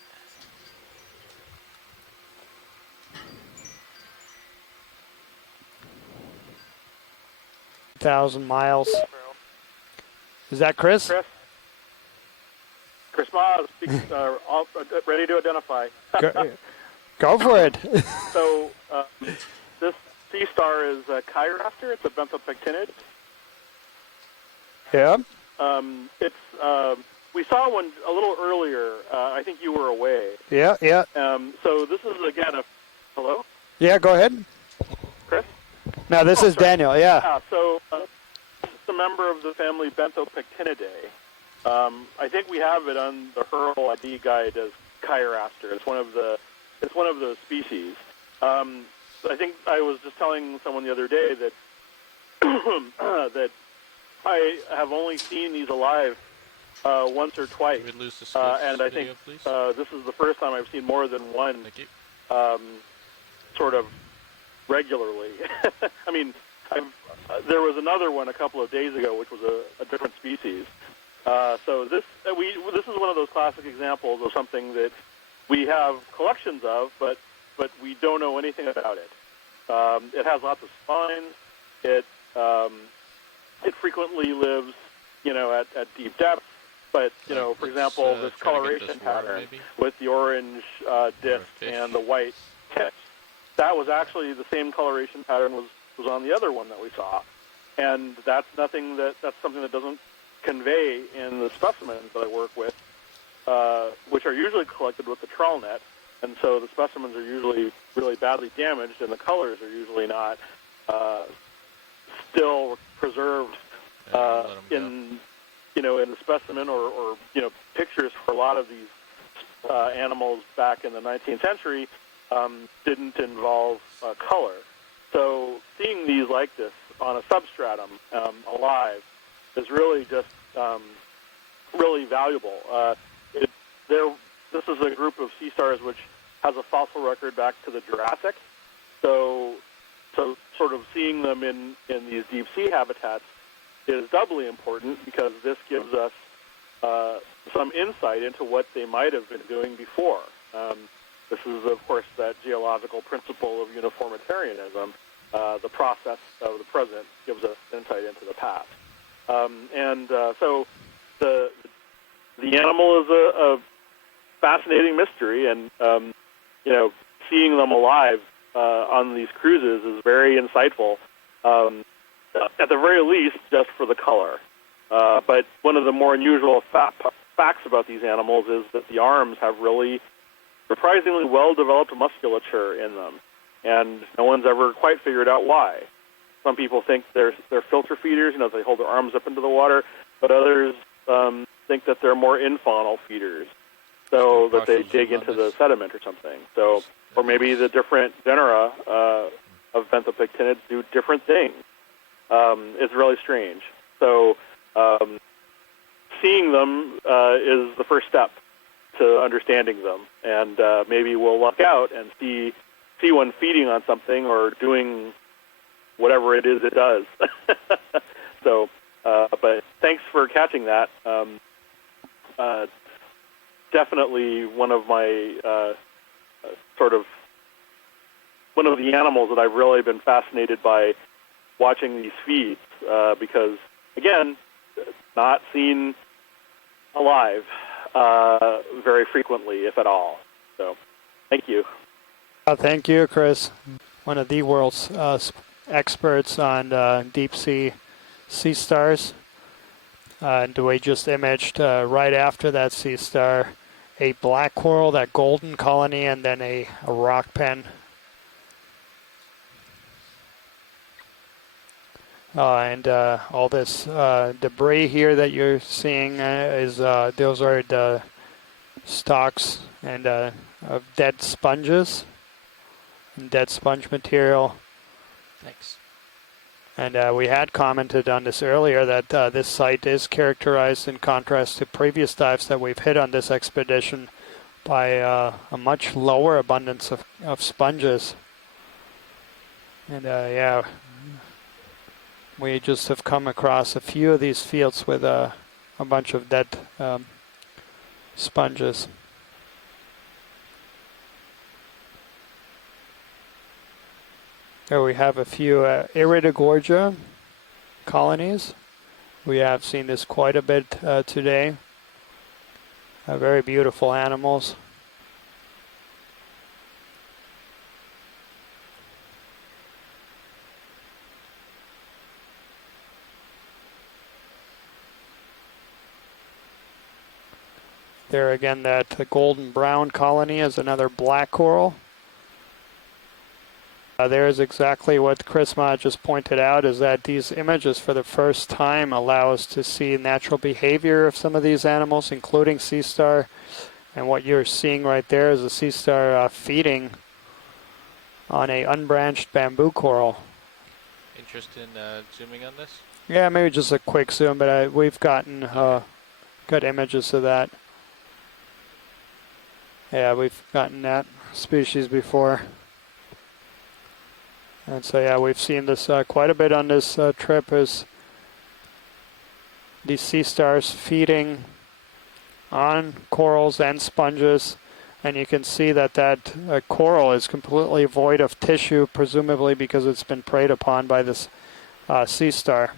Thousand miles. Is that Chris? Chris Miles, all ready to identify. Go for it. So this sea star is Kyraster. It's a benthopectinid. Yeah. It's we saw one a little earlier. I think you were away. Yeah, yeah. So this is again a hello. Yeah, go ahead. Chris? No, this is sorry. Daniel, yeah. So it's a member of the family Benthopectinidae. I think we have it on the Hurl ID guide as Kyraster. It's one of those species. I think I was just telling someone the other day that that I have only seen these alive once or twice, and I think this is the first time I've seen more than one sort of regularly. I mean, there was another one a couple of days ago, which was a different species. So this is one of those classic examples of something that we have collections of, but we don't know anything about it. It has lots of spines. It frequently lives, at deep depths. But for example, this coloration pattern with the orange disc and the white tips, that was actually the same coloration pattern was on the other one that we saw, and that's something that doesn't convey in the specimens that I work with, which are usually collected with the trawl net, and so the specimens are usually really badly damaged, and the colors are usually not still preserved in the specimen or pictures for a lot of these animals back in the 19th century didn't involve color. So seeing these like this on a substratum alive is really just really valuable. This is a group of sea stars which has a fossil record back to the Jurassic. So sort of seeing them in these deep sea habitats is doubly important because this gives us some insight into what they might have been doing before. This is, of course, that geological principle of uniformitarianism. The process of the present gives us insight into the past. So the animal is a fascinating mystery, and seeing them alive on these cruises is very insightful. At the very least, just for the color. But one of the more unusual facts about these animals is that the arms have really surprisingly well-developed musculature in them, and no one's ever quite figured out why. Some people think they're filter feeders, they hold their arms up into the water, but others think that they're more infaunal feeders, so that they dig into the sediment or something. So, or maybe the different genera of benthopectinids do different things. It's really strange. So seeing them is the first step. to understanding them, and maybe we'll luck out and see one feeding on something or doing whatever it is it does. So, but thanks for catching that. Definitely one of my one of the animals that I've really been fascinated by watching these feeds because, again, not seen alive very frequently, if at all. So, thank you. Thank you, Chris. One of the world's experts on deep sea stars. And we just imaged right after that sea star a black coral, that golden colony, and then a rock pen. And all this debris here that you're seeing is those are the stalks and of dead sponges and dead sponge material. Thanks. And we had commented on this earlier that this site is characterized, in contrast to previous dives that we've hit on this expedition, by a much lower abundance of sponges. And yeah, we just have come across a few of these fields with a bunch of dead sponges. Here we have a few Iridogorgia colonies. We have seen this quite a bit today. Very beautiful animals. There again, that golden brown colony is another black coral. There is exactly what Chris Ma just pointed out, is that these images for the first time allow us to see natural behavior of some of these animals, including sea star. And what you're seeing right there is a sea star feeding on a unbranched bamboo coral. Interest in zooming on this? Yeah, maybe just a quick zoom, but we've gotten good images of that. Yeah, we've gotten that species before. And so yeah, we've seen this quite a bit on this trip, is these sea stars feeding on corals and sponges. And you can see that coral is completely void of tissue, presumably because it's been preyed upon by this sea star.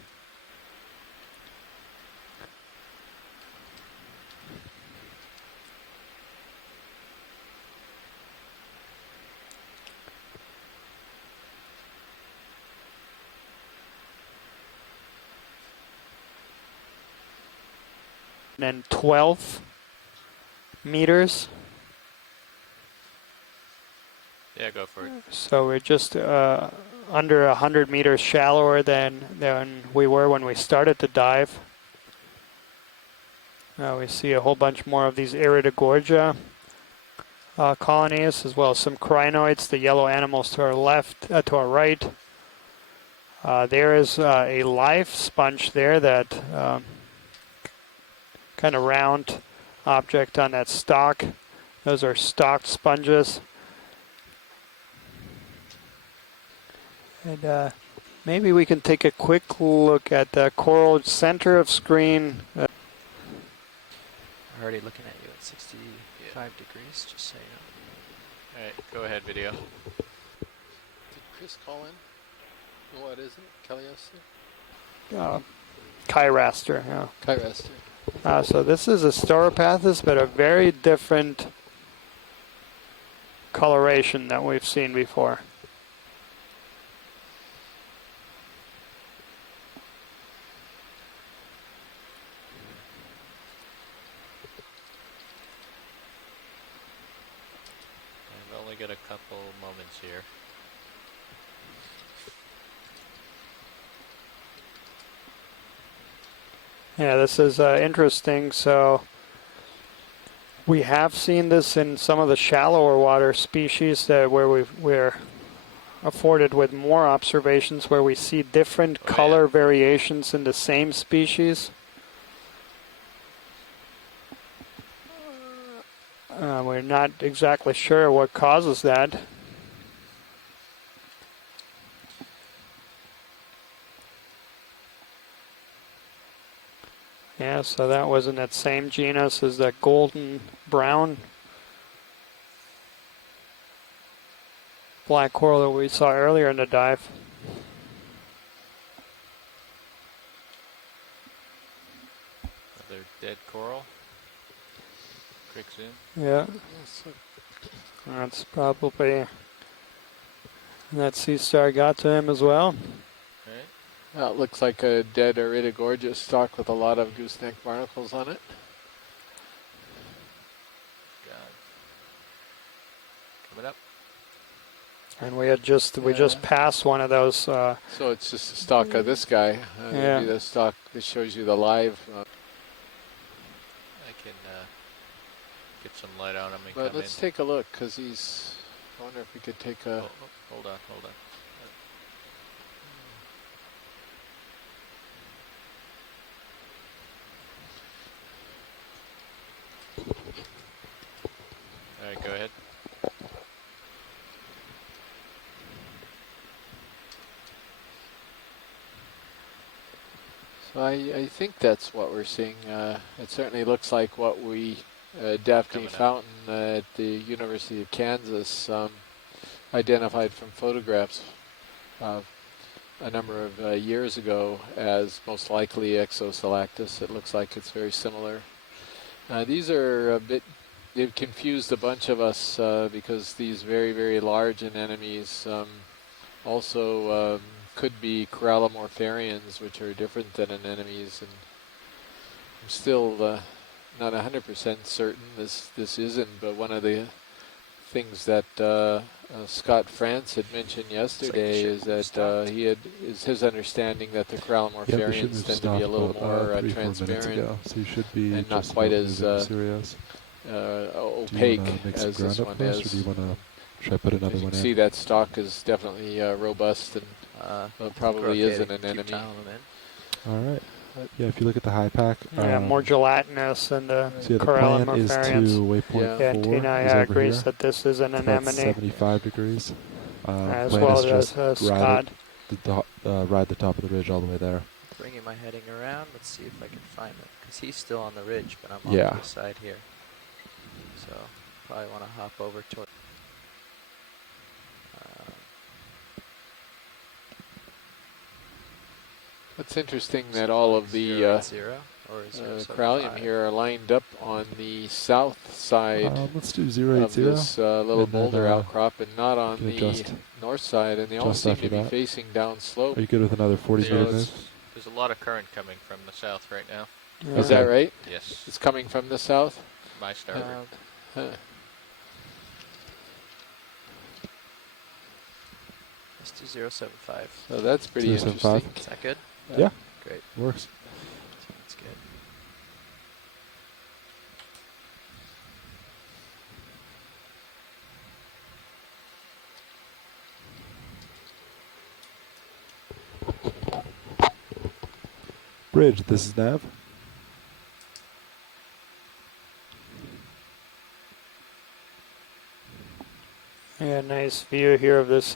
And 12 meters. Yeah, go for it. So we're just under 100 meters shallower than we were when we started to dive. We see a whole bunch more of these Iridogorgia colonies, as well as some crinoids, the yellow animals to our left, to our right. There is a live sponge there, that kind of round object on that stalk. Those are stalked sponges. And maybe we can take a quick look at the coral center of screen. Already looking at you at 65 degrees, just so you know. All right, go ahead, video. Did Chris call in? What is it? Caliaster? Chiraster, yeah. Chiraster. So this is a Stauropathus, but a very different coloration that we've seen before. I've only got a couple moments here. Yeah, this is interesting. So we have seen this in some of the shallower water species where we're afforded with more observations, where we see different color variations in the same species. We're not exactly sure what causes that. Yeah, so that was in that same genus as that golden brown black coral that we saw earlier in the dive. Another dead coral. Quick zoom. Yeah. That's probably that sea star got to him as well. Right. Well, it looks like a dead Iridogorgia stalk with a lot of gooseneck barnacles on it. Coming up. And we just passed one of those. So it's just a stalk of this guy. Yeah. Maybe the stalk that shows you the live. I can get some light on him and But come let's in. take a look, because he's. I wonder if we could take a. Hold on. All right, go ahead. So I think that's what we're seeing. It certainly looks like what we, Daphne Fountain at the University of Kansas, identified from photographs a number of years ago as most likely Exosalactus. It looks like it's very similar. These are a bit, they've confused a bunch of us because these very, very large anemones also could be corallomorpharians, which are different than anemones, and I'm still not 100% certain this isn't, but one of the things that Scott France had mentioned yesterday is that is his understanding that the corallomorpharians tend to be a little more 3-4 transparent minutes ago, so you should be and not just quite about as moving serious. opaque Do you make some as this ground up one for us, or is. do you want to should I put another As you one can in? see, that stalk is definitely robust and probably is an anemone. All right. Yeah, if you look at the high pack. Yeah, more gelatinous and the So yeah, the plan is to corallomorpharians. waypoint 4 Yeah, Tina is over agrees here. that this is an It's about anemone. 75 degrees. As plan well is just as Scott. ride the top of the ridge all the way there. Bringing my heading around. Let's see if I can find it. Because he's still on the ridge, but I'm Yeah. off to the side here. So probably want to hop over toward. It's interesting that all of the corallium here are lined up on the south side let's do of 080 this little and then, boulder outcrop and not on can the adjust north side, and they all just seem after to be that. facing down slope. Are you good with another 40 meter move? There's a lot of current coming from the south right now. Is that right? Yes. It's coming from the south? My starboard. Let's do 075. So that's pretty 075. interesting. Is that good? Yeah. Great. Works. Sounds good. Bridge, this is Nav. Yeah, nice view here of this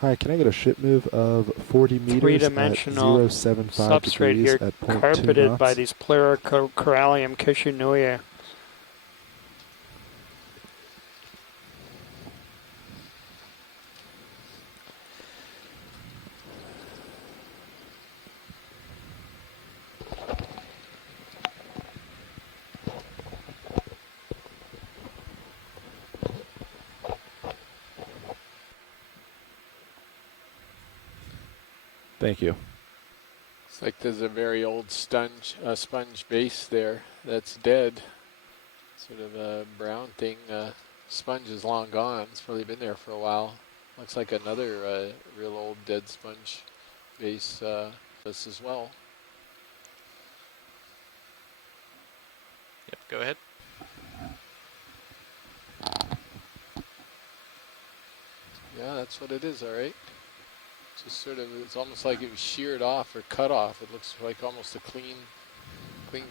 Hi, can I get a ship move of 40 meters at three-dimensional 075 substrate degrees here, at 0.2 carpeted knots? by these Pleuracorallium kishinuia. Thank you. It's like there's a very old sponge base there that's dead. Sort of a brown thing. Sponge is long gone. It's probably been there for a while. Looks like another real old dead sponge base this as well. Yep, go ahead. Yeah, that's what it is, all right. Just sort of, it's almost like it was sheared off or cut off. It looks like almost a clean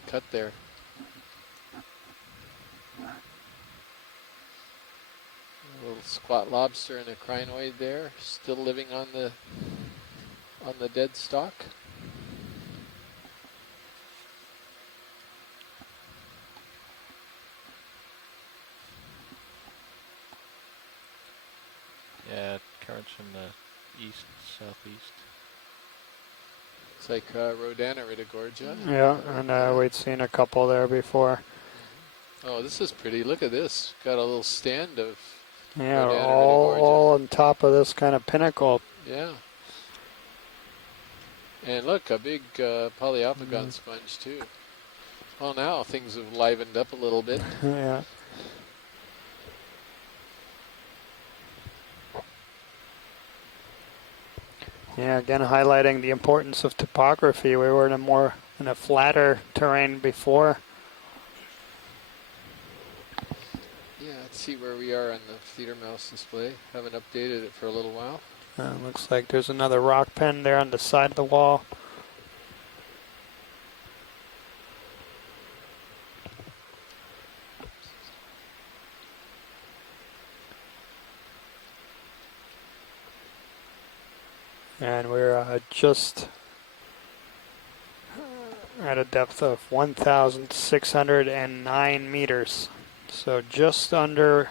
cut there. A little squat lobster and a crinoid there, still living on the dead stock. Yeah, currents from the east, southeast. It's like Rodana Ritagorgia. Yeah, and we'd seen a couple there before. Oh, this is pretty. Look at this. Got a little stand of Yeah, Rodana all on top of this kind of pinnacle. Yeah. And look, a big Poliopogon sponge too. Well, now things have livened up a little bit. Yeah. Yeah, again highlighting the importance of topography. We were in a flatter terrain before. Yeah, let's see where we are on the feeder mouse display. Haven't updated it for a little while. Looks like there's another rock pen there on the side of the wall. And we're just at a depth of 1,609 meters. So just over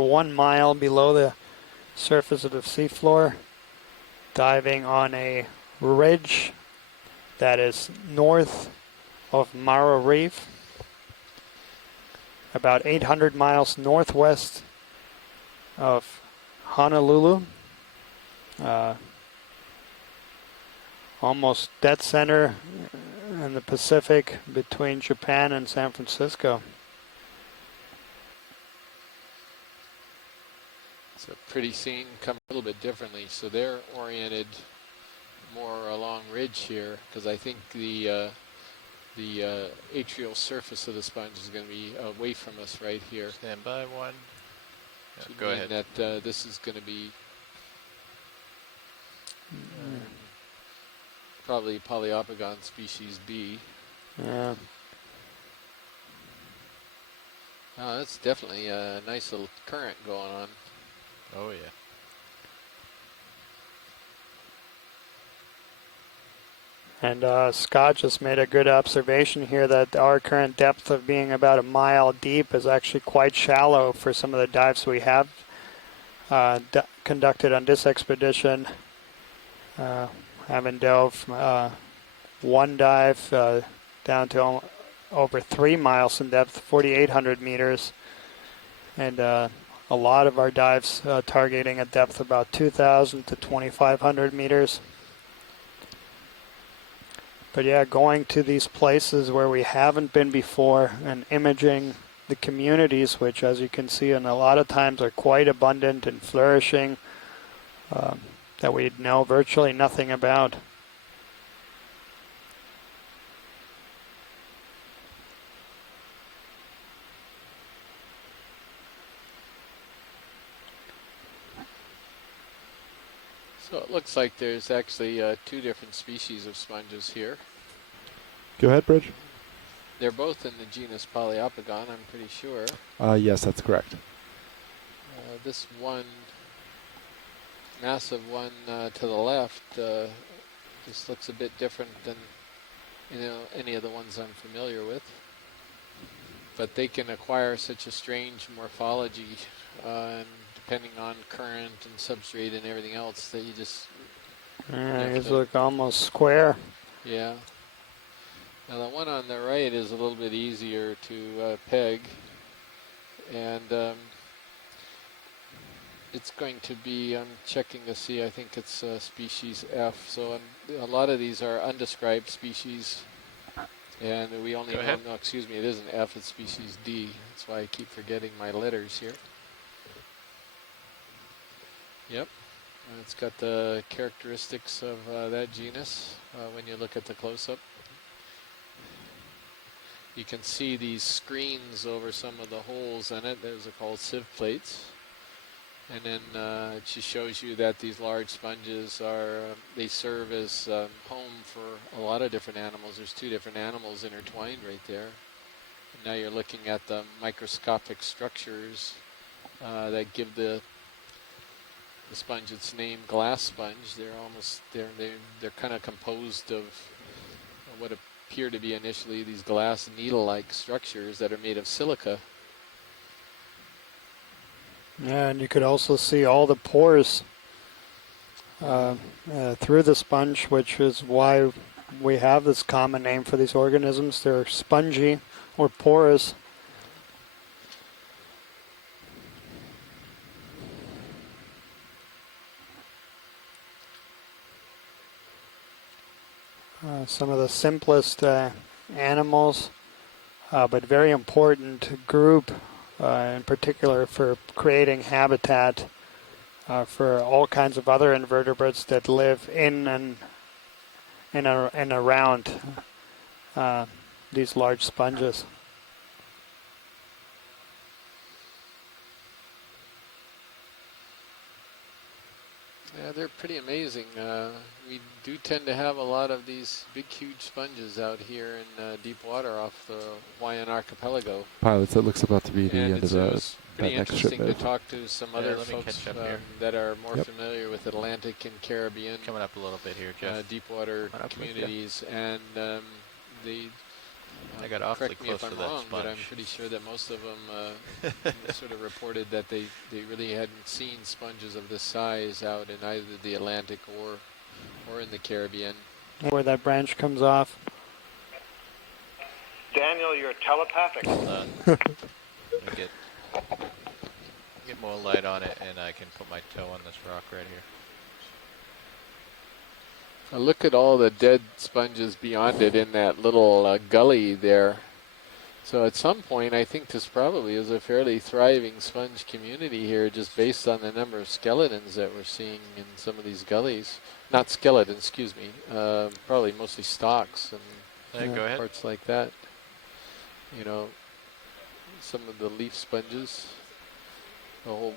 1 mile below the surface of the seafloor, diving on a ridge that is north of Maro Reef, about 800 miles northwest of Honolulu. Almost dead center in the Pacific between Japan and San Francisco. It's a pretty scene, come a little bit differently. So they're oriented more along ridge here, because I think the atrial surface of the sponge is going to be away from us right here. Stand by one. So Go ahead. That this is going to be probably Poliopogon species B. Yeah. Oh, that's definitely a nice little current going on. Oh, yeah. And Scott just made a good observation here that our current depth of being about a mile deep is actually quite shallow for some of the dives we have conducted on this expedition. Having dove one dive down to over 3 miles in depth, 4,800 meters, and a lot of our dives targeting a depth about 2,000 to 2,500 meters. But yeah, going to these places where we haven't been before and imaging the communities, which as you can see, and a lot of times are quite abundant and flourishing, that we know virtually nothing about. So it looks like there's actually 2 different species of sponges here. Go ahead, Bridge. They're both in the genus Poliopogon, I'm pretty sure. Yes, that's correct. This one, massive one to the left, this looks a bit different than any of the ones I'm familiar with. But they can acquire such a strange morphology, and depending on current and substrate and everything else, that you just... Yeah, these look almost square. Yeah. Now the one on the right is a little bit easier to peg, and it's going to be, I'm checking to see, I think it's species F, so a lot of these are undescribed species, and we only know, no, excuse me, it isn't F, it's species D. That's why I keep forgetting my letters here. Yep, and it's got the characteristics of that genus when you look at the close-up. You can see these screens over some of the holes in it. Those are called sieve plates. And then it just shows you that these large sponges they serve as home for a lot of different animals. There's 2 different animals intertwined right there. now you're looking at the microscopic structures that give the sponge its name, glass sponge. They're kind of composed of what appear to be initially these glass needle-like structures that are made of silica. Yeah, and you could also see all the pores through the sponge, which is why we have this common name for these organisms. They're spongy or porous. Some of the simplest animals, but very important group in particular for creating habitat for all kinds of other invertebrates that live in and around these large sponges. Yeah, they're pretty amazing. We do tend to have a lot of these big, huge sponges out here in deep water off the Hawaiian archipelago. Pilots, that looks about to be the And end of it that was next pretty ship interesting to move. talk to some other folks that are more Yep. familiar with Atlantic and Caribbean. Coming up a little bit here, Jeff. Deep water Coming up with you. communities, and they I got awfully correct me close if to I'm that wrong, but I'm sponge. pretty sure that most of them sort of reported that they really hadn't seen sponges of this size out in either the Atlantic or in the Caribbean. Where that branch comes off. Daniel, you're telepathic. Hold on. Let me get more light on it, and I can put my toe on this rock right here. Look at all the dead sponges beyond it in that little gully there. So at some point, I think this probably is a fairly thriving sponge community here, just based on the number of skeletons that we're seeing in some of these gullies. Not skeletons, excuse me. Probably mostly stalks and Go ahead. parts like that. You know, some of the leaf sponges. The whole.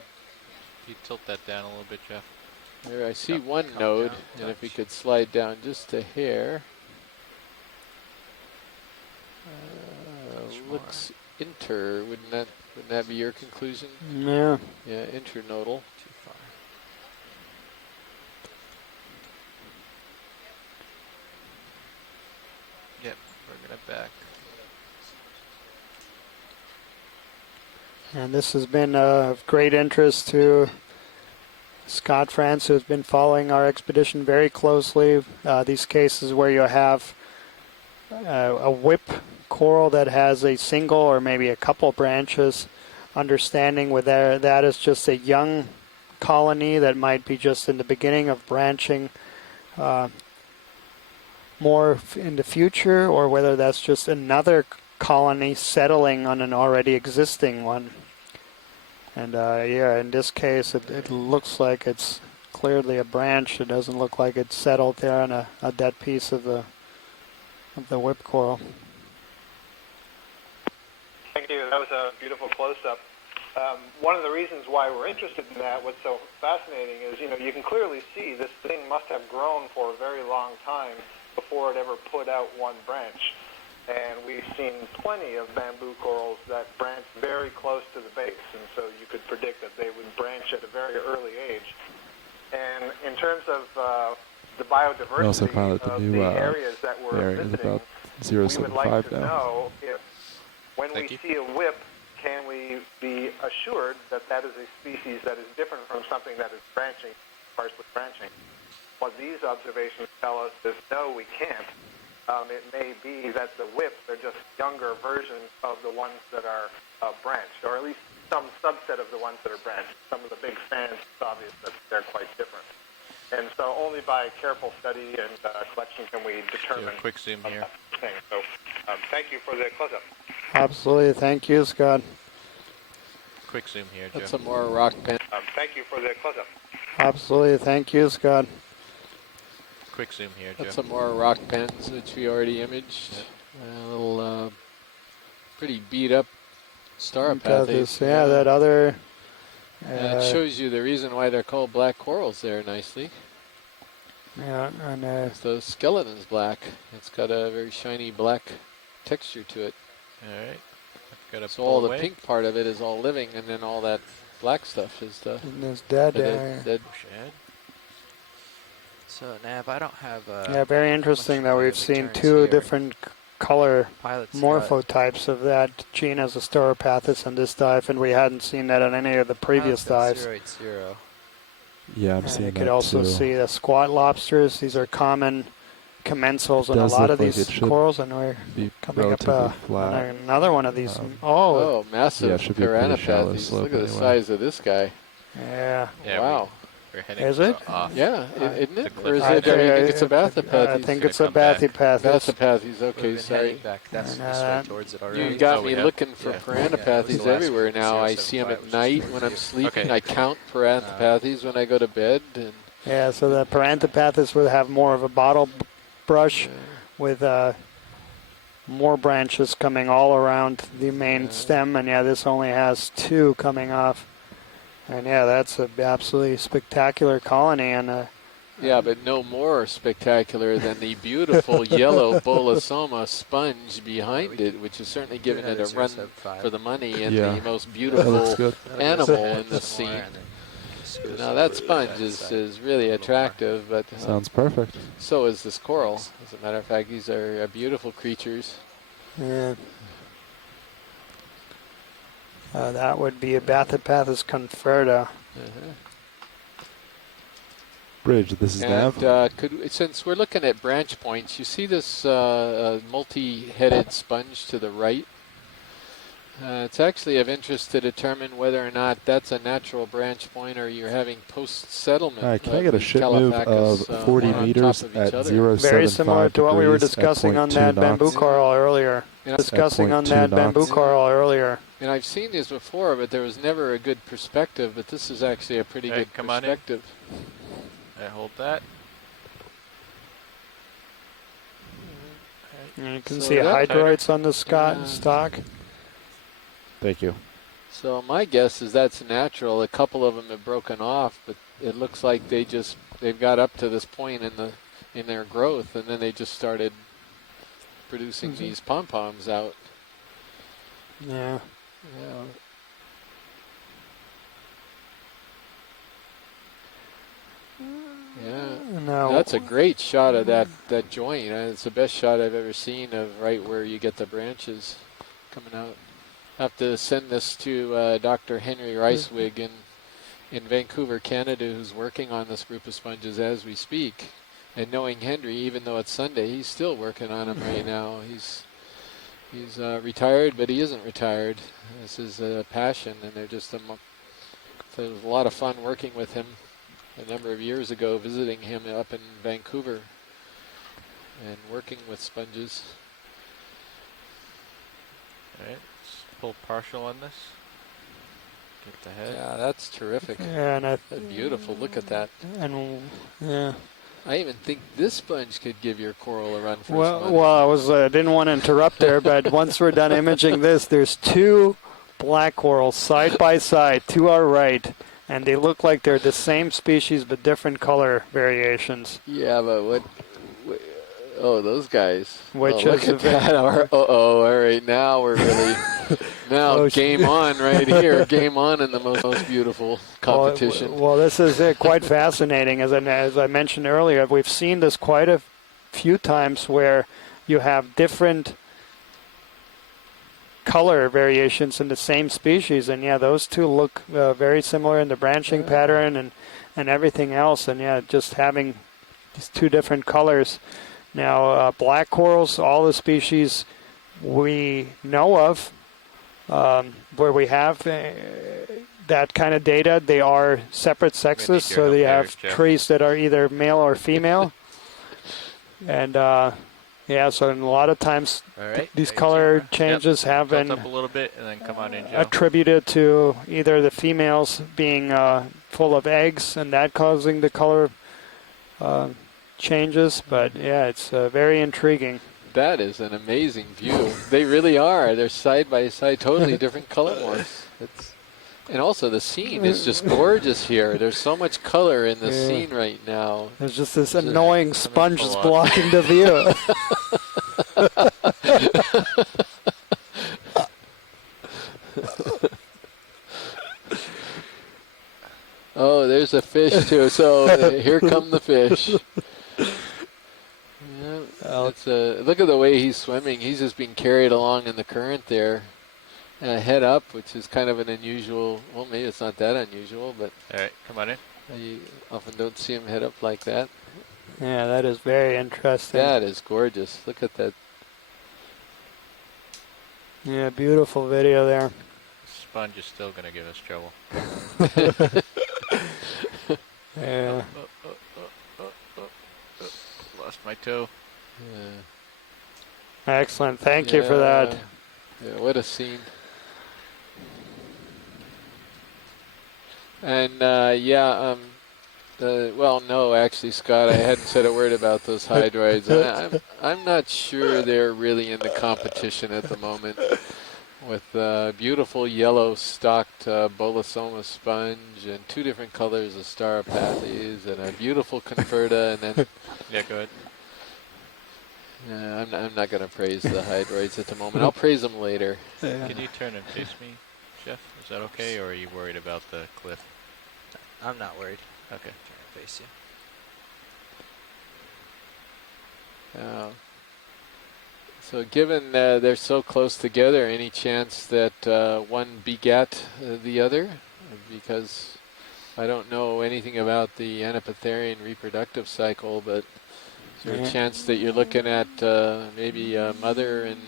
You tilt that down a little bit, Jeff. There, I see one node, and if we could slide down just a hair. Looks wouldn't that be your conclusion? Yeah. Yeah, internodal. Too far. Yep, bring it back. And this has been of great interest to Scott France, who has been following our expedition very closely. These cases where you have a whip coral that has a single or maybe a couple branches, understanding whether that is just a young colony that might be just in the beginning of branching more in the future, or whether that's just another colony settling on an already existing one. And yeah, in this case, it looks like it's clearly a branch. It doesn't look like it's settled there on a dead piece of the whip coral. Thank you. That was a beautiful close-up. One of the reasons why we're interested in that, what's so fascinating is, you can clearly see this thing must have grown for a very long time before it ever put out one branch. And we've seen plenty of bamboo corals that branch very close to the base, and so you could predict that they would branch at a very early age. And in terms of the biodiversity pilot the of new the areas that we're area is visiting, about we would 075 like to now. know if, when we see a whip, can we be assured that that is a species that is different from something that is branching, sparsely branching? What these observations tell us is no, we can't. It may be that the whips are just younger versions of the ones that are branched, or at least some subset of the ones that are branched. Some of the big fans, it's obvious that they're quite different. And so only by careful study and collection can we determine Yeah, quick zoom here. thing. So thank you for the close-up. Absolutely. Thank you, Scott. Quick zoom here, That's Joe. some more rock pen. Thank you for the close-up. Absolutely. Thank you, Scott. Quick zoom here, Joe. That's some more rock pens, which we already imaged. A little pretty beat up Stauropathes. Yeah, that other. It shows you the reason why they're called black corals there nicely. Yeah, and the skeleton's black. It's got a very shiny black texture to it. All right. Gotta So pull all the away. pink part of it is all living, and then all that black stuff is the And it's dead. dead. Shad. So Nav, I don't have. Yeah, very interesting that we've seen two different color Pilot's morphotypes of that genus, Asteropathus, in this dive, and we hadn't seen that on any of the previous dives. 080. Yeah, I'm And seeing you that could also too. see the squat lobsters. These are common commensals in a Does lot look of like these it should corals, and we're be coming up relatively on flat. another one of these. Oh, massive Yeah, it should be a pretty shallow Piranapathes. slope Look at the anyway. size of this guy. Yeah. Yeah, Wow. We're heading Is it? off. Yeah, isn't it? Or is I it? I think it's a Bathypathes. I think it's a Bathypathus. Bathypathes. Okay, We've been sorry. heading back this way that. towards it already. You got Oh, we me have? looking for Yeah. Piranapathes Yeah, it was the everywhere last now. I 075 see them at was night just when I'm towards it. sleeping. Okay. I count Piranapathes when I go to bed. And Yeah, so the Paranthropathus would have more of a bottle brush with more branches coming all around the main stem, and yeah, this only has two coming off. And yeah, that's an absolutely spectacular colony, and yeah, but no more spectacular than the beautiful yellow Bolosoma sponge behind it, which is certainly giving it a run for the money and Yeah. the most That beautiful looks good. animal in the scene. Now that sponge is really attractive, but Sounds perfect. so is this coral. As a matter of fact, these are beautiful creatures. yeah. That would be a Bathypathus conferta. Bridge, this is Nav. And since we're looking at branch points, you see this multi-headed sponge to the right? It's actually of interest to determine whether or not that's a natural branch point or you're having post-settlement. All right, can I get a these ship move of Calipacus, 40 one on meters top of at each other. 075 Very similar to what we were degrees at discussing on 0.2 that bamboo knots? coral earlier. Yeah. Discussing on 0.2 that bamboo knots. coral earlier. And I've seen these before, but there was never a good perspective, but this is actually a pretty Okay, good come on in. perspective. I hold that. And you can So see that- hydroids on the stock. Thank you. So my guess is that's natural. A couple of them have broken off, but it looks like they've got up to this point in their growth, and then they just started producing these pom-poms out. Yeah. Yeah. Yeah. No. That's a great shot of that joint. It's the best shot I've ever seen of right where you get the branches coming out. Have to send this to Dr. Henry Ricewig in Vancouver, Canada, who's working on this group of sponges as we speak. And knowing Henry, even though it's Sunday, he's still working on them right now. He's retired, but he isn't retired. This is a passion, and they're just so it was a lot of fun working with him a number of years ago, visiting him up in Vancouver and working with sponges. All right, let's pull partial on this. Get the head. Yeah, that's terrific. Yeah, and That's beautiful. Look at that. And yeah. I even think this sponge could give your coral a run for its Well, money. I didn't want to interrupt there, but once we're done imaging this, there's two black corals side by side to our right, and they look like they're the same species but different color variations. Yeah, but oh, those guys. Which look is at that. All right, now we're really, game on right here. Game on in the most beautiful competition. Well, this is quite fascinating. As I mentioned earlier, we've seen this quite a few times where you have different color variations in the same species, and yeah, those two look very similar in the branching pattern and everything else, and yeah, just having these two different colors. Now, black corals, all the species we know of, where we have that kind of data, they are separate sexes, so they have trees that are either male or female. And yeah, so in a lot of times these color changes have been up a little bit and then come on in, Joe. attributed to either the females being full of eggs and that causing the color changes. But yeah, it's very intriguing. That is an amazing view. They really are. They're side by side, totally different color morphs. And also the scene is just gorgeous here. There's so much color in the scene right now. There's just this annoying sponge that's blocking the view. there's a fish too. So here come the fish. Yeah, look at the way he's swimming. He's just being carried along in the current there. Head up, which is kind of an unusual, well, maybe it's not that unusual, but All right, come on in. you often don't see him head up like that. Yeah, that is very interesting. That is gorgeous. Look at that. Yeah, beautiful video there. Sponge is still going to give us trouble. Yeah. Lost my toe. Yeah. Excellent. Thank you for that. Yeah, what a scene. And well, no, actually, Scott, I hadn't said a word about those hydroids. I'm not sure they're really in the competition at the moment. With beautiful yellow stocked bolosoma sponge and 2 different colors of Staropathes and a beautiful converta, and then yeah, go ahead. I'm not going to praise the hydroids at the moment. I'll praise them later. Yeah. Can you turn and face me, Jeff? Is that okay, or are you worried about the cliff? I'm not worried. Okay. Turn and face you. So given they're so close together, any chance that one begat the other? Because I don't know anything about the Anoplotherian reproductive cycle, but is there a chance that you're looking at maybe mother and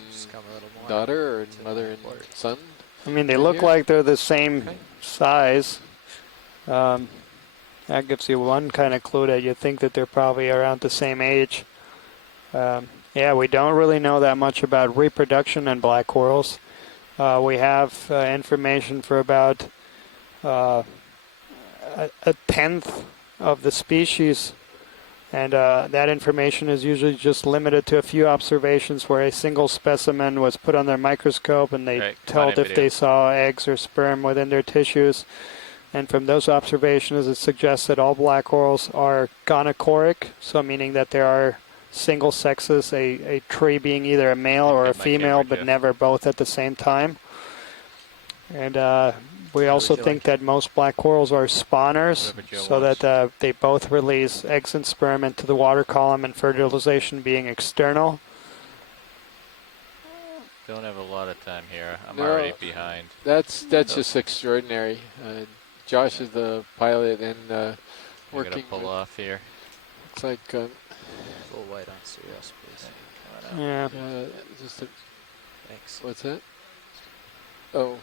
daughter, or mother and son? I mean, they look like they're the same size. That gives you one kind of clue that you think that they're probably around the same age. Yeah, we don't really know that much about reproduction in black corals. We have information for about a tenth of the species, and that information is usually just limited to a few observations where a single specimen was put on their microscope and they told if they saw eggs or sperm within their tissues. And from those observations, it suggests that all black corals are gonochoric, so meaning that there are single sexes, a tree being either a male or a female, but never both at the same time. And we also think that most black corals are spawners, so that they both release eggs and sperm into the water column, and fertilization being external. Don't have a lot of time here. I'm already behind. That's just extraordinary. Josh is the pilot and working. I'm gonna pull off here. Looks like. Full white on Sirius, please. Yeah. Thanks. What's that? Oh.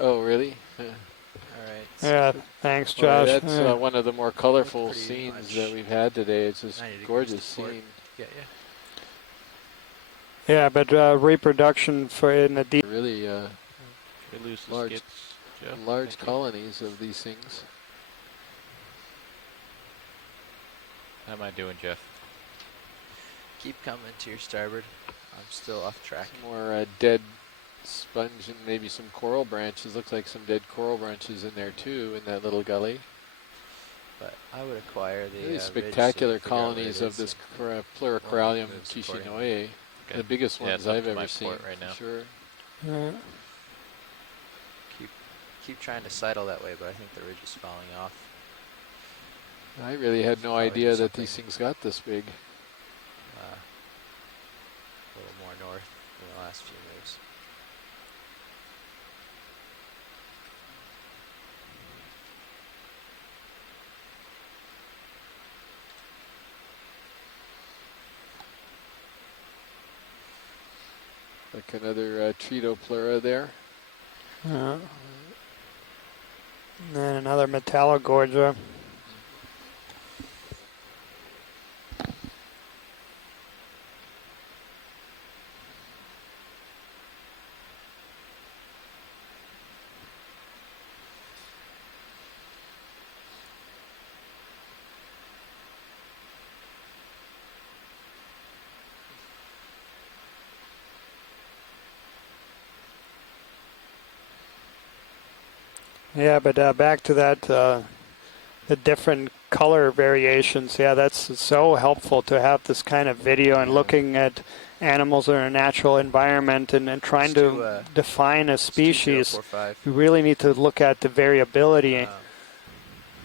Oh, really? All right. Yeah, thanks, Josh. Well, that's one of the more colorful scenes that we've had today. It's just gorgeous scene. Yeah. Yeah, but reproduction for in the deep. Really large colonies of these things. How am I doing, Jeff? Keep coming to your starboard. I'm still off track. Some more dead sponge and maybe some coral branches. Looks like some dead coral branches in there too, in that little gully. But I would acquire the really spectacular colonies of this Pleurocorallium kishinoi. The biggest ones I've ever seen. Right now. Sure. Keep trying to sidle that way, but I think the ridge is falling off. I really had no idea that these things got this big. A little more north in the last few moves. Like another Tritopleura there. And then another Metallogorgia. Yeah, but back to that, the different color variations. Yeah, that's so helpful to have this kind of video and looking at animals in a natural environment and trying to define a species. You really need to look at the variability.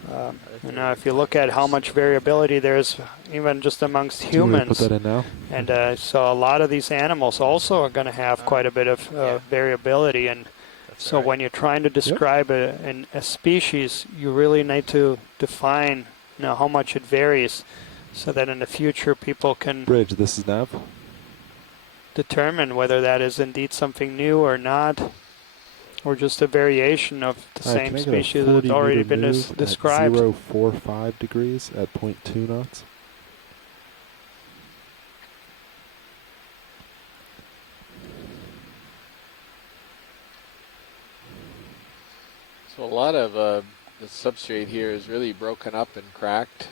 If you look at how much variability there's even just amongst humans, put that in now? and so a lot of these animals also are going to have quite a bit of variability, and so when you're trying to describe a species, you really need to define how much it varies, so that in the future people can Bridge, this is Nav. determine whether that is indeed something new or not, or just a variation of the same species that's already been described. 0.045 degrees at 0.2 knots. So a lot of the substrate here is really broken up and cracked.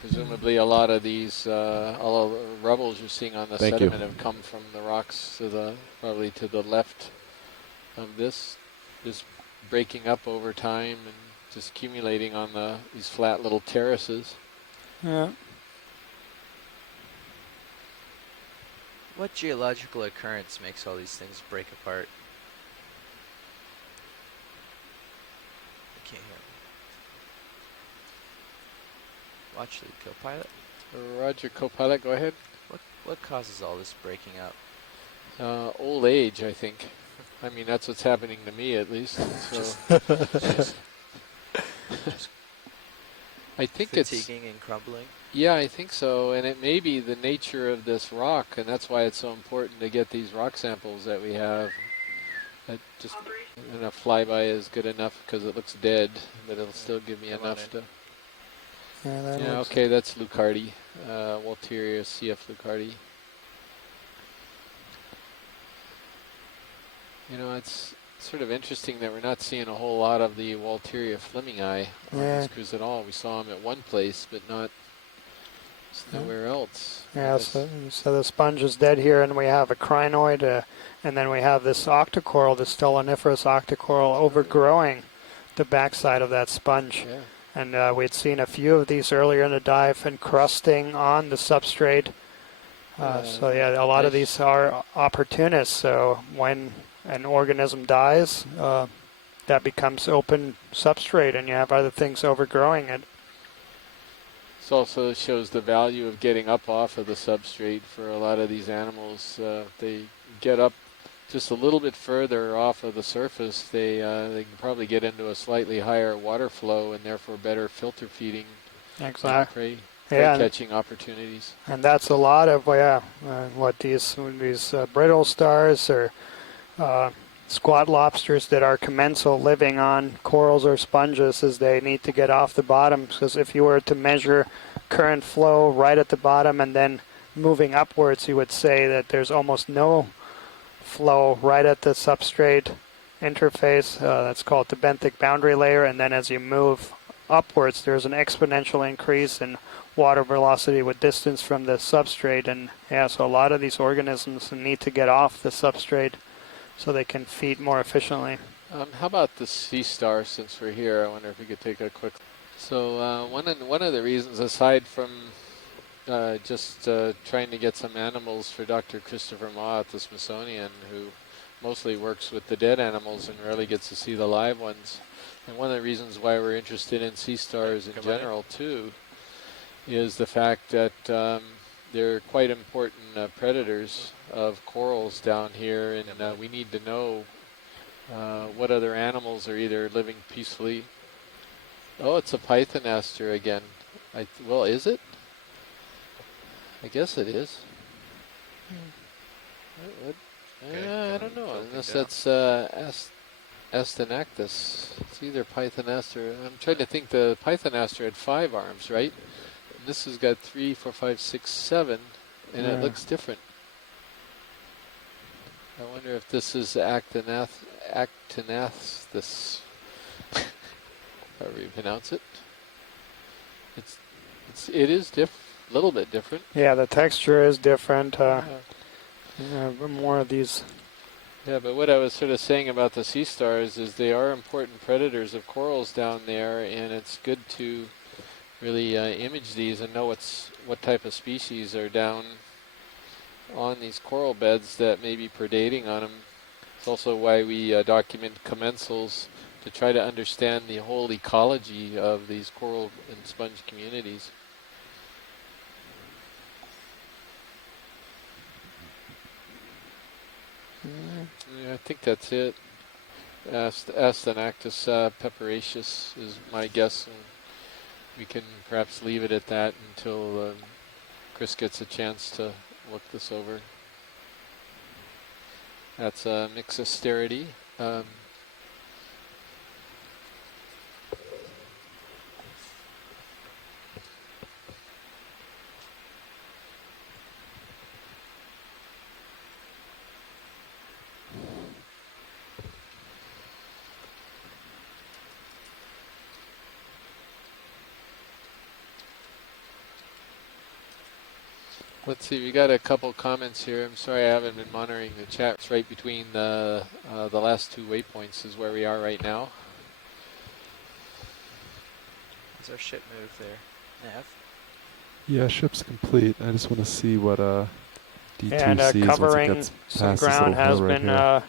Presumably a lot of these, all of the rubbles you're seeing on the sediment have come from the rocks to probably to the left of this, just breaking up over time and just accumulating on these flat little terraces. Yeah. What geological occurrence makes all these things break apart? I can't hear. Watch the co-pilot. Roger, co-pilot, go ahead. What causes all this breaking up? Old age, I think. I mean, that's what's happening to me, at least. So I think it's fatiguing and crumbling. Yeah, I think so, and it may be the nature of this rock, and that's why it's so important to get these rock samples that we have. Just enough flyby is good enough because it looks dead, but it'll still give me enough to. Yeah, okay, that's Lucardi, Walteria CF Lucardi. You know, it's sort of interesting that we're not seeing a whole lot of the Walteria Flemingi on this cruise at all. We saw them at one place, but not nowhere else. Yeah, so the sponge is dead here, and we have a crinoid, and then we have this octocoral, the stellaniferous octocoral, overgrowing the backside of that sponge. Yeah. And we had seen a few of these earlier in the dive encrusting on the substrate. So yeah, a lot of these are opportunists. So when an organism dies, that becomes open substrate, and you have other things overgrowing it. This also shows the value of getting up off of the substrate for a lot of these animals. They get up just a little bit further off of the surface, they can probably get into a slightly higher water flow and therefore better filter feeding. Exactly. Prey catching opportunities. And that's a lot of what these brittle stars or squat lobsters that are commensal living on corals or sponges, is they need to get off the bottom, because if you were to measure current flow right at the bottom and then moving upwards, you would say that there's almost no flow right at the substrate interface. That's called the benthic boundary layer, and then as you move upwards, there's an exponential increase in water velocity with distance from the substrate. And so a lot of these organisms need to get off the substrate so they can feed more efficiently. How about the sea star, since we're here? I wonder if we could take a quick. So one of the reasons, aside from just trying to get some animals for Dr. Christopher Ma at the Smithsonian, who mostly works with the dead animals and rarely gets to see the live ones. And one of the reasons why we're interested in sea stars in general too is the fact that they're quite important predators of corals down here, and we need to know what other animals are either living peacefully. Oh, it's a pythonaster again. Well, is it? I guess it is. I don't know, unless that's Astenactus. It's either pythonaster. I'm trying to think. The pythonaster had 5 arms, right? And this has got 3, 4, 5, 6, 7, and it looks different. I wonder if this is Actinathus, however you pronounce it. It is a little bit different. Yeah, the texture is different. More of these. Yeah, but what I was sort of saying about the sea stars is they are important predators of corals down there, and it's good to really image these and know what type of species are down on these coral beds that may be predating on them. It's also why we document commensals, to try to understand the whole ecology of these coral and sponge communities. Yeah, I think that's it. Astanactus peperaceus is my guess, and we can perhaps leave it at that until Chris gets a chance to look this over. That's Mixosterity. Let's see, we got a couple comments here. I'm sorry I haven't been monitoring the chat. It's right between the last two waypoints is where we are right now. Is our ship move there? Nav? Yeah, ship's complete. I just want to see what D2 And sees once it covering gets some past this ground little has hill right been here.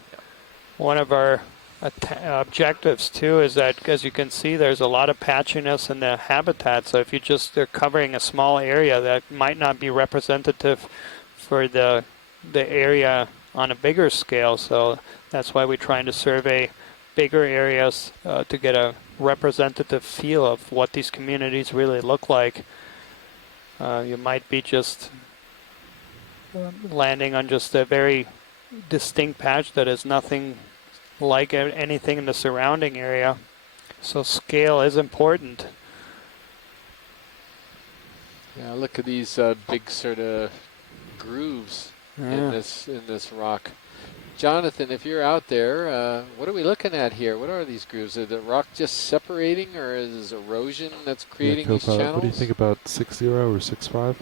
one of our objectives too, is that, as you can see, there's a lot of patchiness in the habitat. So if you just are covering a small area, that might not be representative for the area on a bigger scale. So that's why we're trying to survey bigger areas to get a representative feel of what these communities really look like. You might be just landing on just a very distinct patch that is nothing like anything in the surrounding area. So scale is important. Yeah, look at these big sort of grooves in this rock. Jonathan, if you're out there, what are we looking at here? What are these grooves? Is the rock just separating, or is erosion that's creating these channels? What do you think about 6.0 or 6.5?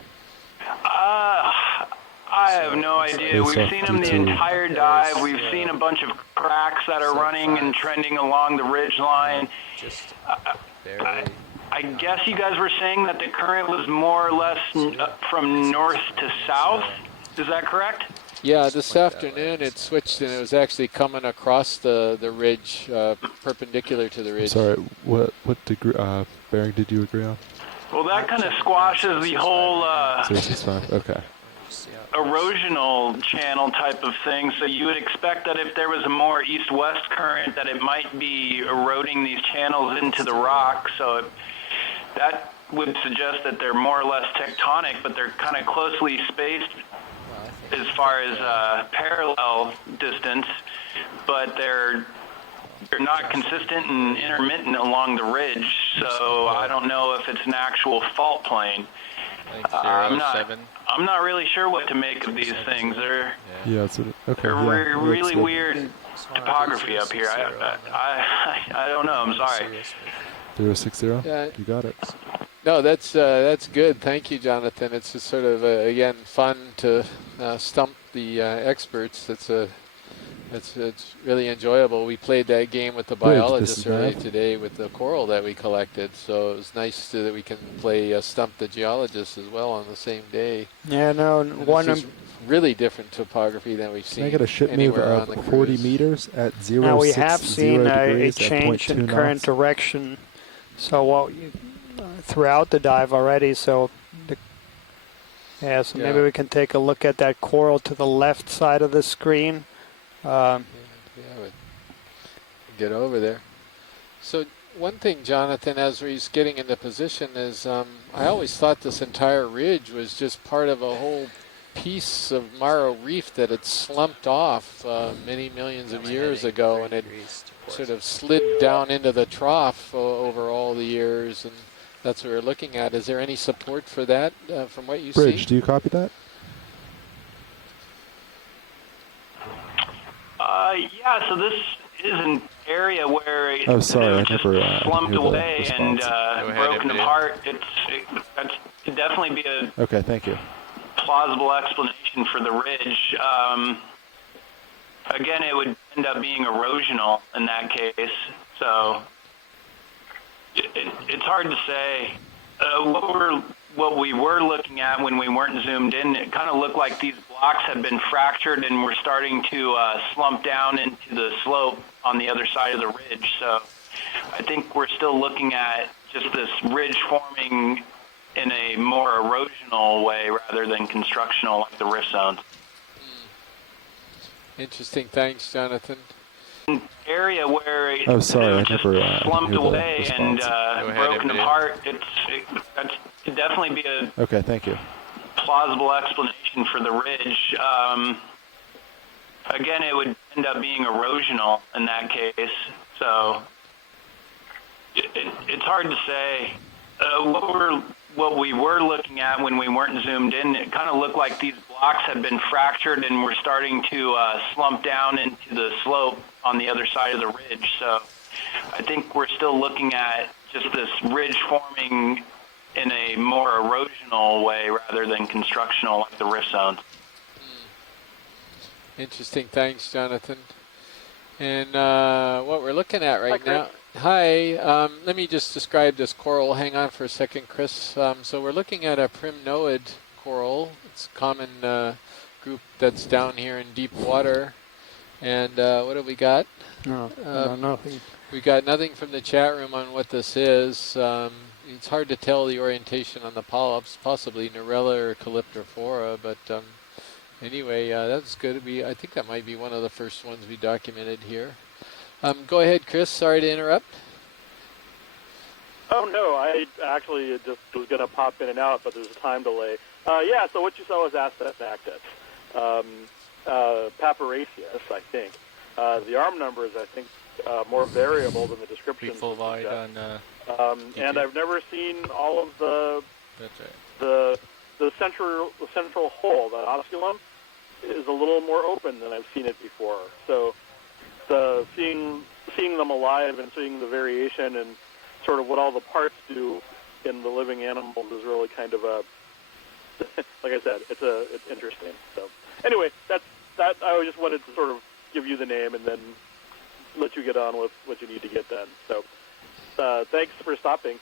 I have no idea. We've seen them the entire dive. We've seen a bunch of cracks that are running and trending along the ridge line. I guess you guys were saying that the current was more or less from north to south. Is that correct? Yeah, this afternoon it switched and it was actually coming across the ridge, perpendicular to the ridge. Sorry, what degree bearing did you agree on? Well, that kind of squashes the whole 065. Okay. erosional channel type of thing. So you would expect that if there was a more east-west current, that it might be eroding these channels into the rock. So that would suggest that they're more or less tectonic, but they're kind of closely spaced as far as parallel distance, but they're not consistent and intermittent along the ridge, so I don't know if it's an actual fault plane. I'm not really sure what to make of these things. They're really weird topography up here. I don't know. I'm sorry. 060. You got it. No, that's good. Thank you, Jonathan. It's just sort of again fun to stump the experts. It's really enjoyable. We played that game with the biologists earlier today with the coral that we collected, so it was nice that we can play Stump the Geologist as well on the same day. Yeah, no, this is really different topography than we've seen. Can I get a ship move of 40 meters at 060 Now we have seen a degrees change at in current direction, so throughout the dive already. So maybe we can take a look at that coral to the left side of the screen. Get over there. So one thing, Jonathan, as he's getting into position is I always thought this entire ridge was just part of a whole piece of Maro Reef that had slumped off many millions of years ago, and it sort of slid down into the trough over all the years, and that's what we're looking at. Is there any support for that from what you see? Bridge, do you copy that? Yeah, so this is an area where it just slumped away and broken apart. That could definitely be a okay, thank you. plausible explanation for the ridge. Again, it would end up being erosional in that case, so it's hard to say. What we were looking at when we weren't zoomed in, it kind of looked like these blocks have been fractured and we're starting to slump down into the slope on the other side of the ridge. So I think we're still looking at just this ridge forming in a more erosional way rather than constructional like the rift zones. Interesting. Thanks, Jonathan. Area where it Oh, sorry, I just never I slumped didn't hear the away and response. broken apart. That could definitely be a Okay, thank you. plausible explanation for the ridge. Again, it would end up being erosional in that case. So it's hard to say. What we were looking at when we weren't zoomed in, it kind of looked like these blocks had been fractured and we're starting to slump down into the slope on the other side of the ridge. So I think we're still looking at just this ridge forming in a more erosional way rather than constructional like the rift zones. Interesting. Thanks, Jonathan. And what we're looking at right now. Hi. Let me just describe this coral. Hang on for a second, Chris. So we're looking at a primnoid coral. It's a common group that's down here in deep water. And what have we got? No, nothing. We got nothing from the chat room on what this is. It's hard to tell the orientation on the polyps, possibly Narella or Calyptrophora, but anyway, that's good. I think that might be one of the first ones we documented here. Go ahead, Chris. Sorry to interrupt. Oh, no, I actually just was going to pop in and out, but there's a time delay. Yeah, so what you saw was Astacactus, Papyraceus, I think. The arm number is, I think, more variable than the description. Full wide on. And I've never seen all of the. That's right. The central hole, the osculum, is a little more open than I've seen it before. So, seeing them alive and seeing the variation and sort of what all the parts do in the living animals is really kind of a. Like I said, it's interesting. So, anyway, that. I just wanted to sort of give you the name and then let you get on with what you need to get done. So, thanks for stopping.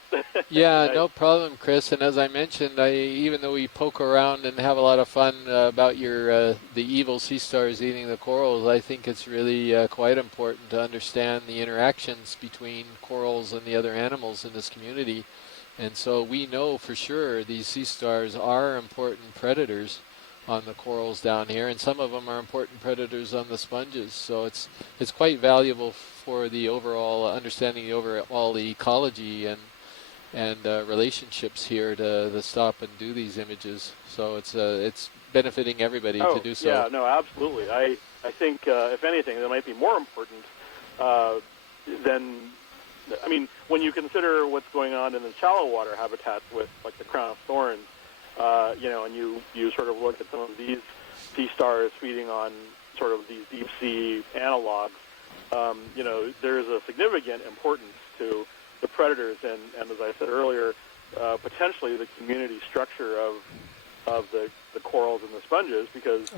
Yeah, no problem, Chris. And as I mentioned, even though we poke around and have a lot of fun about the evil sea stars eating the corals, I think it's really quite important to understand the interactions between corals and the other animals in this community. And so we know for sure these sea stars are important predators on the corals down here, and some of them are important predators on the sponges. So it's quite valuable for the overall understanding the overall ecology and relationships here to stop and do these images. So it's benefiting everybody to do so. Yeah, no, absolutely. I think if anything, that might be more important than. I mean, when you consider what's going on in the shallow water habitats with like the crown of thorns. And you sort of look at some of these sea stars feeding on sort of these deep sea analogs. There's a significant importance to the predators and as I said earlier, potentially the community structure of the corals and the sponges because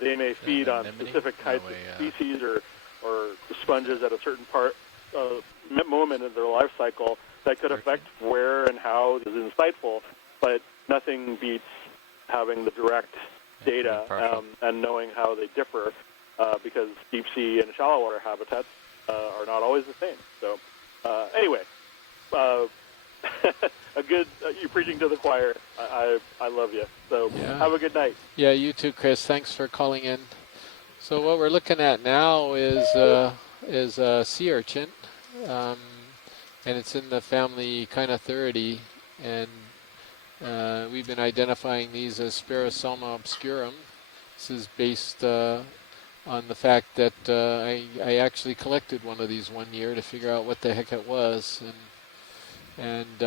they may feed on specific types of species or sponges at a certain moment in their life cycle that could affect where and how is insightful, but nothing beats having the direct data and knowing how they differ because deep sea and shallow water habitats are not always the same. So anyway, you're preaching to the choir. I love you. So have a good night. Yeah, you too, Chris. Thanks for calling in. So what we're looking at now is a sea urchin, and it's in the family Kynotheridae, and we've been identifying these as Spirosoma obscurum. This is based on the fact that I actually collected one of these one year to figure out what the heck it was, and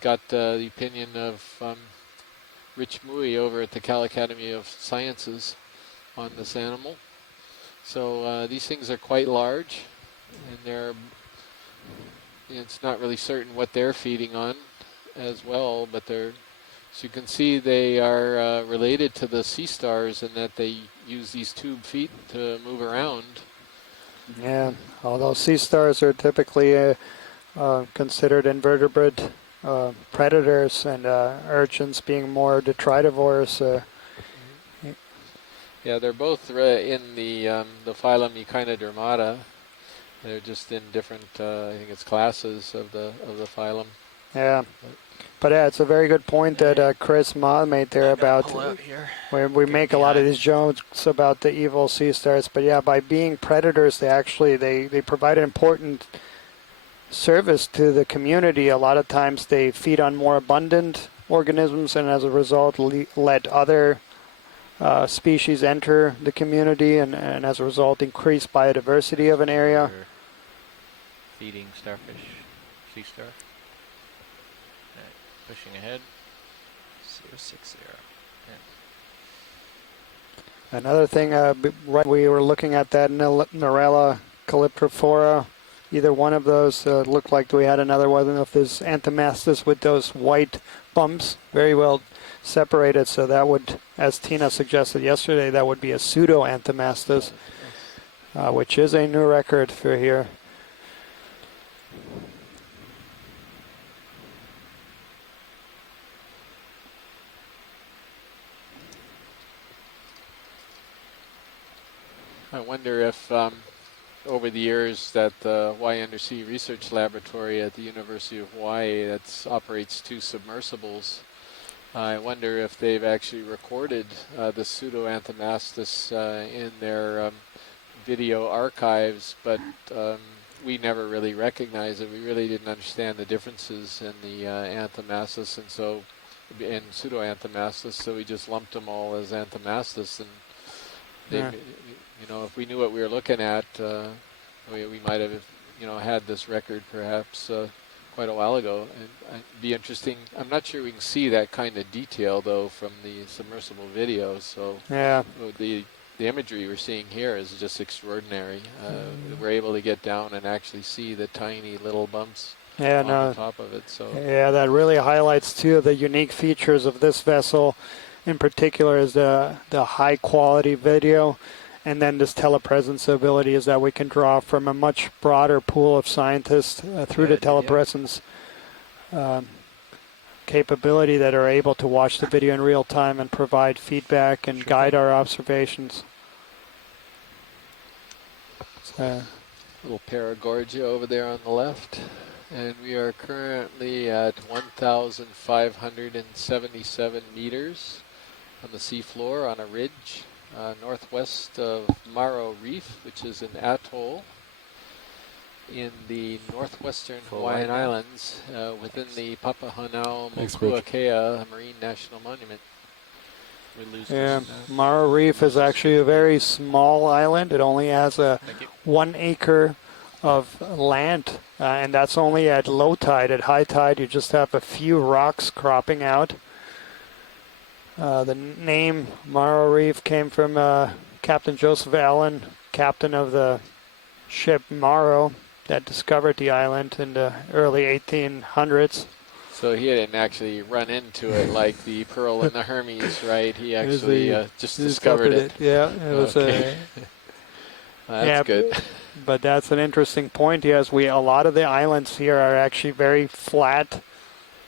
got the opinion of Rich Mui over at the Cal Academy of Sciences on this animal. So these things are quite large, and it's not really certain what they're feeding on as well, but so you can see they are related to the sea stars in that they use these tube feet to move around. Yeah, although sea stars are typically considered invertebrate predators and urchins being more detritivores. Yeah, they're both in the phylum Echinodermata. They're just in different, I think it's classes of the phylum. Yeah. But yeah, it's a very good point that Chris Ma made there about where we make a lot of these jokes about the evil sea stars. But yeah, by being predators, they actually they provide an important service to the community. A lot of times they feed on more abundant organisms, and as a result, let other species enter the community, and as a result, increase biodiversity of an area. Feeding starfish, sea star. Pushing ahead. 060. Yeah. Another thing, right, we were looking at that Narella calyptrophora. Either one of those looked like we had another one of this Anthomastus with those white bumps, very well separated. So that would, as Tina suggested yesterday, that would be a pseudo Anthomastus, which is a new record for here. I wonder if over the years that the Hawaii Undersea Research Laboratory at the University of Hawaii that operates 2 submersibles, I wonder if they've actually recorded the pseudo-Anthomastus in their video archives, but we never really recognized it. We really didn't understand the differences in the Anthomastus and pseudo-Anthomastus, so we just lumped them all as Anthomastus. And Yeah. you know, if we knew what we were looking at, we might have, had this record perhaps quite a while ago. And it'd be interesting. I'm not sure we can see that kind of detail though from the submersible video. So yeah, the imagery we're seeing here is just extraordinary. We're able to get down and actually see the tiny little bumps on the top of it. So yeah, that really highlights two of the unique features of this vessel. In particular, is the high quality video, and then this telepresence ability is that we can draw from a much broader pool of scientists through the telepresence capability that are able to watch the video in real time and provide feedback and guide our observations. little Paragorgia over there on the left. And we are currently at 1,577 meters on the seafloor on a ridge northwest of Maro Reef, which is an atoll in the northwestern Hawaiian Islands within the Papahanaumokuakea Marine National Monument. Yeah, Maro Reef is actually a very small island. It only has a 1 acre of land, and that's only at low tide. At high tide, you just have a few rocks cropping out. The name Maro Reef came from Captain Joseph Allen, captain of the ship Maro that discovered the island in the early 1800s. So he didn't actually run into it like the Pearl and the Hermes, right? He actually just discovered it. Yeah, it was that's good. But that's an interesting point. Yes, a lot of the islands here are actually very flat,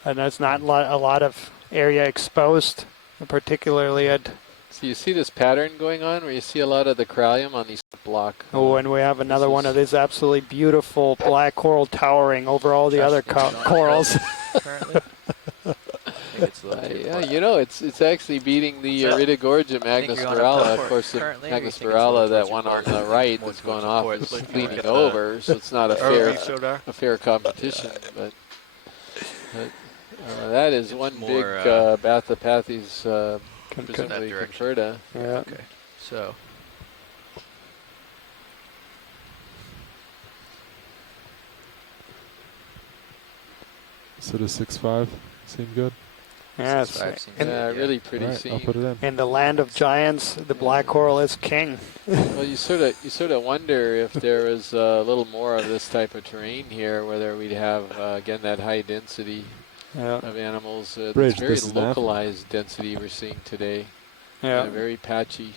and there's not a lot of area exposed, particularly at. So you see this pattern going on where you see a lot of the corallium on these block. Oh, and we have another one of these absolutely beautiful black coral towering over all the other corals. It's actually beating the Iridogorgia magnispirala. Of course, the magnispirala, that one on the right that's going off, is leaning over, so it's not a fair competition. But that is one big Bathopathes, presumably conferta. Yeah. Okay, so. So does 6.5 seem good? Yes, really pretty scene. I'll put it in. In the land of giants, the black coral is king. Well, you sort of wonder if there was a little more of this type of terrain here, whether we'd have again that high density of animals. This very localized density we're seeing today. Yeah, very patchy.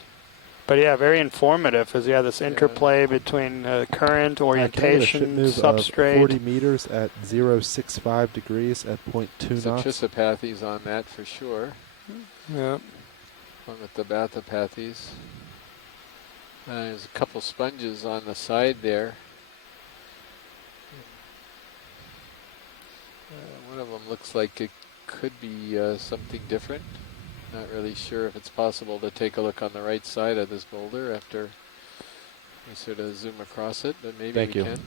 But yeah, very informative. Is this interplay between current, orientation, substrate. 40 meters at 0.65 degrees at 0.2 knots. Trissopathes on that for sure. Yeah. Along with the Bathopathes. There's a couple sponges on the side there. One of them looks like it could be something different. Not really sure if it's possible to take a look on the right side of this boulder after we sort of zoom across it, but maybe we can.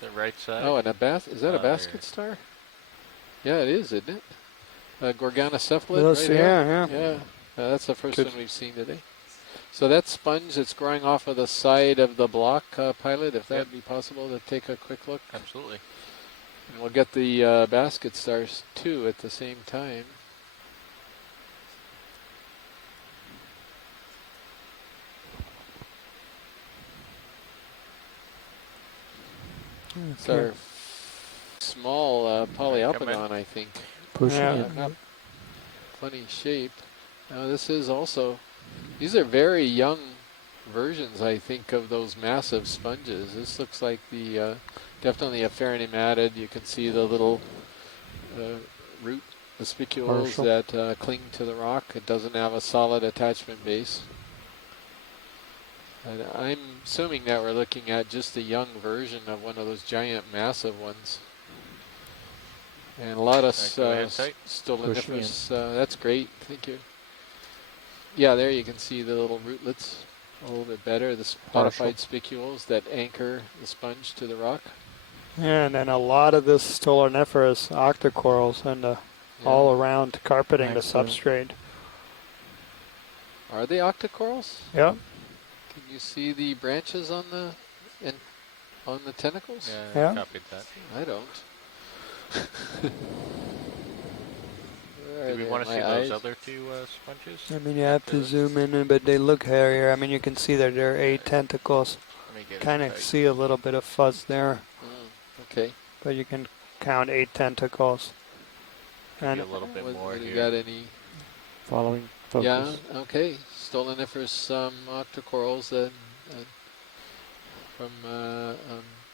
The right side? Oh, and is that a basket star? Yeah, it is, isn't it? Gorgonocephalid right here? Yeah. That's the first one we've seen today. So that sponge that's growing off of the side of the block, Pilot, if that would be possible to take a quick look. Absolutely. And we'll get the basket stars too at the same time. It's our small polyalpidon, I think. Pushing it. Up. Funny shape. Now this is also, these are very young versions, I think, of those massive sponges. This looks like the definitely a pharyngematid. You can see the little root, the spicules that cling to the rock. It doesn't have a solid attachment base. And I'm assuming that we're looking at just a young version of one of those giant massive ones. And a lot of stoloniferous, that's great, thank you. Yeah, there you can see the little rootlets a little bit better, the modified spicules that anchor the sponge to the rock. Yeah, and then a lot of this stoloniferous octocorals and all around carpeting the substrate. Are they octocorals? Yep. Can you see the branches on the tentacles? Yeah, I copied that. I don't. Do we want to see those other two sponges? I mean, you have to zoom in, but they look hairier. I mean, you can see that there are 8 tentacles. Kind of see a little bit of fuzz there. Okay. But you can count 8 tentacles. And a little bit more you here. Got any? Following focus. Yeah, okay. Stoloniferous octocorals from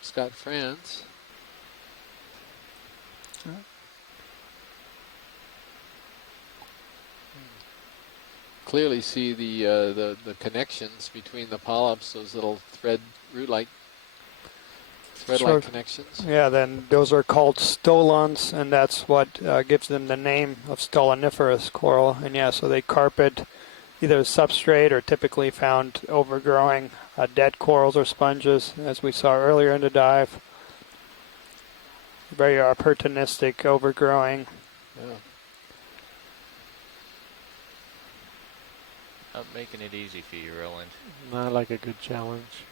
Scott France. Clearly see the connections between the polyps, those little thread-like connections. Yeah, then those are called stolons, and that's what gives them the name of stoloniferous coral. And yeah, so they carpet either substrate or typically found overgrowing dead corals or sponges, as we saw earlier in the dive. Very opportunistic overgrowing. Yeah. Not making it easy for you, Roland. Not like a good challenge.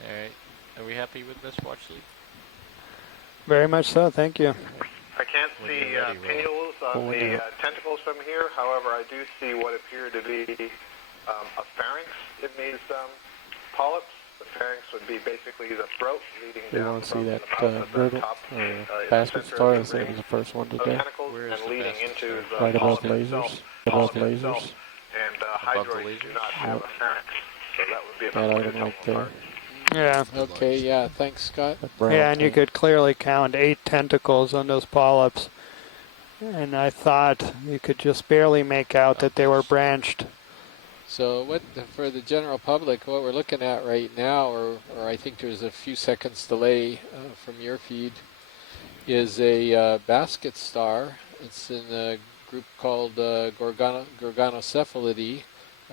Alright. Are we happy with this watch lead? Very much so, thank you. I can't see pinnacles on the tentacles from here. However, I do see what appear to be a pharynx in these polyps. The pharynx would be basically the throat leading You down want to see from that the mouth at the riddle, top, basket star? I think it was the first one today. and leading into the Right above polyp lasers. itself. Above Polyp lasers. itself. And hydroids do not have a pharynx, so that would be That another way to item tell right them there. apart. Yeah. Okay, yeah, thanks, Scott. Yeah, and you could clearly count 8 tentacles on those polyps. And I thought you could just barely make out that they were branched. So for the general public, what we're looking at right now, or I think there's a few seconds delay from your feed, is a basket star. It's in a group called Gorgonocephalidae,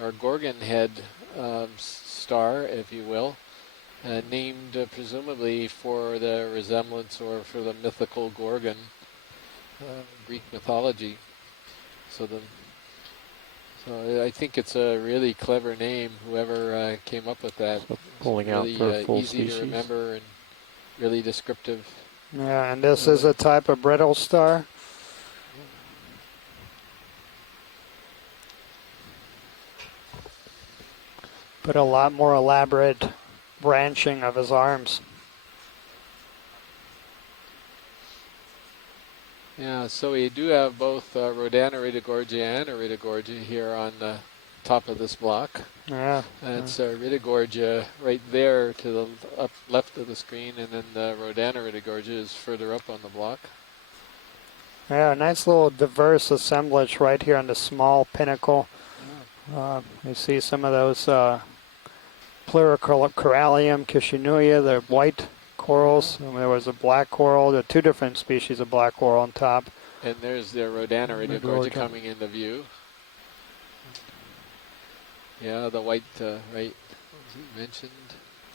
or Gorgon head star, if you will, named presumably for the resemblance or for the mythical Gorgon, Greek mythology. So I think it's a really clever name, whoever came up with that. So pulling really, out for a full easy species. to remember and really descriptive. Yeah, and this is a type of brittle star. But a lot more elaborate branching of his arms. Yeah, so we do have both Rhodaniridogorgia and Iridogorgia here on the top of this block. Yeah. It's Iridogorgia right there to the left of the screen, and then the Rhodaniridogorgia is further up on the block. Yeah, nice little diverse assemblage right here on the small pinnacle. You see some of those Pleurocorallium kishinuya, the white corals. And there was a black coral. There are two different species of black coral on top. And there's the Rodana radiogorgia coming into view. Yeah, the white, right, as you mentioned,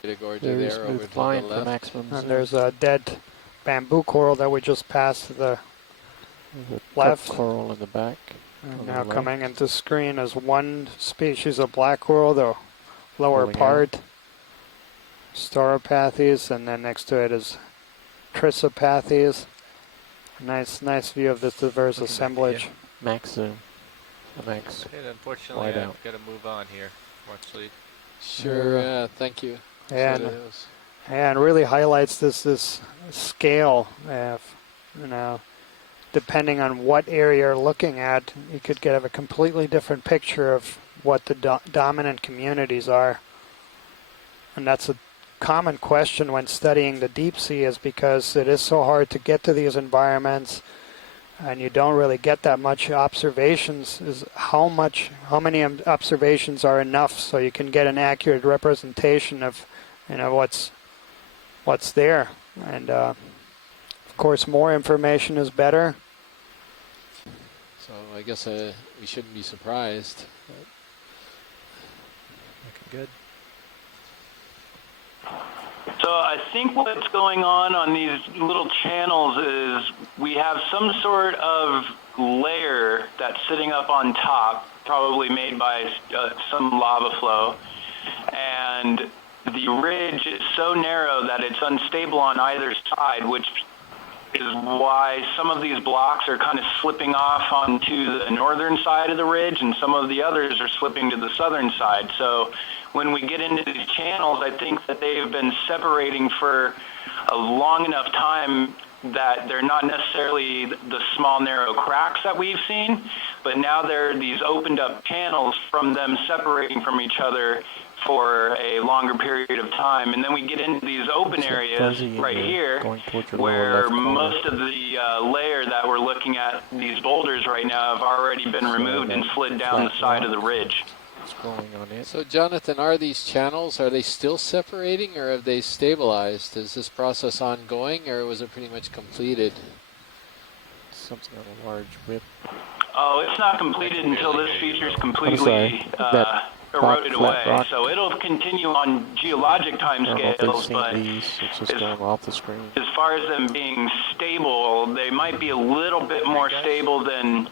radiogorgia there over to the left. And there's a dead bamboo coral that we just passed to the left. Coral in the back. And now coming into screen is one species of black coral, the lower part, Stauropathes, and then next to it is Chrysopathes. Nice view of this diverse assemblage. Max zoom. Max. And unfortunately, I've got to move on here. Actually. Sure. Thank you. And really highlights this scale. Depending on what area you're looking at, you could get a completely different picture of what the dominant communities are. And that's a common question when studying the deep sea, is because it is so hard to get to these environments and you don't really get that much observations. Is how many observations are enough so you can get an accurate representation of what's there. And of course more information is better. So I guess we shouldn't be surprised. Looking good. So I think what's going on these little channels is we have some sort of layer that's sitting up on top, probably made by some lava flow, and the ridge is so narrow that it's unstable on either side, which is why some of these blocks are kind of slipping off onto the northern side of the ridge, and some of the others are slipping to the southern side. So when we get into these channels, I think that they've been separating for a long enough time that they're not necessarily the small narrow cracks that we've seen, but now they're these opened up channels from them separating from each other for a longer period of time. And then we get into these open areas right here where most of the layer that we're looking at, these boulders right now, have already been removed and slid down the side of the ridge. So Jonathan, are these channels, are they still separating or have they stabilized? Is this process ongoing or was it pretty much completed? Something on a large rip. Oh, it's not completed until this feature is completely eroded away. So it'll continue on geologic timescales, but it's just going off the screen. As far as them being stable, they might be a little bit more stable than,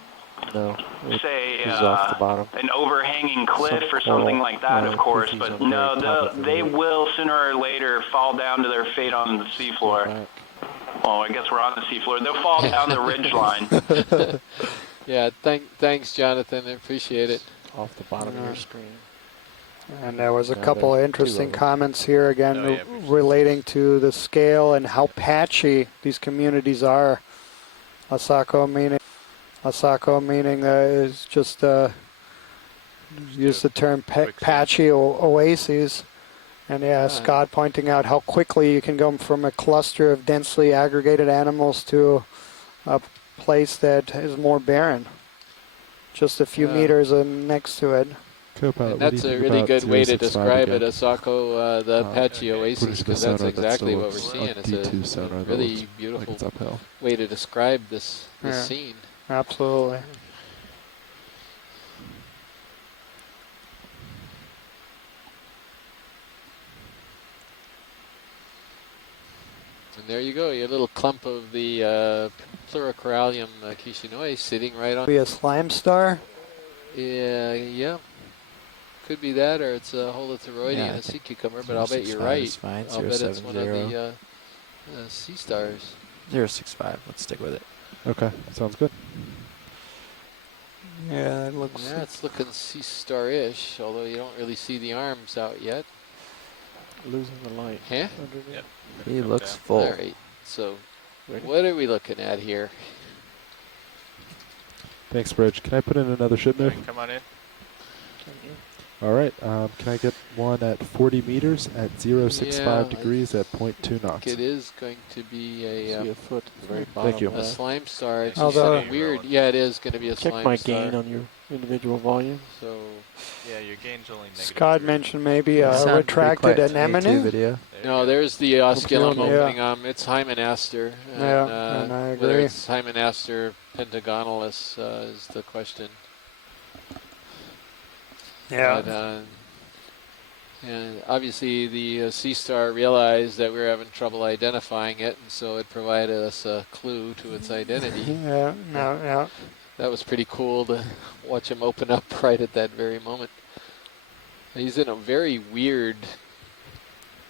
say, an overhanging cliff or something like that, of course. But no, they will sooner or later fall down to their fate on the seafloor. Well, I guess we're on the seafloor. They'll fall down the ridge line. Yeah, thanks, Jonathan. I appreciate it. Off the bottom of your screen. And there was a couple of interesting comments here again relating to the scale and how patchy these communities are. Asako meaning is just use the term patchy oases. And Scott pointing out how quickly you can go from a cluster of densely aggregated animals to a place that is more barren. Just a few meters next to it. And that's a really good way to describe it, Asako, the patchy oasis, because that's exactly what we're seeing. It's a really beautiful way to describe this scene. Absolutely. And there you go, your little clump of the Pleurocorallium kishinoi sitting right on. Be a slime star? Yeah. Could be that, or it's a holothuroidean, a sea cucumber, but I'll bet you're right. I'll bet it's one of the sea stars. 065, let's stick with it. Okay, sounds good. Yeah, it looks... Yeah, it's looking sea star-ish, although you don't really see the arms out yet. Losing the light. Huh? Yep. He looks full. All right, so what are we looking at here? Thanks, Bridge. Can I put in another ship move? Come on in. All right. Can I get one at 40 meters at 065 degrees at 0.2 knots? It is going to be a foot at the very bottom. Thank you. A slime star. It's Although weird. Yeah, it is going to be a slime star. Check my gain on your individual volume. So yeah, your gain's only negative. Scott mentioned maybe a sounded pretty retracted quiet to me too, anemone. video. no, there's the osculum Yeah. opening. It's hymenaster. Yeah, and I Whether agree. it's hymenaster pentagonalus is the question. Yeah. But, and obviously the Sea Star realized that we were having trouble identifying it, and so it provided us a clue to its identity. Yeah, no, yeah. That was pretty cool to watch him open up right at that very moment. He's in a very weird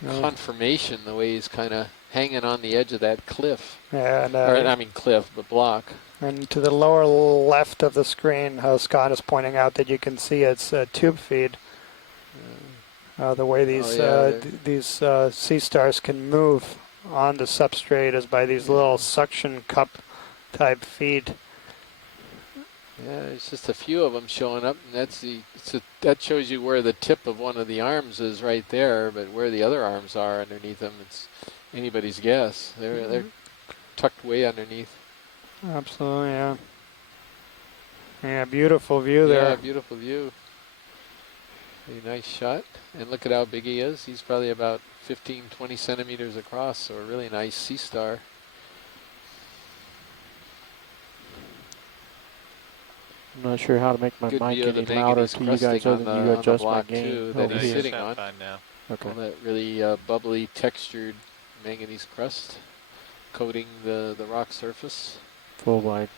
conformation, the way he's kind of hanging on the edge of that cliff. Yeah, and, Or, I mean cliff, but block. And to the lower left of the screen, Scott is pointing out that you can see its tube feed. The way these these sea stars can move on the substrate is by these little suction cup type feed. Yeah, there's just a few of them showing up, and that shows you where the tip of one of the arms is right there, but where the other arms are underneath them, it's anybody's guess. They're tucked way underneath. Absolutely, yeah. Yeah, beautiful view there. Yeah, beautiful view. A nice shot. And look at how big he is. He's probably about 15, 20 centimeters across, so a really nice sea star. I'm not sure how to make my Good mic view of any the louder manganese to you guys crusting other than on you the adjust my block gain too that over he's here. sitting on. Fine now. Okay. All that really bubbly, textured manganese crust coating the rock surface. Full wide.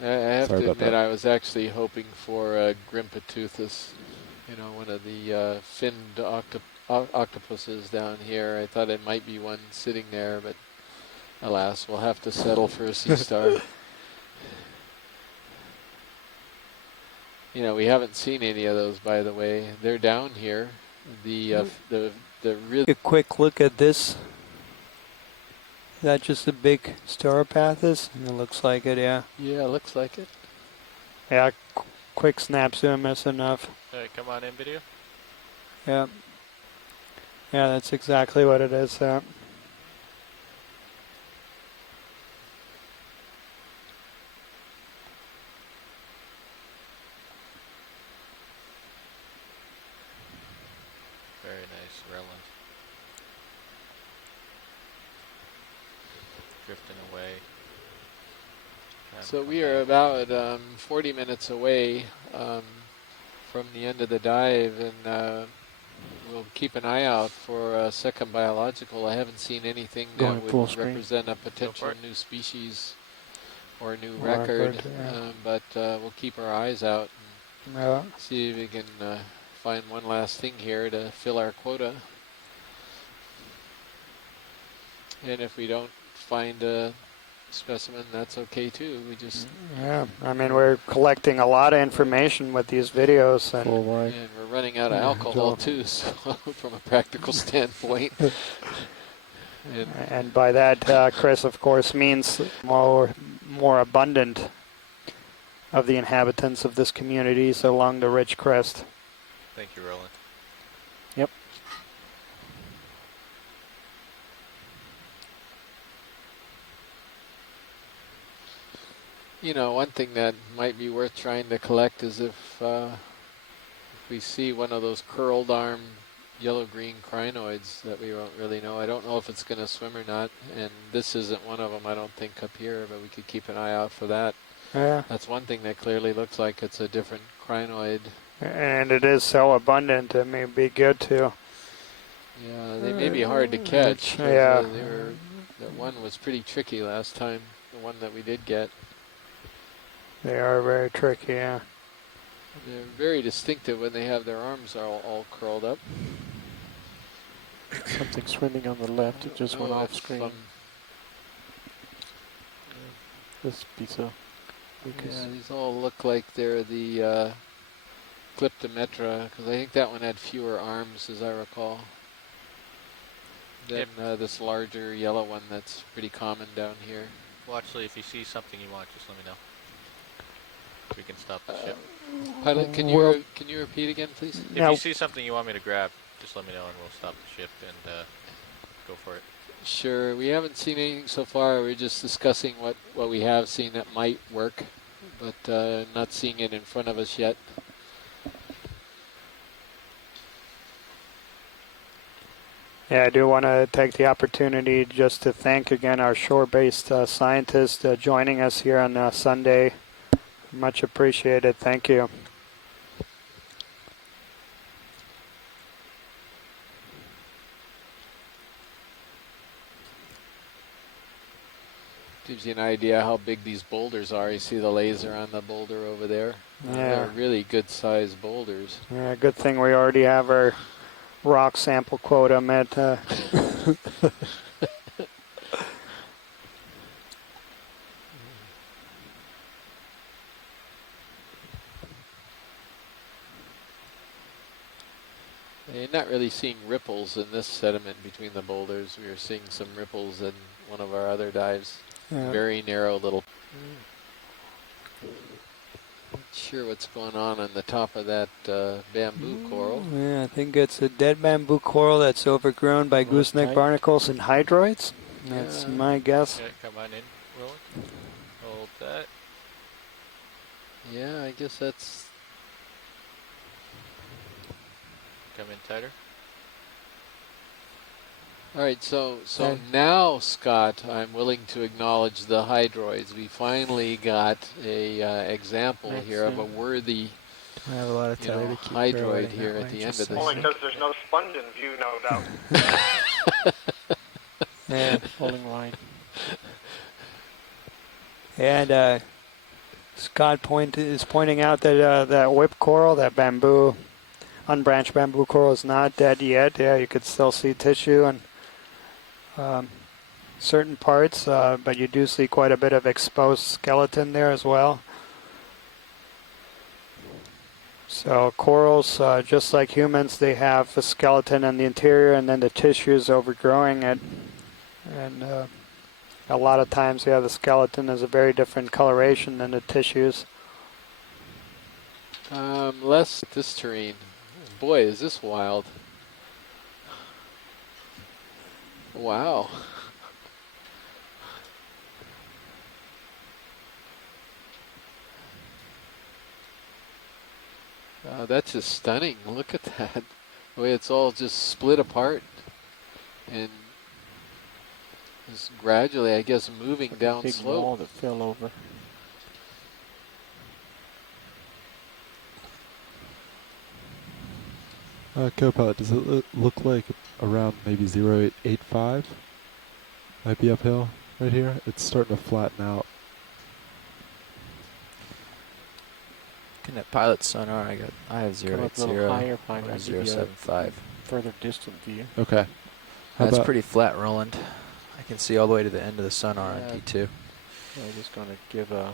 I have Sorry to about admit, that. I was actually hoping for Grimpeteuthus, one of the finned octopuses down here. I thought it might be one sitting there, but alas, we'll have to settle for a sea star. We haven't seen any of those, by the way. They're down here. The really A quick look at this. Is that just a big Stauropathus? It looks like it, yeah. Yeah, it looks like it. Yeah, quick snap zoom is enough. Alright, come on in, video. Yeah. Yeah, that's exactly what it is. Very nice, Relland. Drifting away. So we are about 40 minutes away from the end of the dive, and we'll keep an eye out for a second biological. I haven't seen anything Going that full would screen. represent a potential new species or a new Record, record, yeah. but we'll keep our eyes out and Yeah. see if we can find one last thing here to fill our quota. And if we don't find a specimen, that's okay too. We just Yeah, I mean, we're collecting a lot of information with these videos, and Full wide. and we're running out of Yeah, alcohol so- too, so from a practical standpoint. and by that, Chris, of course, means more abundant of the inhabitants of this community along the ridge crest. Thank you, Roland. Yep. One thing that might be worth trying to collect is if we see one of those curled arm yellow-green crinoids that we don't really know. I don't know if it's going to swim or not, and this isn't one of them, I don't think, up here, but we could keep an eye out for that. Yeah. That's one thing that clearly looks like it's a different crinoid. And it is so abundant, it may be good to. Yeah, they may be hard to catch. 'Cause, Yeah. that one was pretty tricky last time, the one that we did get. They are very tricky, yeah. They're very distinctive when they have their arms all curled up. Something swimming on the left. It just went off that's screen. This piece of mucus. Yeah, these all look like they're the Clyptometra, because I think that one had fewer arms, as I recall, than this larger yellow one that's pretty common down here. Well, actually, if you see something you want, just let me know. We can stop the ship. Pilot, can you repeat again, please? If you see something you want me to grab, just let me know and we'll stop the ship and go for it. Sure. We haven't seen anything so far. We're just discussing what we have seen that might work, but not seeing it in front of us yet. Yeah, I do want to take the opportunity just to thank again our shore-based scientists joining us here on Sunday. Much appreciated. Thank you. Gives you an idea how big these boulders are. You see the laser on the boulder over there? Yeah. They're really good-sized boulders. Yeah, good thing we already have our rock sample quota met. You're not really seeing ripples in this sediment between the boulders. We are seeing some ripples in one of our other dives. Yeah. Very narrow little. Not sure what's going on the top of that bamboo coral. Yeah, I think it's a dead bamboo coral that's overgrown by gooseneck barnacles and hydroids. That's my guess. Okay, come on in, Roland. Hold that. Yeah, I guess that's. Come in tighter. All right, so now, Scott, I'm willing to acknowledge the hydroids. We finally got a example here of a worthy I have a lot of time to keep hydroid here at the end of this. Only because there's no sponge in view, no doubt. Yeah. Falling line. And Scott is pointing out that that whip coral, that bamboo, unbranched bamboo coral, is not dead yet. Yeah, you could still see tissue and certain parts, but you do see quite a bit of exposed skeleton there as well. So corals, just like humans, they have a skeleton in the interior and then the tissue is overgrowing it. And a lot of times, yeah, the skeleton is a very different coloration than the tissues. Less this terrain. Boy, is this wild. Wow. That's just stunning. Look at that. The way it's all just split apart and just gradually, I guess, moving Like down a big slope. wall that fell over. Copilot, does it look like around maybe 0.885? Might be uphill right here. It's starting to flatten out. Looking at pilot sonar, I have Come up a little 080 higher, find or out, give you a 075. further distant view. Okay. How That's about pretty flat, Roland. I can see all the way to the end of the sonar Yeah. on D2. I'm just going to give a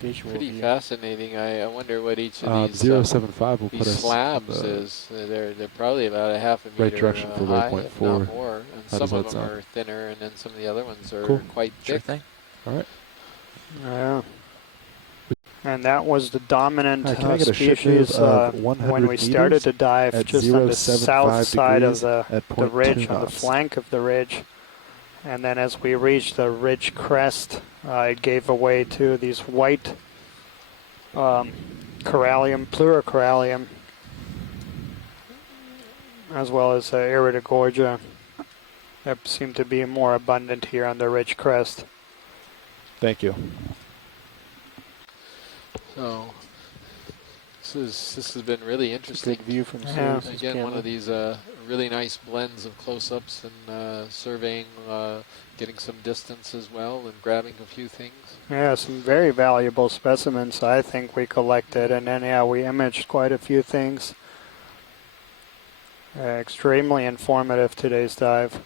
visual Pretty view. fascinating. I wonder what each of these 0.75 will put these us in slabs the is. They're probably about a half a meter right direction for high, waypoint if 4. not more. And How some does of that them sound? are thinner, and then some of the other ones are Cool. quite Sure thick. thing. All right. Yeah. And that was the dominant Can I get a ship move species of 100 when we started meters to dive, at just on the 0.75 south side of degrees the at the 0.2 ridge, on the knots. flank of the ridge. And then as we reached the ridge crest, it gave away to these white corallium, pluricorallium, as well as iridogorgia that seem to be more abundant here on the ridge crest. Thank you. So this has been really interesting. Good view from Yeah. Sirius's Again, one camera. of these really nice blends of close-ups and surveying, getting some distance as well, and grabbing a few things. Yeah, some very valuable specimens I think we collected, and then yeah, we imaged quite a few things. Extremely informative today's dive.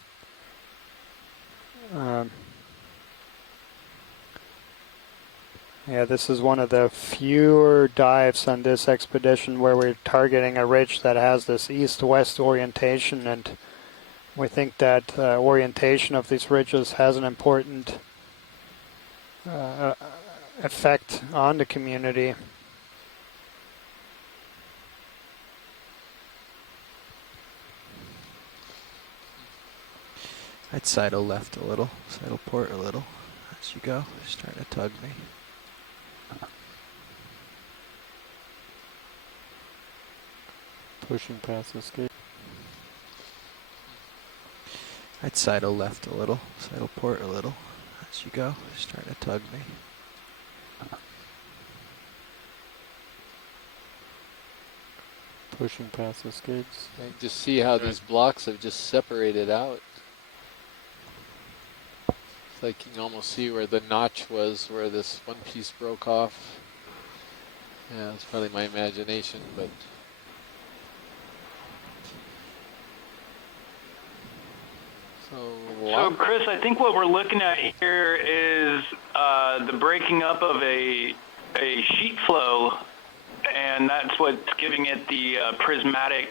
Yeah, this is one of the fewer dives on this expedition where we're targeting a ridge that has this east-west orientation, and we think that orientation of these ridges has an important effect on the community. I'd sidle left a little, sidle port a little as you go. It's starting to tug me. Pushing past this gate. I'd sidle left a little, sidle port a little as you go. It's starting to tug me. Pushing past the skids. I can just see how these blocks have just separated out. It's like you can almost see where the notch was, where this one piece broke off. Yeah, it's probably my imagination, but... So, Chris, I think what we're looking at here is the breaking up of a sheet flow, and that's what's giving it the prismatic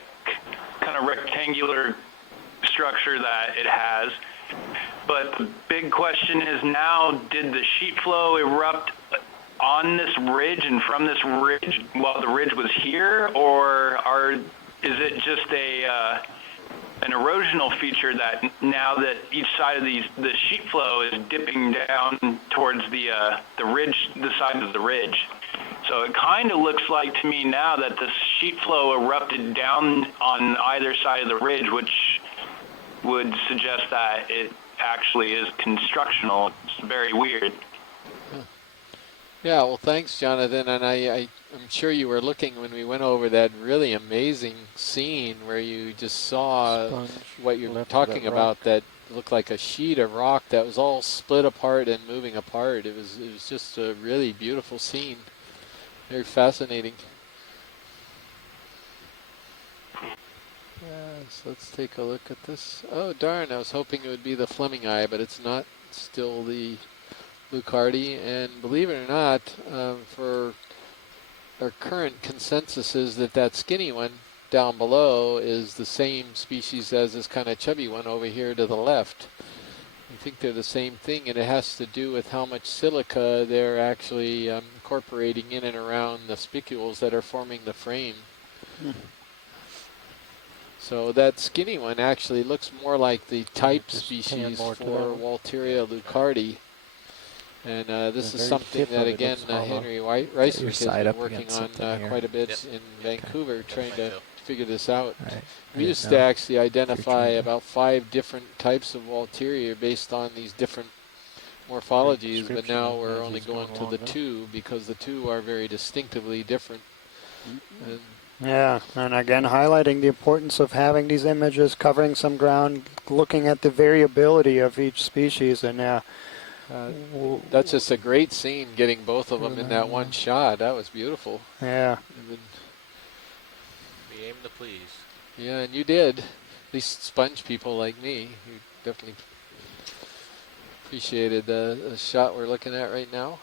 kind of rectangular structure that it has. But the big question is now, did the sheet flow erupt on this ridge and from this ridge while the ridge was here, or is it just an erosional feature that now that each side of the sheet flow is dipping down towards the ridge, the side of the ridge? So it kind of looks like to me now that the sheet flow erupted down on either side of the ridge, which would suggest that it actually is constructional. It's very weird. Yeah, well, thanks, Jonathan. And I'm sure you were looking when we went over that really amazing scene where you just saw Sponge what you're left talking that about, rock. that looked like a sheet of rock that was all split apart and moving apart. It was just a really beautiful scene. Very fascinating. Yes, let's take a look at this. Oh, darn, I was hoping it would be the Fleming eye, but it's not. It's still the Lucardi, and believe it or not, for our current consensus is that skinny one down below is the same species as this kind of chubby one over here to the left. I think they're the same thing, and it has to do with how much silica they're actually incorporating in and around the spicules that are forming the frame. So that skinny one actually looks more like the type species for Walteria lucardi. And this is something that, again, Henry Rice has been working on quite a bit in Vancouver, trying to figure this out. Right. We used to actually identify about 5 different types of Walteria based on these different morphologies, but now we're only going to the 2 because the 2 are very distinctively different. And yeah, and again, highlighting the importance of having these images, covering some ground, looking at the variability of each species, and that's just a great scene, getting both of them in that one shot. That was beautiful. Yeah. We aim to please. Yeah, and you did. At least sponge people like me. You definitely appreciated the shot we're looking at right now.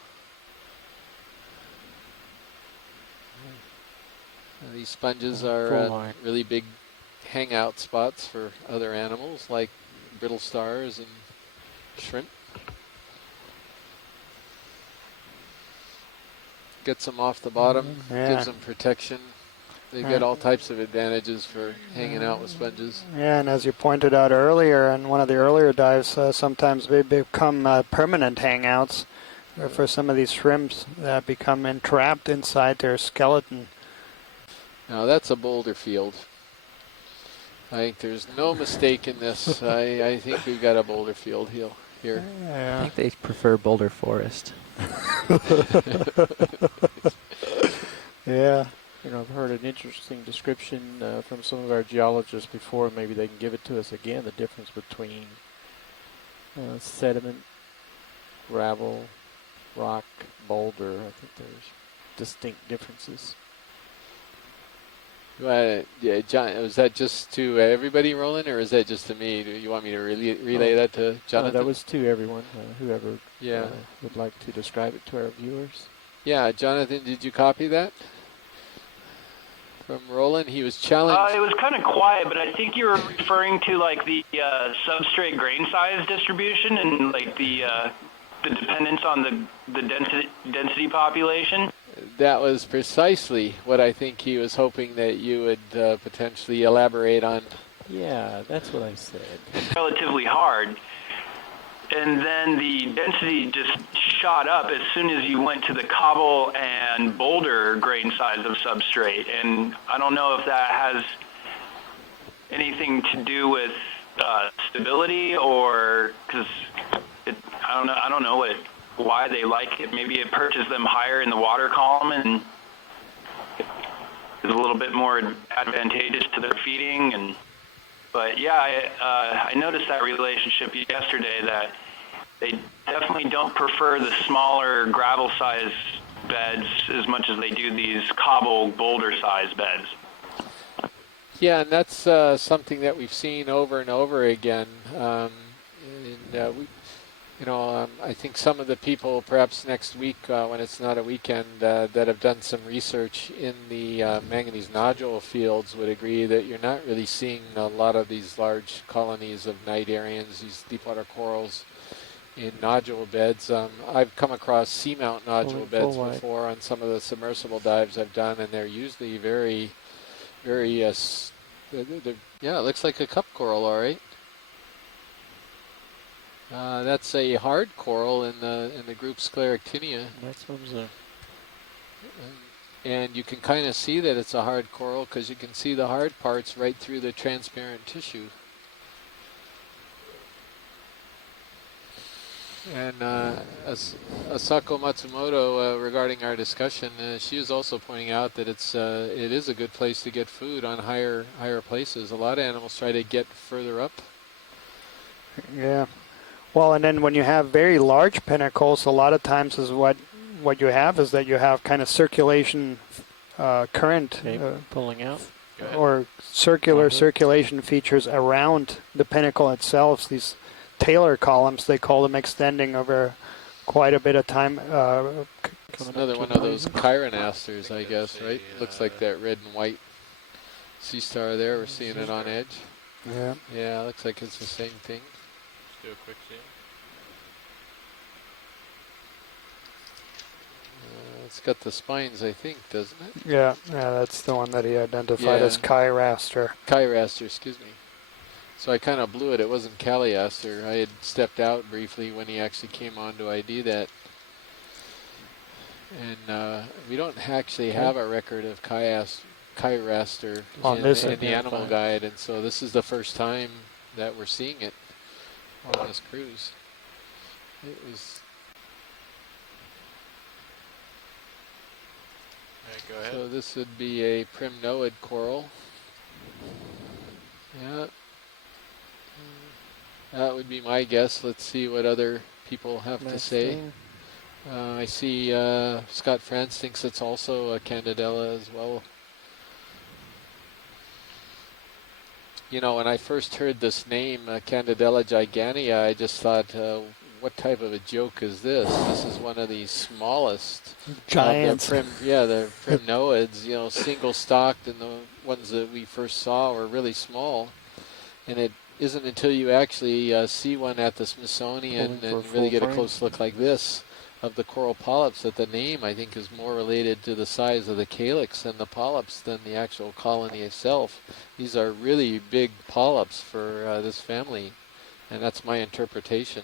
These sponges are really big hangout spots for other animals like brittle stars and shrimp. Gets them off the bottom, gives them protection. They get all types of advantages for hanging out with sponges. Yeah, and as you pointed out earlier in one of the earlier dives, sometimes they become permanent hangouts for some of these shrimps that become entrapped inside their skeleton. Now that's a boulder field. I think there's no mistake in this. I think we've got a boulder field here. I think they prefer boulder forest. Yeah. You know, I've heard an interesting description from some of our geologists before. Maybe they can give it to us again. The difference between sediment, gravel, rock, boulder. I think there's distinct differences. Yeah, John, was that just to everybody, Roland, or is that just to me? Do you want me to relay that to Jonathan? That was to everyone, whoever would like to describe it to our viewers. Yeah, Jonathan, did you copy that from Roland? He was challenged. It was kind of quiet, but I think you were referring to like the substrate grain size distribution and like the dependence on the density population. That was precisely what I think he was hoping that you would potentially elaborate on. Yeah, that's what I said. relatively hard. And then the density just shot up as soon as you went to the cobble and boulder grain size of substrate. And I don't know if that has anything to do with stability, or because I don't know why they like it. Maybe it perches them higher in the water column and is a little bit more advantageous to their feeding. But yeah, I noticed that relationship yesterday, that they definitely don't prefer the smaller gravel size beds as much as they do these cobble boulder size beds. Yeah, and that's something that we've seen over and over again. I think some of the people, perhaps next week when it's not a weekend, that have done some research in the manganese nodule fields would agree that you're not really seeing a lot of these large colonies of Cnidarians, these deep water corals, in nodule beds. I've come across seamount nodule beds before on some of the submersible dives I've done, and they're usually very, very, yeah, it looks like a cup coral, all right. That's a hard coral in the group Scleractinia. That's what I'm And you can kind of see that it's a hard coral because you can see the hard parts right through the transparent tissue. And Asako Matsumoto, regarding our discussion, she was also pointing out that it is a good place to get food on higher places. A lot of animals try to get further up. Yeah. Well, and then when you have very large pinnacles, a lot of times is what you have is that you have kind of circulation current pulling out, or circular circulation features around the pinnacle itself. These Taylor columns, they call them, extending over quite a bit of time. It's another one of those chironasters, I guess, right? Looks like that red and white sea star there. We're seeing it on edge. Yeah. Yeah, looks like it's the same thing. Do a quick zoom. It's got the spines, I think, doesn't it? Yeah, that's the one that he identified as Chiroaster. Chiroaster, excuse me. So I kind of blew it. It wasn't Caliaster. I had stepped out briefly when he actually came on to ID that. And we don't actually have a record of Chiroaster in the animal guide, and so this is the first time that we're seeing it on this cruise. It was. Go ahead. So this would be a primnoid coral. Yeah. That would be my guess. Let's see what other people have to say. I see Scott France thinks it's also a Candidella as well. You know, when I first heard this name, Candidella gigania, I just thought, what type of a joke is this? This is one of the smallest giants. The primnoids, you know, single-stalked, and the ones that we first saw were really small. And it isn't until you actually see one at the Smithsonian and really get a close look like this of the coral polyps that the name, I think, is more related to the size of the calyx and the polyps than the actual colony itself. These are really big polyps for this family, and that's my interpretation.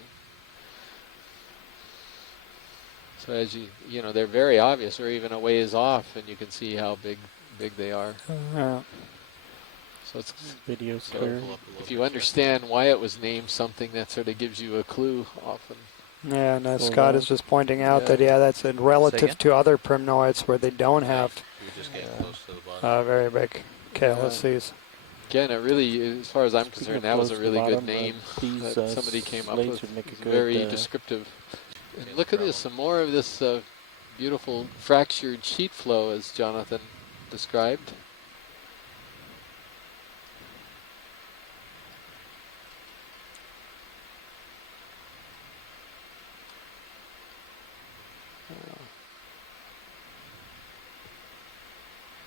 So as you know, they're very obvious. We're even a ways off, and you can see how big they are. So it's videos. So if you understand why it was named something, that sort of gives you a clue often. Yeah, and Scott is just pointing out that that's a relative to other primnoids where they don't have very big calyces. Again, it really, as far as I'm concerned, that was a really good name that somebody came up with. Very descriptive. And look at this, some more of this beautiful fractured sheet flow, as Jonathan described.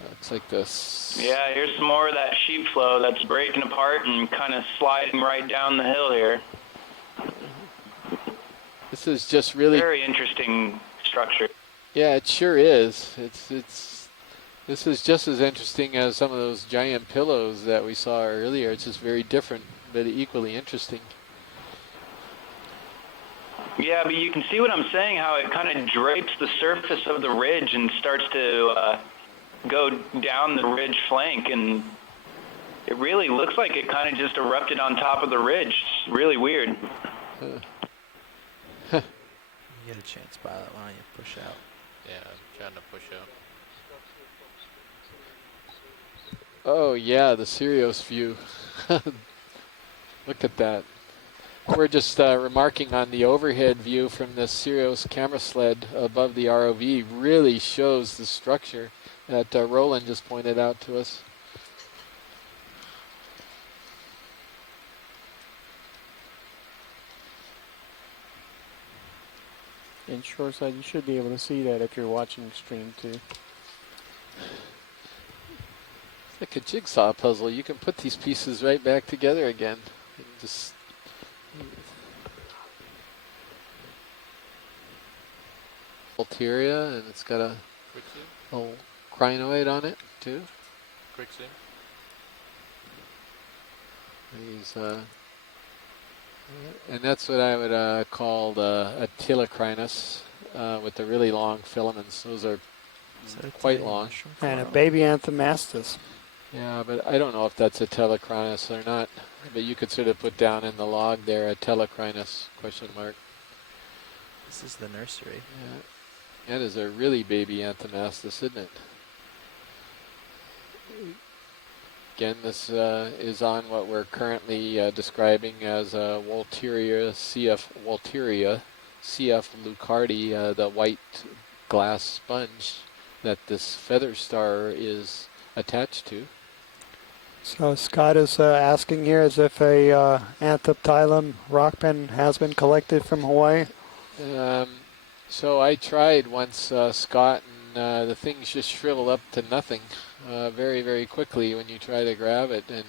Looks like this. Yeah, here's some more of that sheet flow that's breaking apart and kind of sliding right down the hill here. This is just really very interesting structure. Yeah, it sure is. It's This is just as interesting as some of those giant pillows that we saw earlier. It's just very different, but equally interesting. Yeah, but you can see what I'm saying, how it kind of drapes the surface of the ridge and starts to go down the ridge flank, and it really looks like it kind of just erupted on top of the ridge. It's really weird. You get a chance, Pilot. Why don't you push out? Yeah, I'm trying to push out. Oh yeah, the Sirius view. Look at that. We're just remarking on the overhead view from the Sirius camera sled above the ROV. Really shows the structure that Roland just pointed out to us. In shoreside, you should be able to see that if you're watching stream too. It's like a jigsaw puzzle. You can put these pieces right back together again. And just Ulteria, and it's got a Quick zoom. little crinoid on it too. Quick zoom. He's and that's what I would call the Atelocrinus with the really long filaments. Those are quite long. And a baby Anthomastus. Yeah, but I don't know if that's Atelocrinus or not. But you could sort of put down in the log there Atelocrinus ? This is the nursery. Yeah. That is a really baby Anthomastus, isn't it? Again, this is on what we're currently describing as Walteria CF Lucardi, the white glass sponge that this feather star is attached to. So Scott is asking here as if a Anthoptylum rock pen has been collected from Hawaii. So I tried once, Scott, and the things just shrivel up to nothing very, very quickly when you try to grab it. And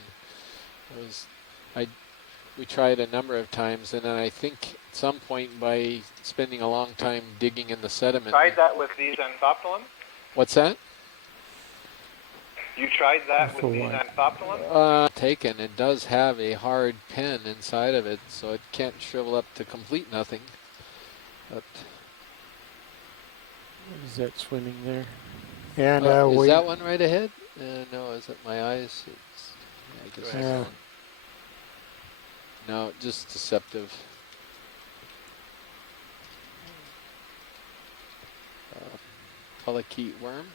we tried a number of times, and then I think at some point by spending a long time digging in the sediment. Tried that with these Anthoptylum? What's that? You tried that with these Anthoptylum? Taken. It does have a hard pen inside of it, so it can't shrivel up to complete nothing. But What is that swimming there? And is that one right ahead? No, is it my eyes? I guess yeah. No, just deceptive. Polychaete worm.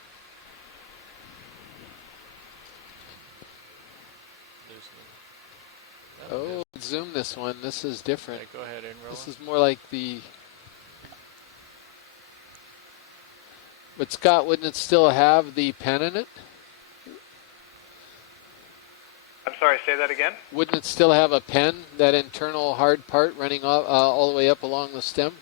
Oh, zoom this one. This is different. Yeah, go ahead and roll. This is more like the... But Scott, wouldn't it still have the pen in it? I'm sorry, say that again? Wouldn't it still have a pen, that internal hard part running all the way up along the stem?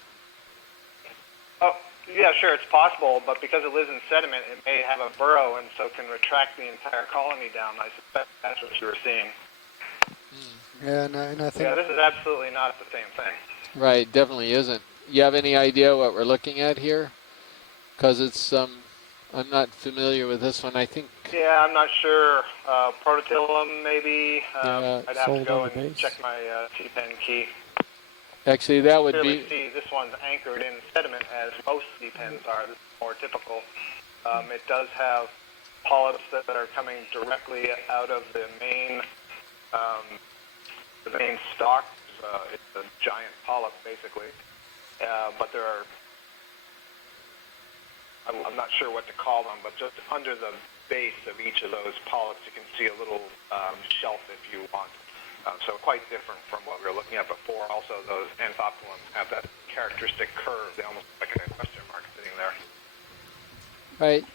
Oh, yeah, sure, it's possible, but because it lives in sediment, it may have a burrow and so can retract the entire colony down. I suspect that's what you were seeing. Yeah, and I think... Yeah, this is absolutely not the same thing. Right, definitely isn't. You have any idea what we're looking at here? Because it's, I'm not familiar with this one. I think... Yeah, I'm not sure. Prototillum, maybe. Yeah, I'd have to go and check my T-pen key. Actually, that would Clearly be... see this one's anchored in sediment, as most T-pens are. This is more typical. It does have polyps that are coming directly out of the main stalk. It's a giant polyp, basically. But there are... I'm not sure what to call them, but just under the base of each of those polyps, you can see a little shelf if you want. So quite different from what we were looking at before. Also, those Anthoptylums have that characteristic curve. They almost look like a question mark sitting there. Right.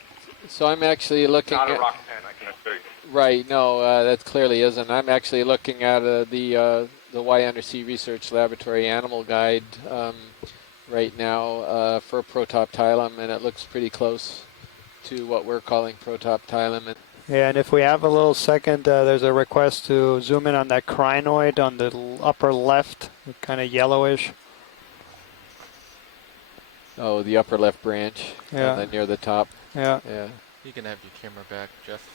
So I'm actually looking Not at... a rock pen, I can assure you. Right, no, that clearly isn't. I'm actually looking at the Y Undersea Research Laboratory Animal Guide right now for Protoptylum, and it looks pretty close to what we're calling Protoptylum. Yeah, and if we have a little second, there's a request to zoom in on that crinoid on the upper left, kind of yellowish. Oh, the upper left branch, Yeah. near the top. Yeah. Yeah. You can have your camera back, Jeff.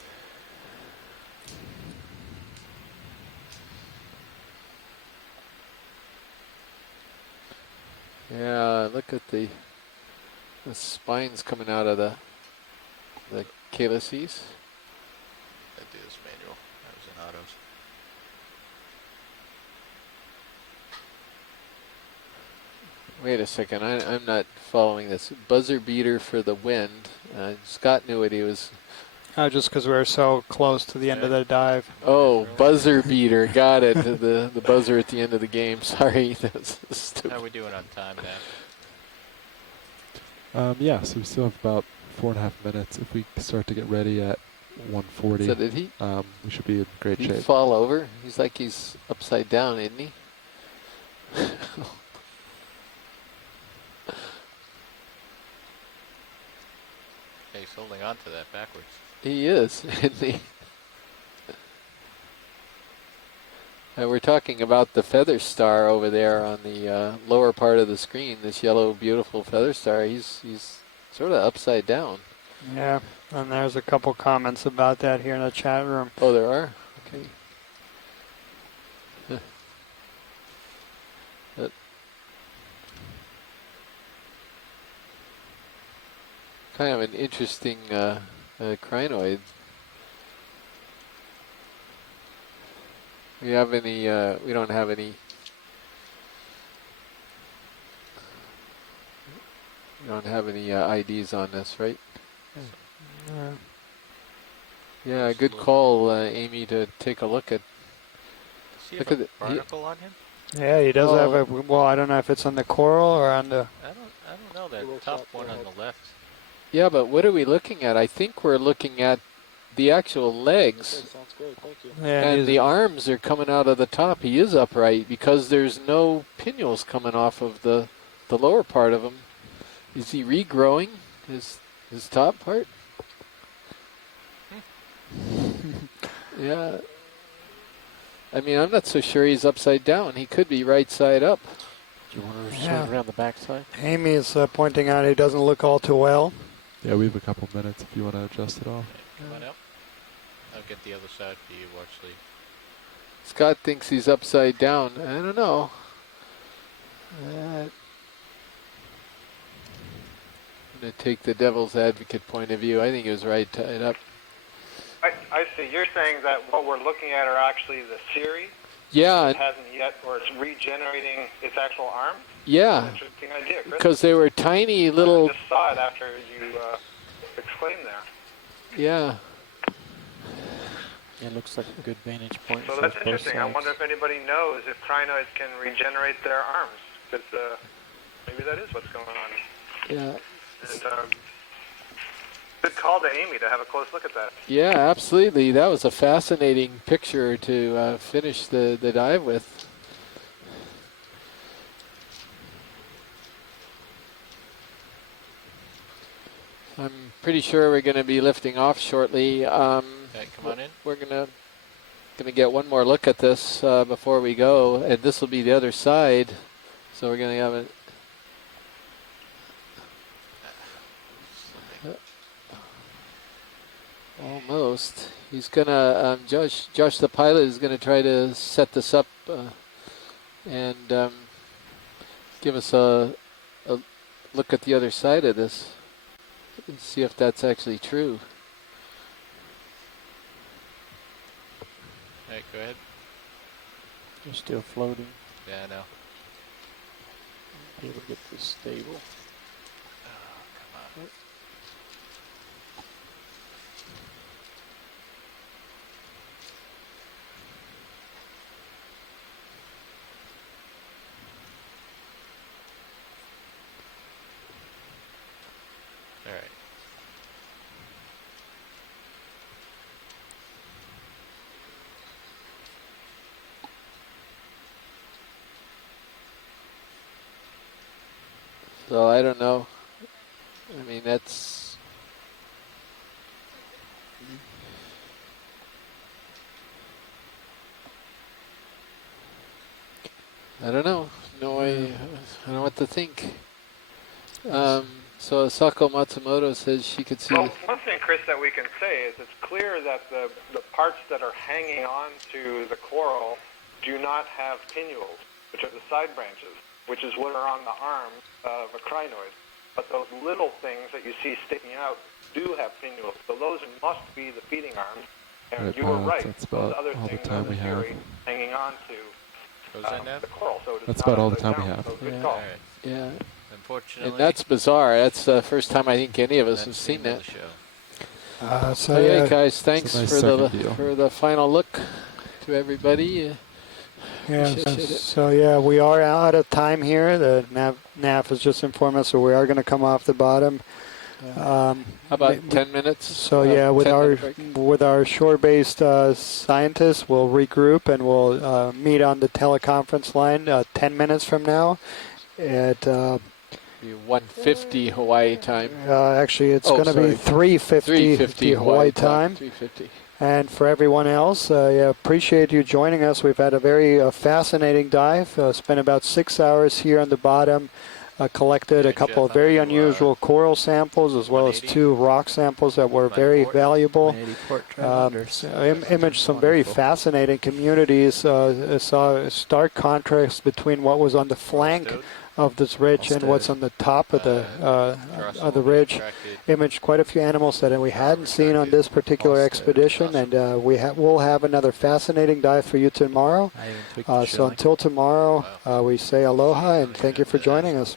Yeah, look at the spines coming out of the calyces. I do this manual. I was in autos. Wait a second, I'm not following this. Buzzer beater for the wind. Scott knew what he was. Just because we're so close to the end of the dive. Oh, buzzer beater. Got it. The buzzer at the end of the game. Sorry, that's stupid. How are we doing on time now? Yeah, so we still have about 4.5 minutes. If we start to get ready at 1:40, So did he? We should be in great Did he shape. fall over? He's like he's upside down, isn't he? Hey, he's holding on to that backwards. He is, isn't he? We're talking about the feather star over there on the lower part of the screen. This yellow, beautiful feather star. He's sort of upside down. Yeah, and there's a couple comments about that here in the chat room. Oh, there are? Okay. Kind of an interesting crinoid. We have any? We don't have any. We don't have any IDs on this, right? Yeah, good call, Amy, to take a look at. Does he have a barnacle on him? Yeah, he does have a. Well, I don't know if it's on the coral or on the. I don't know that top one on the left. Yeah, but what are we looking at? I think we're looking at the actual legs. Okay, sounds great, thank you. Yeah, and the arms are coming out of the top. He is upright because there's no pinnules coming off of the lower part of him. Is he regrowing his top part? Yeah. I mean, I'm not so sure he's upside down. He could be right side up. Do you want to swing around the backside? Amy is pointing out he doesn't look all too well. Yeah, we have a couple minutes if you want to adjust it off. Come on out. I'll get the other side for you, watch Lee. Scott thinks he's upside down. I don't know. I'm going to take the devil's advocate point of view. I think he was right tied up. I see. You're saying that what we're looking at are actually the series? Yeah. It hasn't yet, or it's regenerating its actual arms? Yeah. Interesting idea, Chris. Because they were tiny little. I just saw it after you exclaimed there. Yeah. It looks like a good vantage point. So that's interesting. I wonder if anybody knows if crinoids can regenerate their arms, because maybe that is what's going on. Yeah. And, good call to Amy to have a close look at that. Yeah, absolutely. That was a fascinating picture to finish the dive with. I'm pretty sure we're going to be lifting off shortly. Okay, come on in. We're gonna get one more look at this before we go, and this will be the other side. So we're going to have it. Almost. He's gonna Josh the pilot is gonna try to set this up and give us a look at the other side of this and see if that's actually true. Alright, go ahead. You're still floating. Yeah, I know. Be able to get this stable. Come on. All right. So I don't know. I mean, that's. I don't know. No, I don't know what to think. So Asako Matsumoto says she could see. Well, one thing, Chris, that we can say is it's clear that the parts that are hanging on to the coral do not have pinnules, which are the side branches, which is what are on the arms of a crinoid. But those little things that you see sticking out do have pinnules. So those must be the feeding arms. And Right, you were right. that's Those about other all the things time are we the have. theory hanging on to the coral. So it is That's not about all the upside time we down. have. So good Yeah. call. All right. Yeah. Unfortunately, And that's bizarre. That's the first time I think any of us have that's the seen end of that. the show. So Okay, yeah, guys, thanks nice for second deal. the final look to everybody. yeah. Appreciate it. So yeah, we are out of time here. The nav has just informed us, so we are going to come off the bottom. How about 10 minutes? So yeah, with 10-minute break? with our shore-based scientists, we'll regroup and we'll meet on the teleconference line 10 minutes from now. At 1:50 Hawaii time. actually, it's going to be 3:50 Hawaii time. 3:50. And for everyone else, yeah, appreciate you joining us. We've had a very fascinating dive. Spent about 6 hours here on the bottom. Collected a couple of very unusual coral samples as well as 2 rock samples that were very valuable. Imaged some very fascinating communities. Saw a stark contrast between what was on the flank of this ridge and what's on the top of the ridge. Imaged quite a few animals that we hadn't seen on this particular expedition, and we'll have another fascinating dive for you tomorrow. So until tomorrow, we say aloha and thank you for joining us.